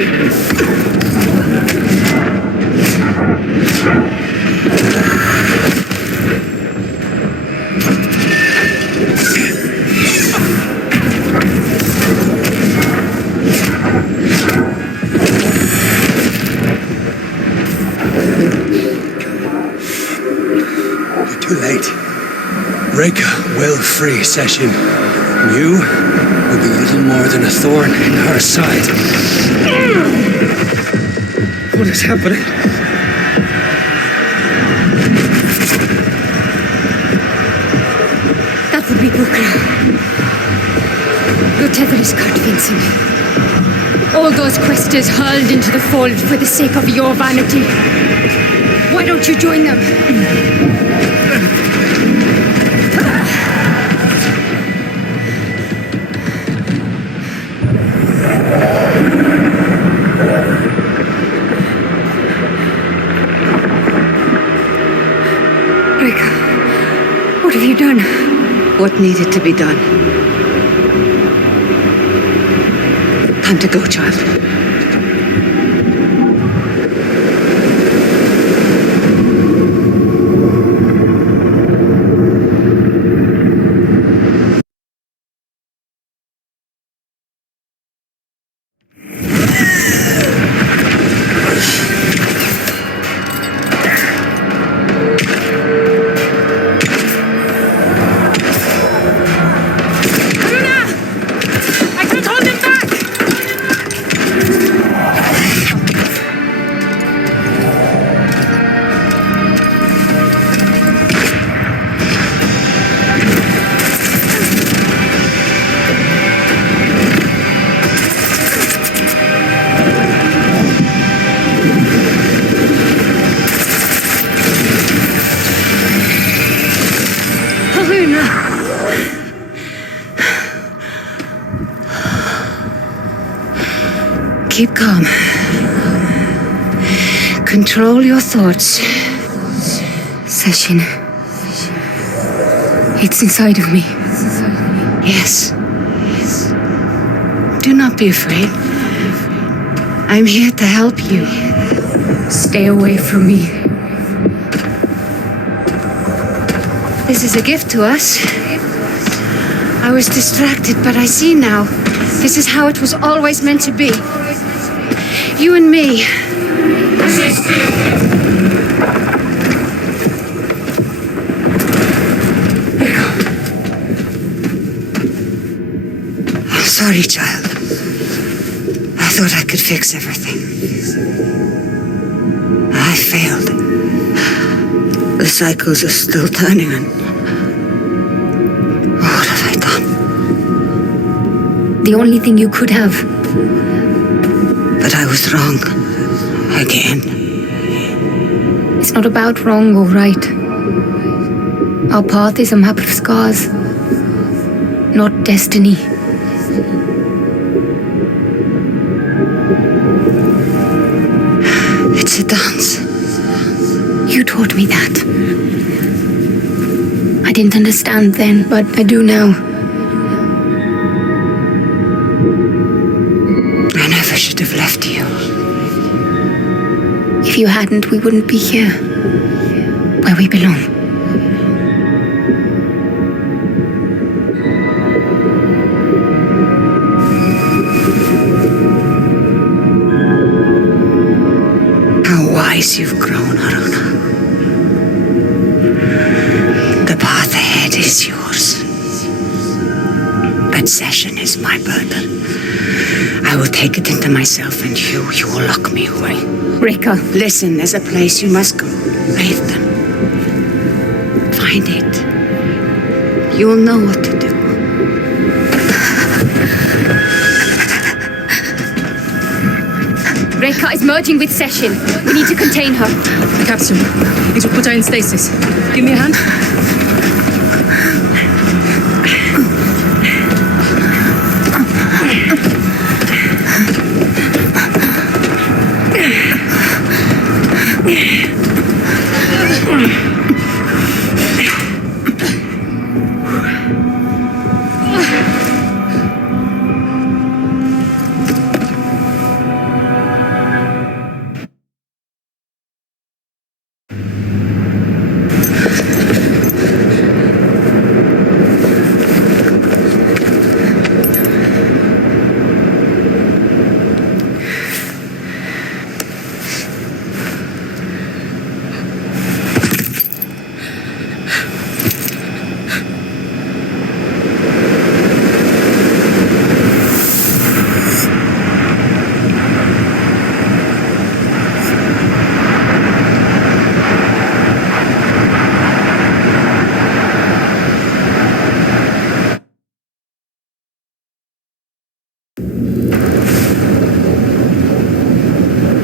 You're too late. Reka will free Session. You will be little more than a thorn in her side. What is happening? That would be Bukla. Your tether is cut, Vincent. All those Quaestors hurled into the fold for the sake of your vanity. Why don't you join them? Reka, what have you done? What needed to be done? Time to go, child. Haroona! Keep calm. Control your thoughts. Session. It's inside of me. Yes. Do not be afraid. I'm here to help you. Stay away from me. This is a gift to us. I was distracted, but I see now. This is how it was always meant to be. You and me. I'm sorry, child. thought I could fix everything. I failed. The cycles are still turning, and what have I done? The only thing you could have. But I was wrong. Again. It's not about wrong or right. Our path is a map of scars, not destiny. It's a dance. You taught me that. I didn't understand then, but I do now. I never should have left you. If you hadn't, we wouldn't be here, where we belong. How wise you've grown, Haroona. The path ahead is yours. But Session is my burden. I will take it into myself, and you will lock me away. Rika. Listen, there's a place you must go. Bathe them. Find it. You will know what to do. Rika is merging with Session. We need to contain her. Captain, it will put her in stasis. Give me a hand.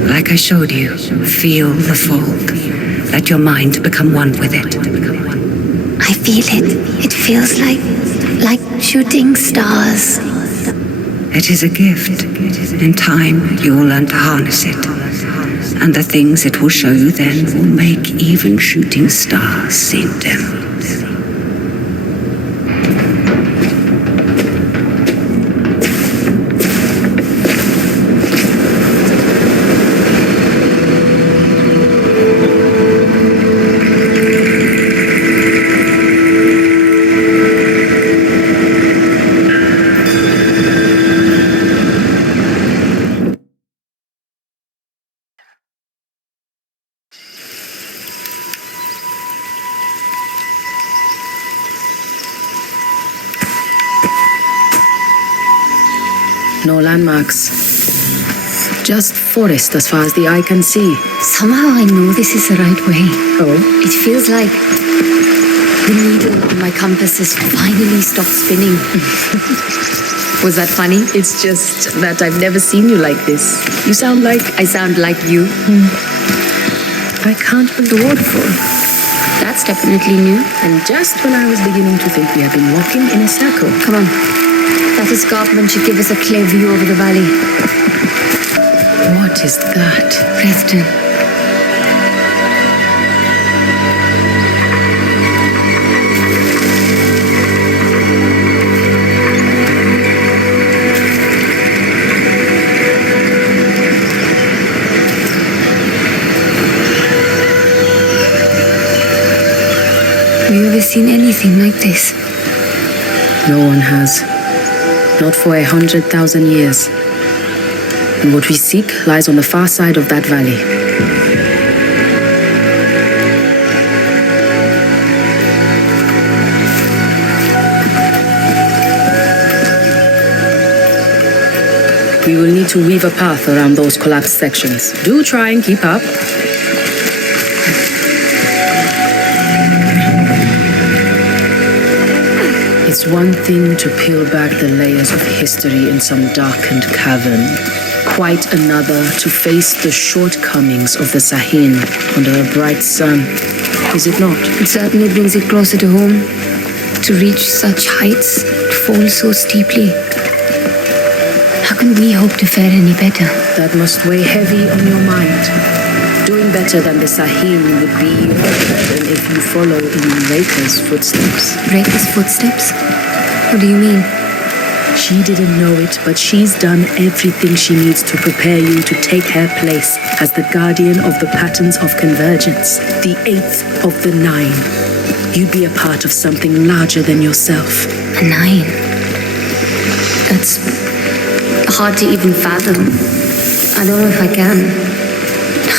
Like I showed you, feel the fold. Let your mind become one with it. I feel it. It feels like shooting stars. It is a gift. In time, you will learn to harness it. And the things it will show you then will make even shooting stars seem dim. No landmarks. Just forest as far as the eye can see. Somehow I know this is the right way. Oh? It feels like the needle on my compass has finally stopped spinning. Was that funny? It's just that I've never seen you like this. You sound like... I sound like you. I can't believe the waterfall. That's definitely new. And just when I was beginning to think we have been walking in a circle. Come on. That escarpment should give us a clear view over the valley. What is that? Preston. Have you ever seen anything like this? No one has. Not for 100,000 years. And what we seek lies on the far side of that valley. We will need to weave a path around those collapsed sections. Do try and keep up. It's one thing to peel back the layers of history in some darkened cavern. Quite another to face the shortcomings of the Sahin under a bright sun. Is it not? It certainly brings it closer to home. To reach such heights, to fall so steeply. How can we hope to fare any better? That must weigh heavy on your mind. Doing better than the Sahin would be your burden if you follow in Reka's footsteps. Reka's footsteps? What do you mean? She didn't know it, but she's done everything she needs to prepare you to take her place as the guardian of the patterns of convergence, the 8th of the 9. You'd be a part of something larger than yourself. A 9? That's hard to even fathom. I don't know if I can.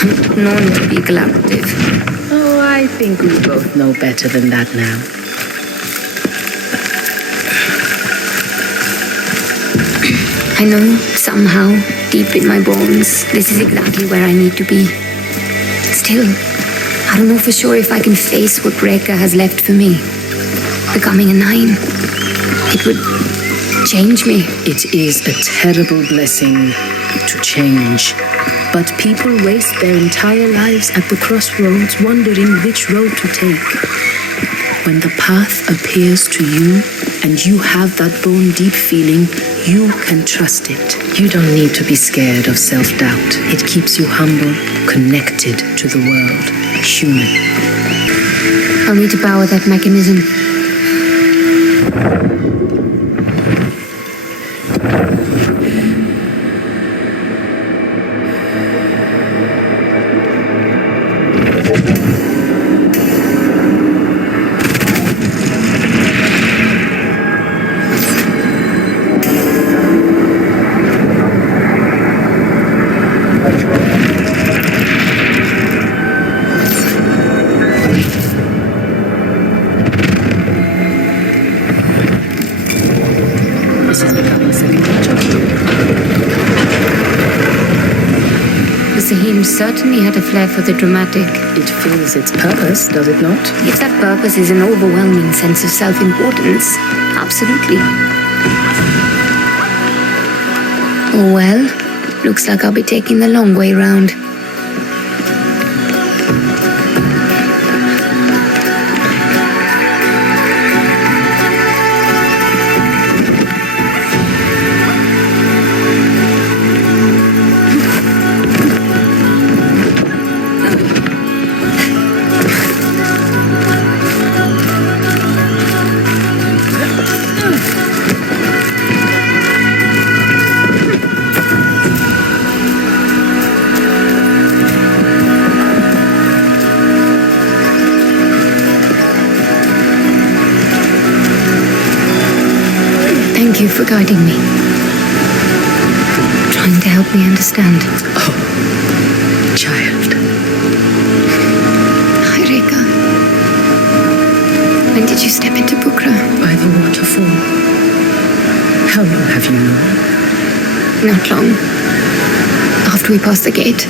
I'm known to be collaborative. Oh, I think we both know better than that now. I know, somehow, deep in my bones, this is exactly where I need to be. Still, I don't know for sure if I can face what Reka has left for me. Becoming a 9. It would change me. It is a terrible blessing to change. But people waste their entire lives at the crossroads wondering which road to take. When the path appears to you and you have that bone-deep feeling, you can trust it. You don't need to be scared of self-doubt. It keeps you humble, connected to the world, human. I'll need to power that mechanism. Certainly had a flair for the dramatic. It fills its purpose, does it not? If that purpose is an overwhelming sense of self-importance, absolutely. Well, looks like I'll be taking the long way round. Thank you for guiding me. Trying to help me understand. Oh, child. Hi, Reka. When did you step into Bukra? By the waterfall. How long have you known? Not long. After we passed the gate.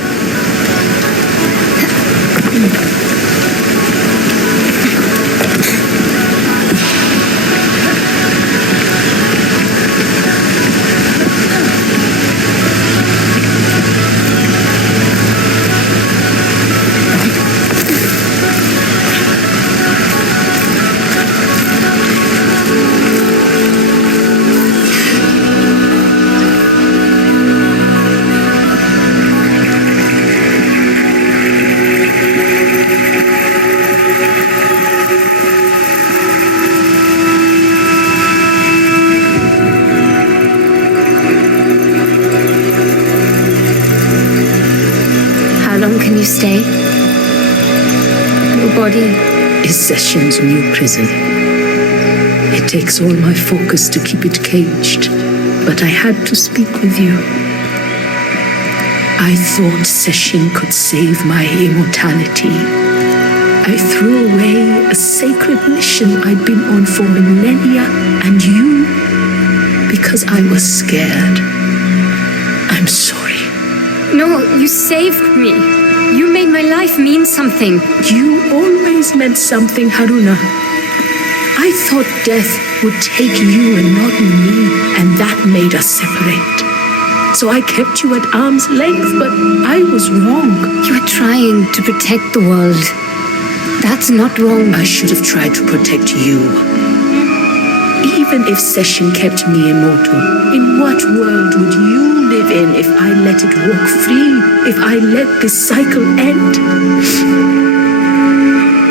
Stay. Your body is Session's new prison. It takes all my focus to keep it caged, but I had to speak with you. I thought Session could save my immortality. I threw away a sacred mission I'd been on for millennia, and you, because I was scared. I'm sorry. No, you saved me. You made my life mean something. You always meant something, Haroona. I thought death would take you and not me, and that made us separate. So I kept you at arm's length, but I was wrong. You were trying to protect the world. That's not wrong. I should have tried to protect you. Even if Session kept me immortal, in what world would you live in if I let it walk free? If I let this cycle end?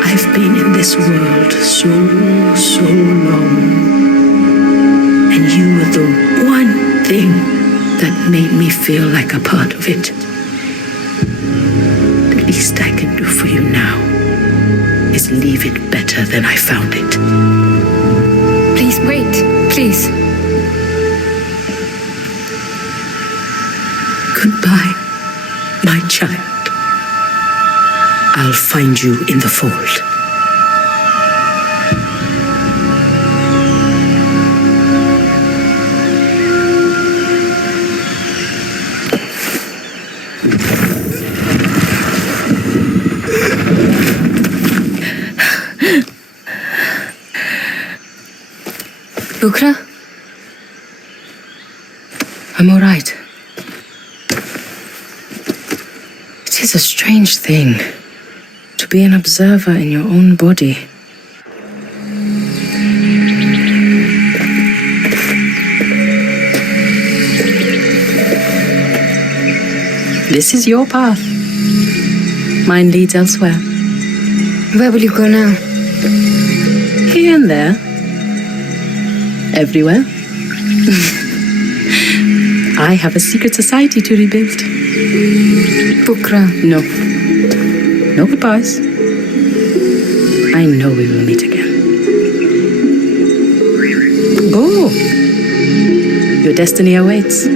I've been in this world so long. And you were the one thing that made me feel like a part of it. The least I can do for you now is leave it better than I found it. Please wait, please. Goodbye, my child. I'll find you in the fold. Bukra? I'm all right. It is a strange thing to be an observer in your own body. This is your path. Mine leads elsewhere. Where will you go now? Here and there. Everywhere. I have a secret society to rebuild. Bukra. No. No goodbyes. I know we will meet again. Go. Your destiny awaits.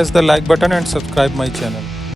press the like button and subscribe my channel.